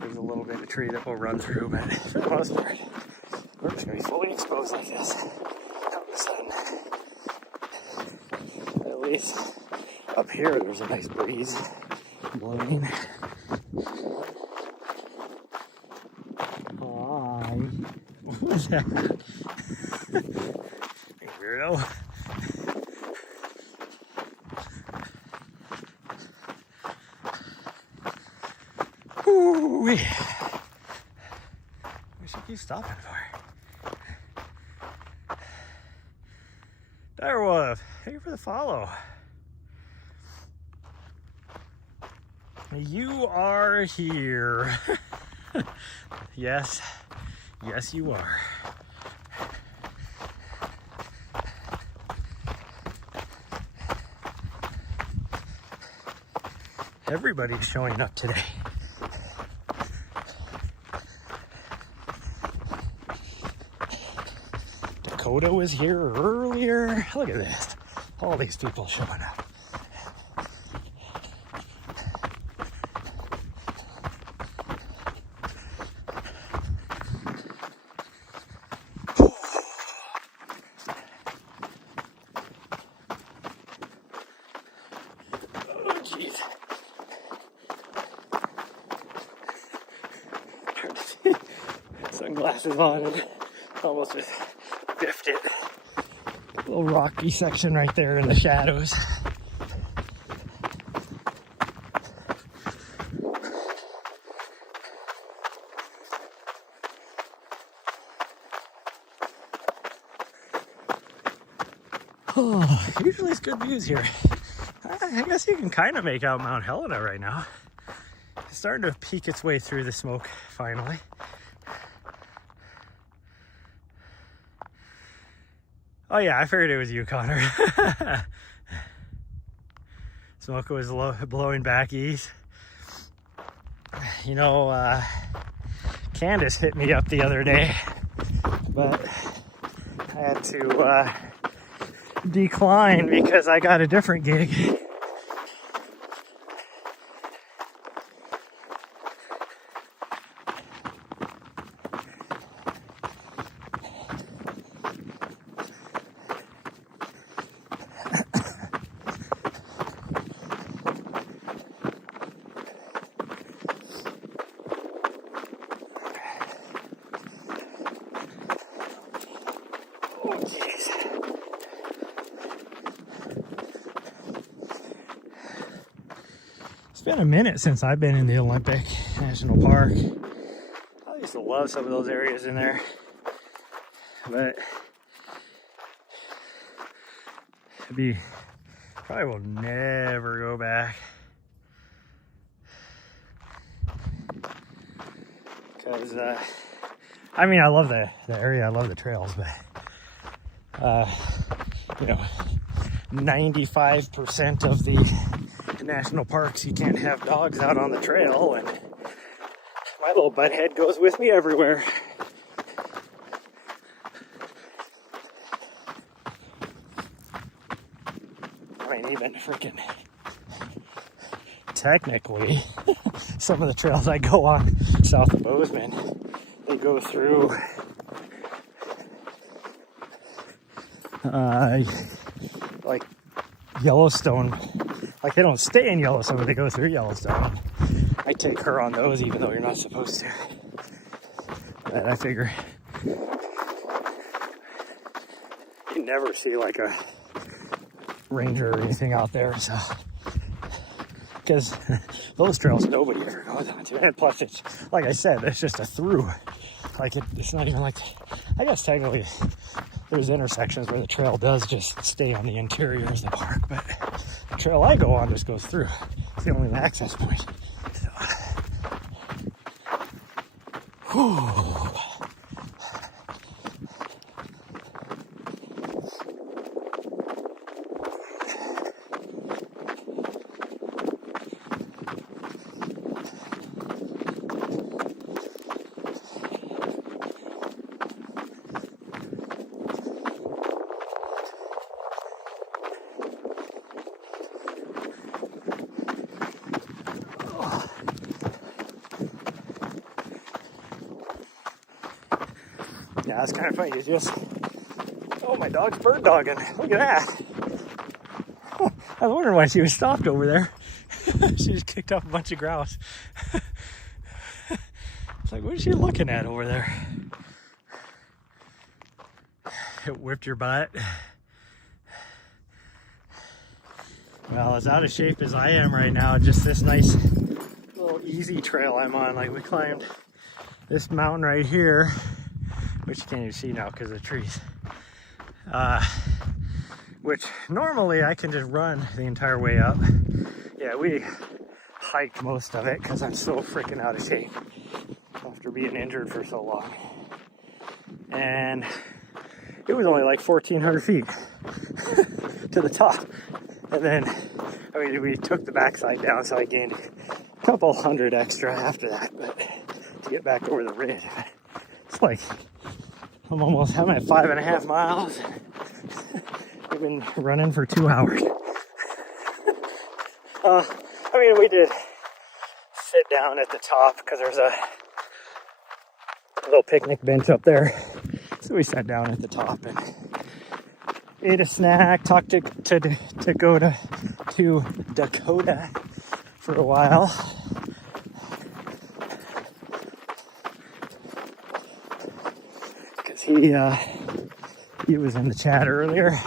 there's a little bit of tree that we'll run through, but for the most part, we're just going to be fully exposed like this. At least up here there's a nice breeze blowing. Hi. What was that? Weirdo. Ooh, what should keep stopping for? Direwolf, thank you for the follow. You are here. Yes, yes you are. Everybody's showing up today. Dakota was here earlier. Look at this. All these people showing up. Oh, jeez. Sunglasses on and almost just biffed it. Little rocky section right there in the shadows. Oh, usually it's good views here. I guess you can kind of make out Mount Helena right now. It's starting to peek its way through the smoke finally. Oh yeah, I figured it was you, Connor. Smoke was blowing back east. You know, Candace hit me up the other day, but I had to decline because I got a different gig. It's been a minute since I've been in the Olympic National Park. I used to love some of those areas in there, but probably will never go back because I mean, I love the area, I love the trails, but you know, 95% of the national parks you can't have dogs out on the trail, and my little butthead goes with me everywhere. I mean, even freaking technically some of the trails I go on south of Bozeman, they go through like Yellowstone. Like, they don't stay in Yellowstone, but they go through Yellowstone. I take her on those even though you're not supposed to. But I figure you never see like a ranger or anything out there, so because those trails nobody ever goes onto. And plus, it's like I said, it's just a through. Like, it's not even like, I guess technically there's intersections where the trail does just stay on the interior of the park, but the trail I go on just goes through. It's the only access point. So, whew. Yeah, that's kind of funny. You just, oh, my dog's bird dogging. Look at that. Oh, I was wondering why she was stopped over there. She just kicked off a bunch of grouse. It's like, what is she looking at over there? It whipped your butt. Well, as out of shape as I am right now, just this nice little easy trail I'm on. Like, we climbed this mountain right here, which you can't even see now because of the trees. Which normally I can just run the entire way up. Yeah, we hiked most of it because I'm so freaking out of shape after being injured for so long. And it was only like 1,400 feet to the top. And then, I mean, we took the backside down, so I gained a couple hundred extra after that, but to get back over the ridge. It's like, I'm at 5.5 miles. We've been running for 2 hours. I mean, we did sit down at the top because there's a little picnic bench up there. So we sat down at the top and ate a snack, talked to Dakota for a while. Because he was in the chat earlier.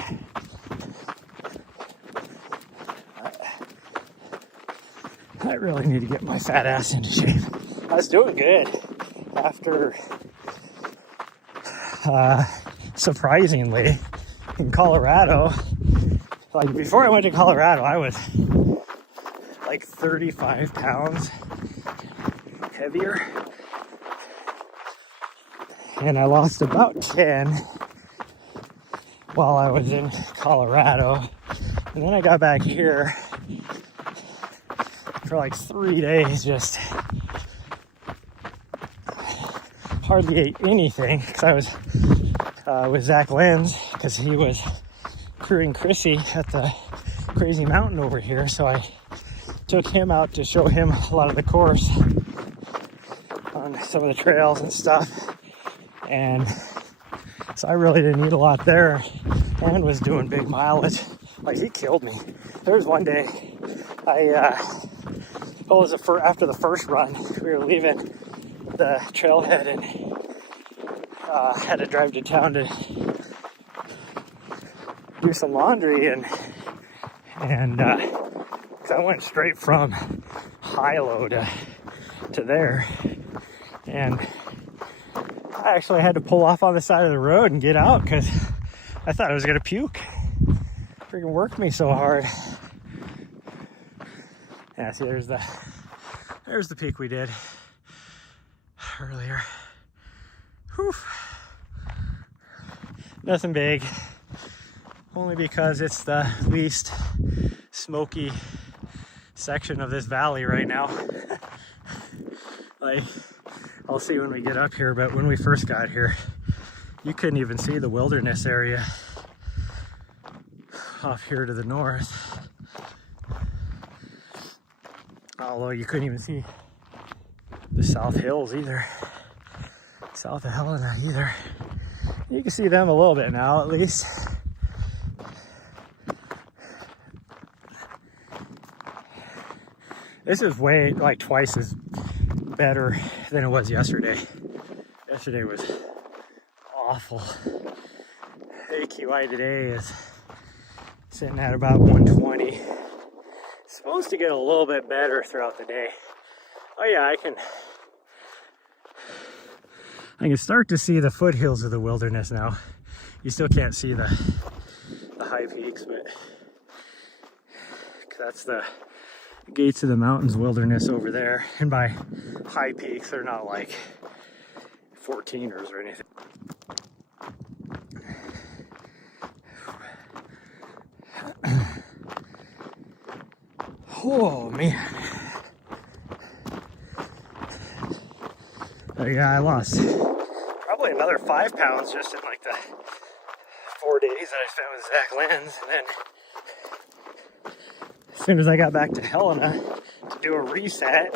I really need to get my fat ass into shape. I was doing good after, surprisingly, in Colorado. Like, before I went to Colorado, I was like 35 pounds heavier. And I lost about 10 while I was in Colorado. And then I got back here for like 3 days, just hardly ate anything because I was with Zach Lenz because he was crewing Chrissy at the crazy mountain over here. So I took him out to show him a lot of the course on some of the trails and stuff. And so I really didn't eat a lot there and was doing big mileage. Like, he killed me. There was one day after the first run, we were leaving the trailhead and had to drive to town to do some laundry and cause I went straight from Hilo to there, and I actually had to pull off on the side of the road and get out because I thought I was gonna puke. Freaking worked me so hard. Yeah, see, there's the peak we did earlier. Whew. Nothing big, only because it's the least smoky section of this valley right now. Like, I'll see when we get up here, but when we first got here, you couldn't even see the wilderness area off here to the north. Although you couldn't even see the South Hills either. South of Helena either. You can see them a little bit now, at least. This is way, like, twice as better than it was yesterday. Yesterday was awful. AQI today is sitting at about 120. Supposed to get a little bit better throughout the day. Oh yeah, I can start to see the foothills of the wilderness now. You still can't see the high peaks, but that's the gates of the mountains wilderness over there. And by high peaks, they're not like 14ers or anything. Oh man. Oh yeah, I lost probably another 5 pounds just in like the 4 days that I spent with Zach Lenz. And then as soon as I got back to Helena to do a reset,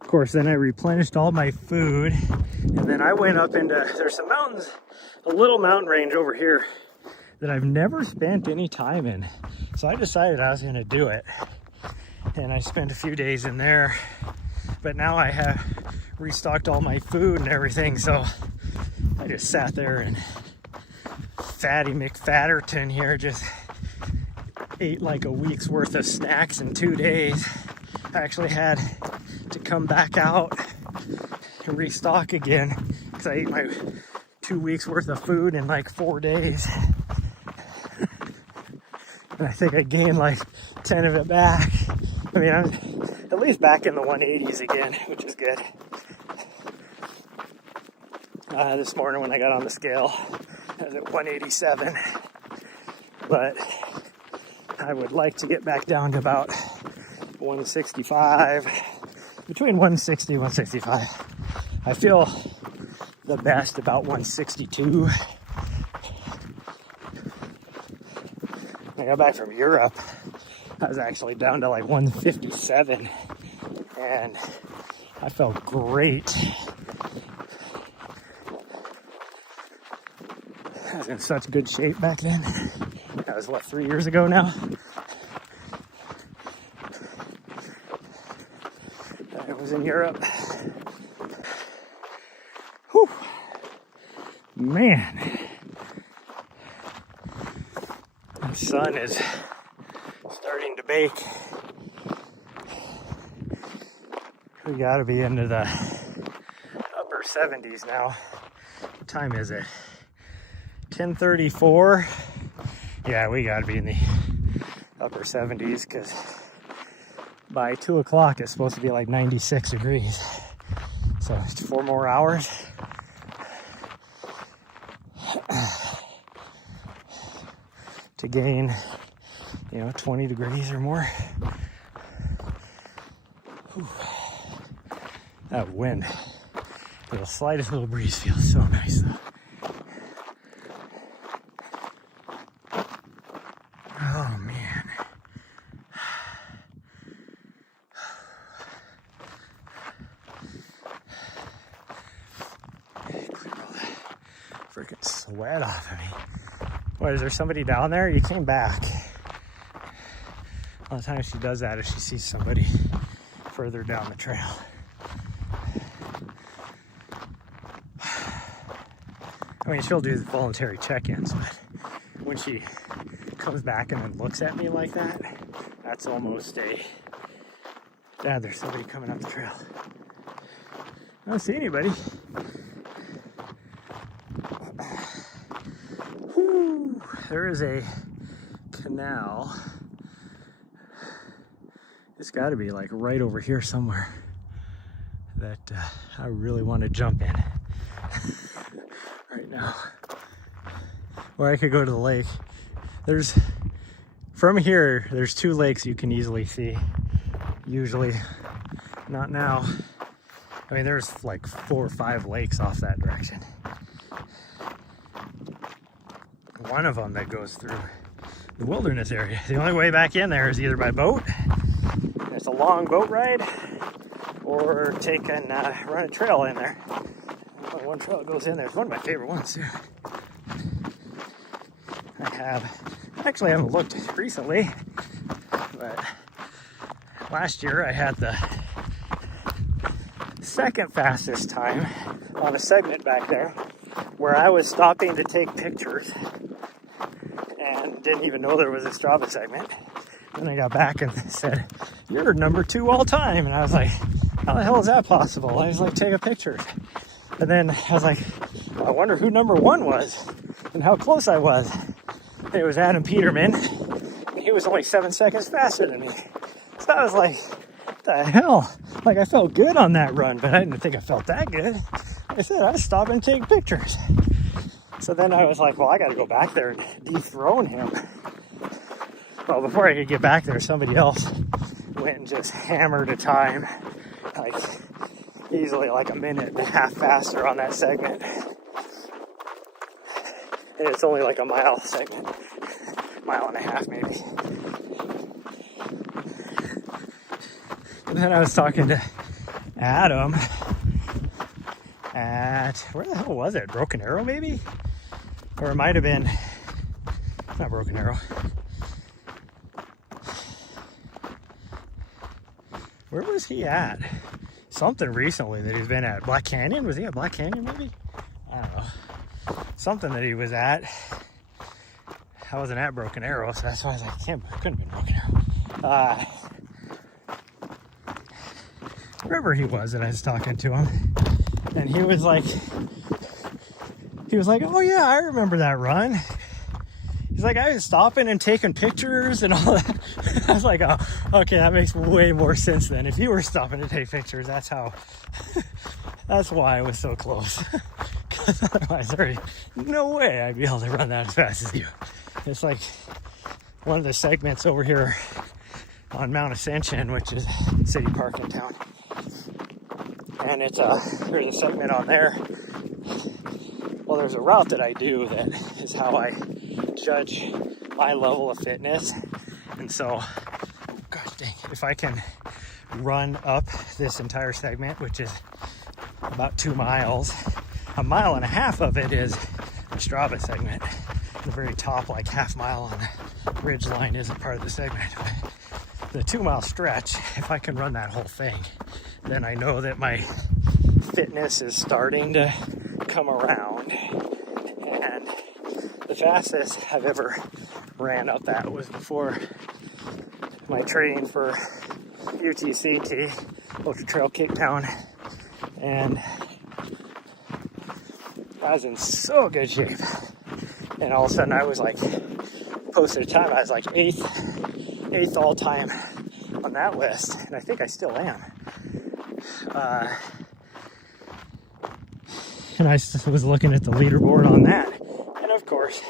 of course, then I replenished all my food. And then I went up into, there's some mountains, a little mountain range over here that I've never spent any time in. So I decided I was gonna do it. And I spent a few days in there, but now I have restocked all my food and everything. So I just sat there and Fatty McFatterton here just ate like a week's worth of snacks in 2 days. I actually had to come back out and restock again because I ate my 2 weeks worth of food in like 4 days. And I think I gained like 10 of it back. I mean, I'm at least back in the 180s again, which is good. This morning when I got on the scale, I was at 187. But I would like to get back down to about 165, between 160 and 165. I feel the best about 162. When I got back from Europe, I was actually down to like 157, and I felt great. I was in such good shape back then. That was, what, 3 years ago now? I was in Europe. Whew. Man. The sun is starting to bake. We gotta be into the upper 70s now. What time is it? 10:34. Yeah, we gotta be in the upper 70s because by 2 o'clock it's supposed to be like 96 degrees. So it's 4 more hours. To gain, 20 degrees or more. Whew. That wind, the slightest little breeze feels so nice though. Oh man. Clear all that freaking sweat off of me. What, is there somebody down there? You came back. A lot of times she does that if she sees somebody further down the trail. I mean, she'll do voluntary check-ins, but when she comes back and then looks at me like that, that's almost a, Dad, there's somebody coming up the trail. I don't see anybody. Whew, there is a canal. It's got to be like right over here somewhere that I really want to jump in right now. Or I could go to the lake. From here, there's 2 lakes you can easily see. Usually, not now. I mean, there's like 4 or 5 lakes off that direction. One of them that goes through the wilderness area. The only way back in there is either by boat. It's a long boat ride, or take and run a trail in there. One trail goes in there. It's one of my favorite ones too. I haven't looked recently, but last year I had the second fastest time on a segment back there where I was stopping to take pictures and didn't even know there was a Strava segment. And I got back and said, "You're number 2 all time." And I was like, how the hell is that possible? I was like, take a picture. And then I was like, I wonder who number 1 was and how close I was. And it was Adam Peterman. And he was only 7 seconds faster than me. So I was like, what the hell? Like, I felt good on that run, but I didn't think I felt that good. I said, I stopped and take pictures. So then I was like, well, I got to go back there and dethrone him. Well, before I could get back there, somebody else went and just hammered a time, like easily like a minute and a half faster on that segment. And it's only like a mile segment, mile and a half maybe. And then I was talking to Adam at, where the hell was it? Broken Arrow maybe? Or it might have been, not Broken Arrow. Where was he at? Something recently that he's been at. Black Canyon? Was he at Black Canyon maybe? I don't know. Something that he was at. I wasn't at Broken Arrow, so that's why I was like, couldn't have been Broken Arrow. Wherever he was that I was talking to him. And he was like, oh yeah, I remember that run. He's like, I was stopping and taking pictures and all that. I was like, oh, okay, that makes way more sense then. If you were stopping to take pictures, that's why I was so close. Because otherwise, there's no way I'd be able to run that as fast as you. It's like one of the segments over here on Mount Ascension, which is a city park in town. And there's a segment on there. Well, there's a route that I do that is how I judge my level of fitness. And so, gosh dang, if I can run up this entire segment, which is about 2 miles, 1.5 miles of it is a Strava segment. The very top, like half mile on the ridge line, isn't part of the segment. But the 2 mile stretch, if I can run that whole thing, then I know that my fitness is starting to come around. And the fastest I've ever ran up that was before my training for UTCT, Ultra Trail Cape Town, and I was in so good shape. And all of a sudden I was like, posted a time, I was like eighth all time on that list, and I think I still am. And I was looking at the leaderboard on that, and of course,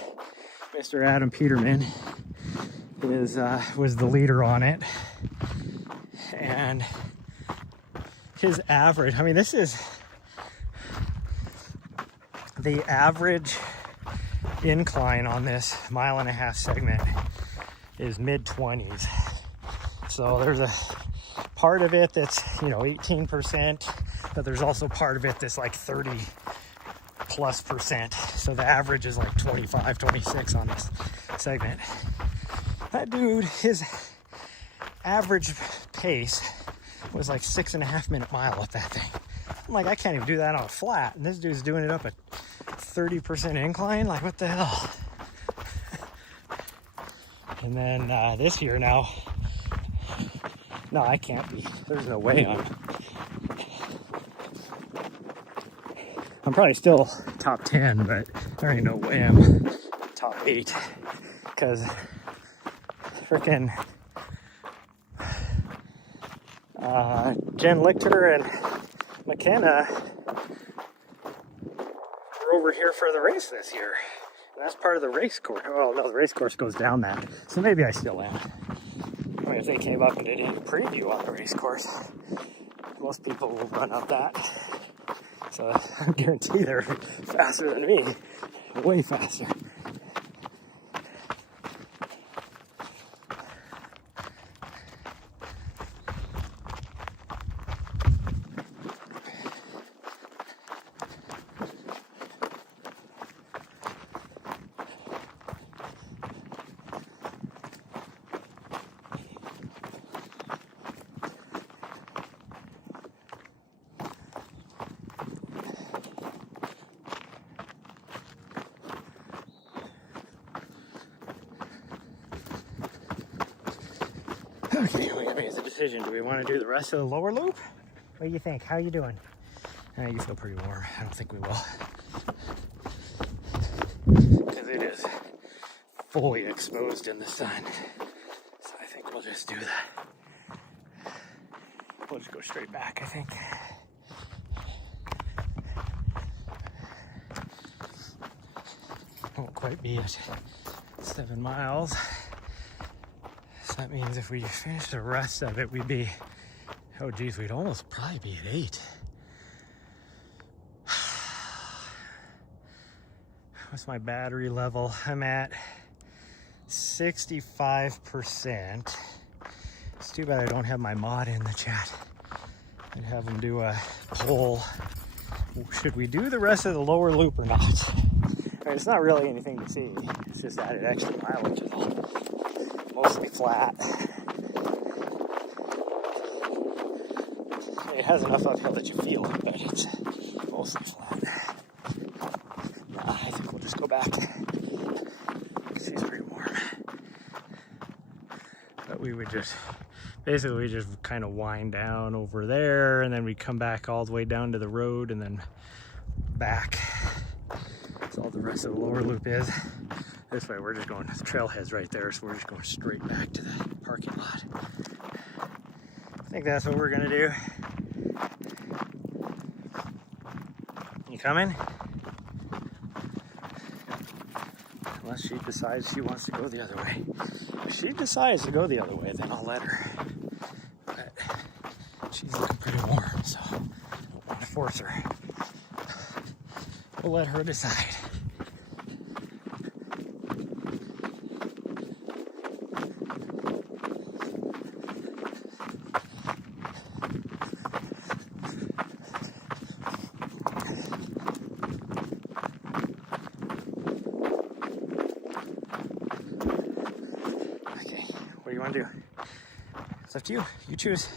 Mr. Adam Peterman was the leader on it, and his average, I mean, this is the average incline on this 1.5 mile segment is mid-20s. So there's a part of it that's, 18%, but there's also part of it that's like 30+%. So the average is like 25, 26 on this segment. That dude, his average pace was like 6.5 minute mile up that thing. I'm like, I can't even do that on a flat. And this dude's doing it up a 30% incline. Like, what the hell? And then this year now, no, I can't be. There's no way I'm probably still top 10, but there ain't no way I'm top 8. Because freaking Jen Lichter and McKenna were over here for the race this year. And that's part of the race course. Well, no, the race course goes down that. So maybe I still am. I mean, if they came up and did a preview on the race course, most people will run up that. So I guarantee they're faster than me. Way faster. Okay, we gotta make a decision. Do we want to do the rest of the lower loop? What do you think? How are you doing? You feel pretty warm. I don't think we will. Because it is fully exposed in the sun. So I think we'll just do that. We'll just go straight back, I think. Won't quite be at 7 miles. That means if we finish the rest of it, we'd be, oh geez, we'd almost probably be at 8. What's my battery level? I'm at 65%. It's too bad I don't have my mod in the chat. I'd have him do a poll. Should we do the rest of the lower loop or not? I mean, it's not really anything to see. It's just added extra mileage is all. Mostly flat. It has enough uphill that you feel it, but it's mostly flat. Nah, I think we'll just go back. She's pretty warm. But we would just, basically we just kind of wind down over there, and then we come back all the way down to the road and then back. That's all the rest of the lower loop is. This way, we're just going, the trailhead's right there, so we're just going straight back to the parking lot. I think that's what we're gonna do. You coming? Unless she decides she wants to go the other way. If she decides to go the other way, then I'll let her. But she's looking pretty warm, so I don't want to force her. We'll let her decide. What do you want to do? It's up to you. You choose.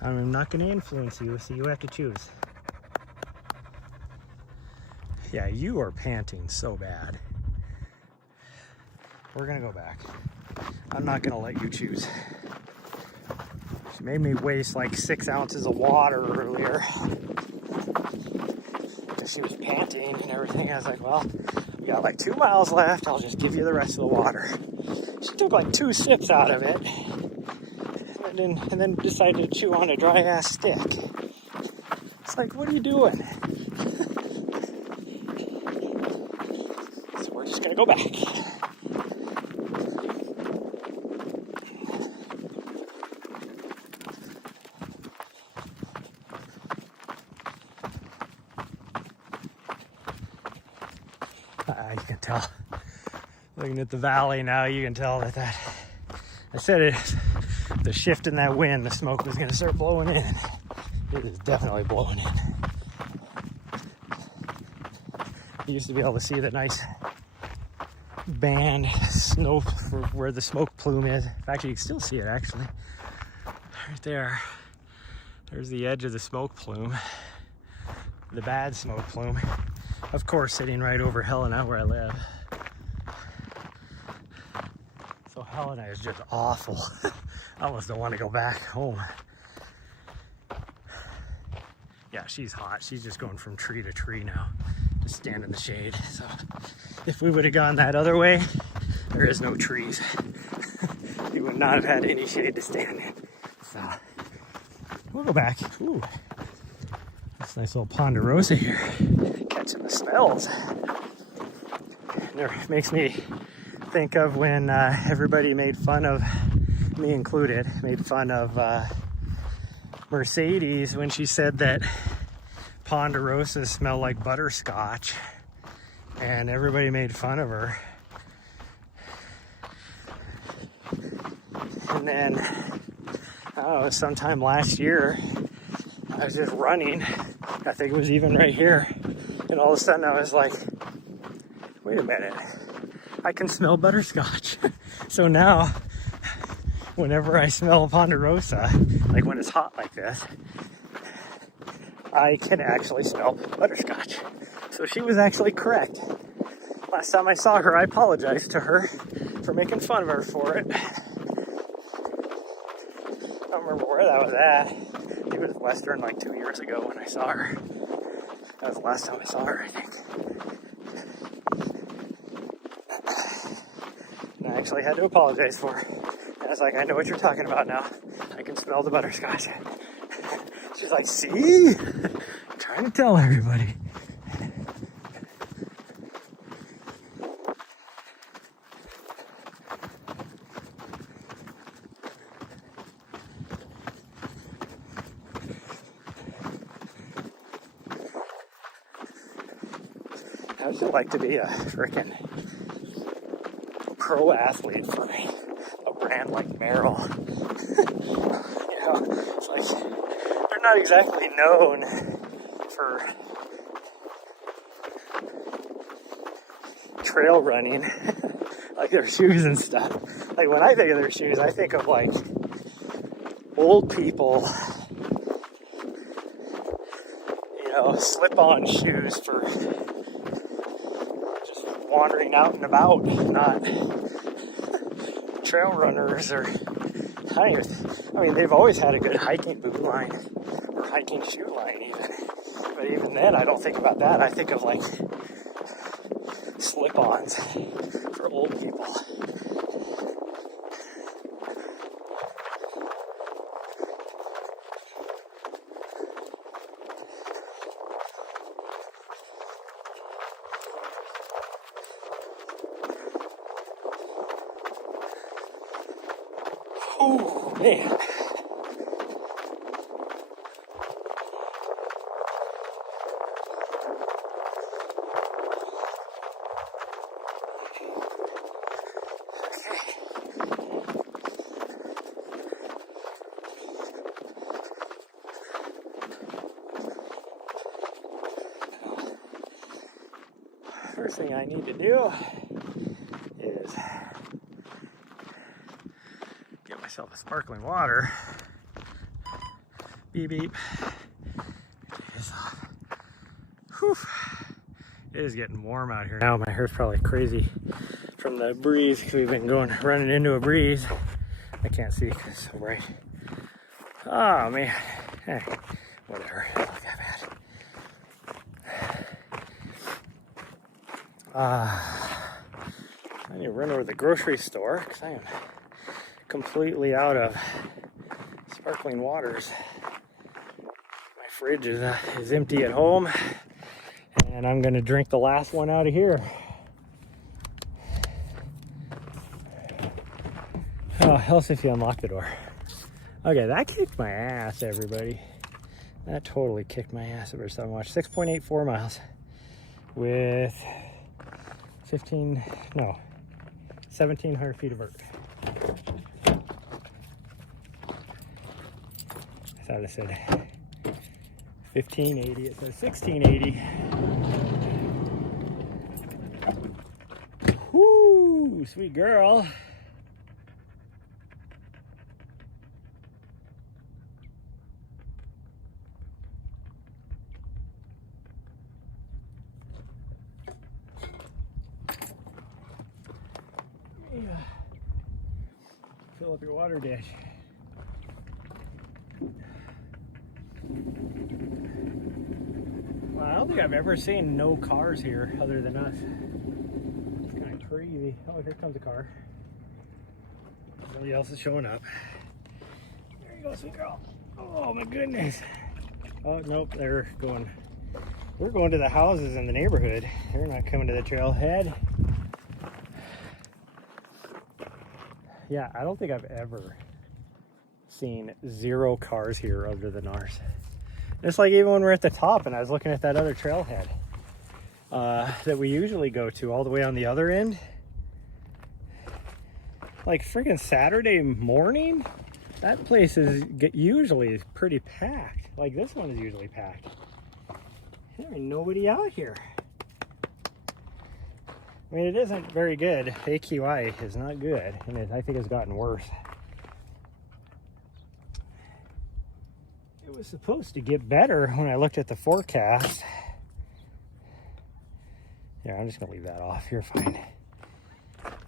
I'm not going to influence you, so you have to choose. Yeah, you are panting so bad. We're going to go back. I'm not going to let you choose. She made me waste like 6 ounces of water earlier. Because she was panting and everything. I was like, well, we got like 2 miles left. I'll just give you the rest of the water. She took like 2 sips out of it and then decided to chew on a dry ass stick. It's like, what are you doing? So we're just gonna go back. you can tell. Looking at the valley now, you can tell that I said it, the shift in that wind, the smoke was gonna start blowing in. It is definitely blowing in. You used to be able to see the nice band snow for where the smoke plume is. Actually, you can still see it actually. Right there. There's the edge of the smoke plume. The bad smoke plume. Of course, sitting right over Helena where I live. So Helena is just awful. I almost don't want to go back home. Yeah, she's hot. She's just going from tree to tree now. Just stand in the shade. So if we would have gone that other way, there is no trees. You would not have had any shade to stand in. So we'll go back. Ooh, this nice little Ponderosa here. Catching the smells. It makes me think of when everybody made fun of, me included, made fun of Mercedes when she said that Ponderosas smell like butterscotch, and everybody made fun of her. And then, oh, sometime last year, I was just running, I think it was even right here, and all of a sudden I was like, wait a minute, I can smell butterscotch. So now, whenever I smell a Ponderosa, like when it's hot like this, I can actually smell butterscotch. So she was actually correct. Last time I saw her, I apologized to her for making fun of her for it. I don't remember where that was at. It was Western like 2 years ago when I saw her. That was the last time I saw her, I think. And I actually had to apologize for her. And I was like, I know what you're talking about now. I can smell the butterscotch. She's like, see? I'm trying to tell everybody. How would you like to be a freaking pro athlete for a brand like Merrill? You know, it's like, they're not exactly known for trail running, like their shoes and stuff. Like when I think of their shoes, I think of like old people, you know, slip-on shoes for just wandering out and about, not trail runners or hikers. I mean, they've always had a good hiking boot line or hiking shoe line even. But even then, I don't think about that. I think of like slip-ons for old people. Oh, man. First thing I need to do is get myself a sparkling water. Beep beep. Whew. It is getting warm out here now. My hair's probably crazy from the breeze because we've been running into a breeze. I can't see because it's so bright. Oh man. Hey, whatever. Not that bad. I need to run over to the grocery store because I am completely out of sparkling waters. My fridge is empty at home, and I'm going to drink the last one out of here. Oh, else if you unlock the door. Okay, that kicked my ass, everybody. That totally kicked my ass over 7 watch. 6.84 miles with 1,700 feet of vert. I thought it said 1580. It says 1680. Whoo, sweet girl. Yeah. Fill up your water dish. Well, I don't think I've ever seen no cars here other than us. It's kind of crazy. Oh, here comes a car. Nobody else is showing up. There you go, sweet girl. Oh my goodness. Oh, nope, they're going. We're going to the houses in the neighborhood. They're not coming to the trailhead. Yeah, I don't think I've ever seen 0 cars here other than ours. It's like even when we're at the top and I was looking at that other trailhead that we usually go to all the way on the other end. Like freaking Saturday morning, that place is usually pretty packed. Like this one is usually packed. There ain't nobody out here. I mean, it isn't very good. AQI is not good, and I think it's gotten worse. It was supposed to get better when I looked at the forecast. Yeah, I'm just gonna leave that off. You're fine.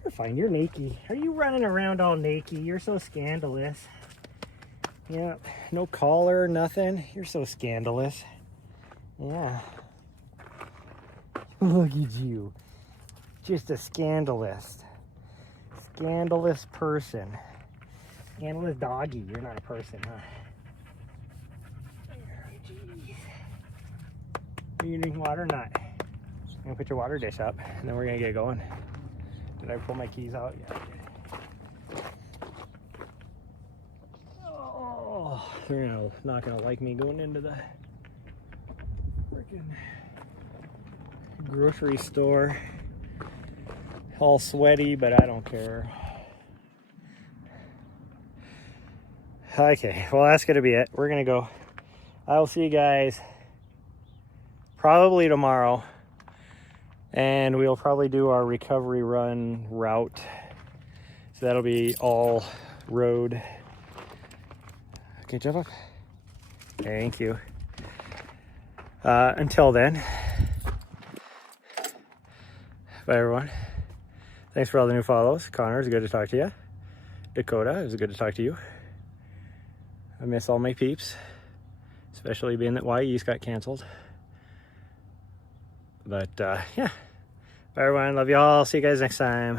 You're fine. You're naked. Are you running around all naked? You're so scandalous. Yeah, no collar, nothing. You're so scandalous. Yeah. Look at you. Just a scandalous person. Scandalous doggy. You're not a person, huh? Jeez. Are you drinking water or not? I'm gonna put your water dish up and then we're gonna get going. Did I pull my keys out? Yeah, I did. Oh, they're not gonna like me going into the freaking grocery store. All sweaty, but I don't care. Okay, well that's gonna be it. We're gonna go. I'll see you guys probably tomorrow, and we'll probably do our recovery run route. So that'll be all road. Okay, jump up. Thank you. Until then, bye everyone. Thanks for all the new follows. Connor, it's good to talk to you. Dakota, it was good to talk to you. I miss all my peeps, especially being that YE's got canceled. But yeah, bye everyone. Love you all. See you guys next time.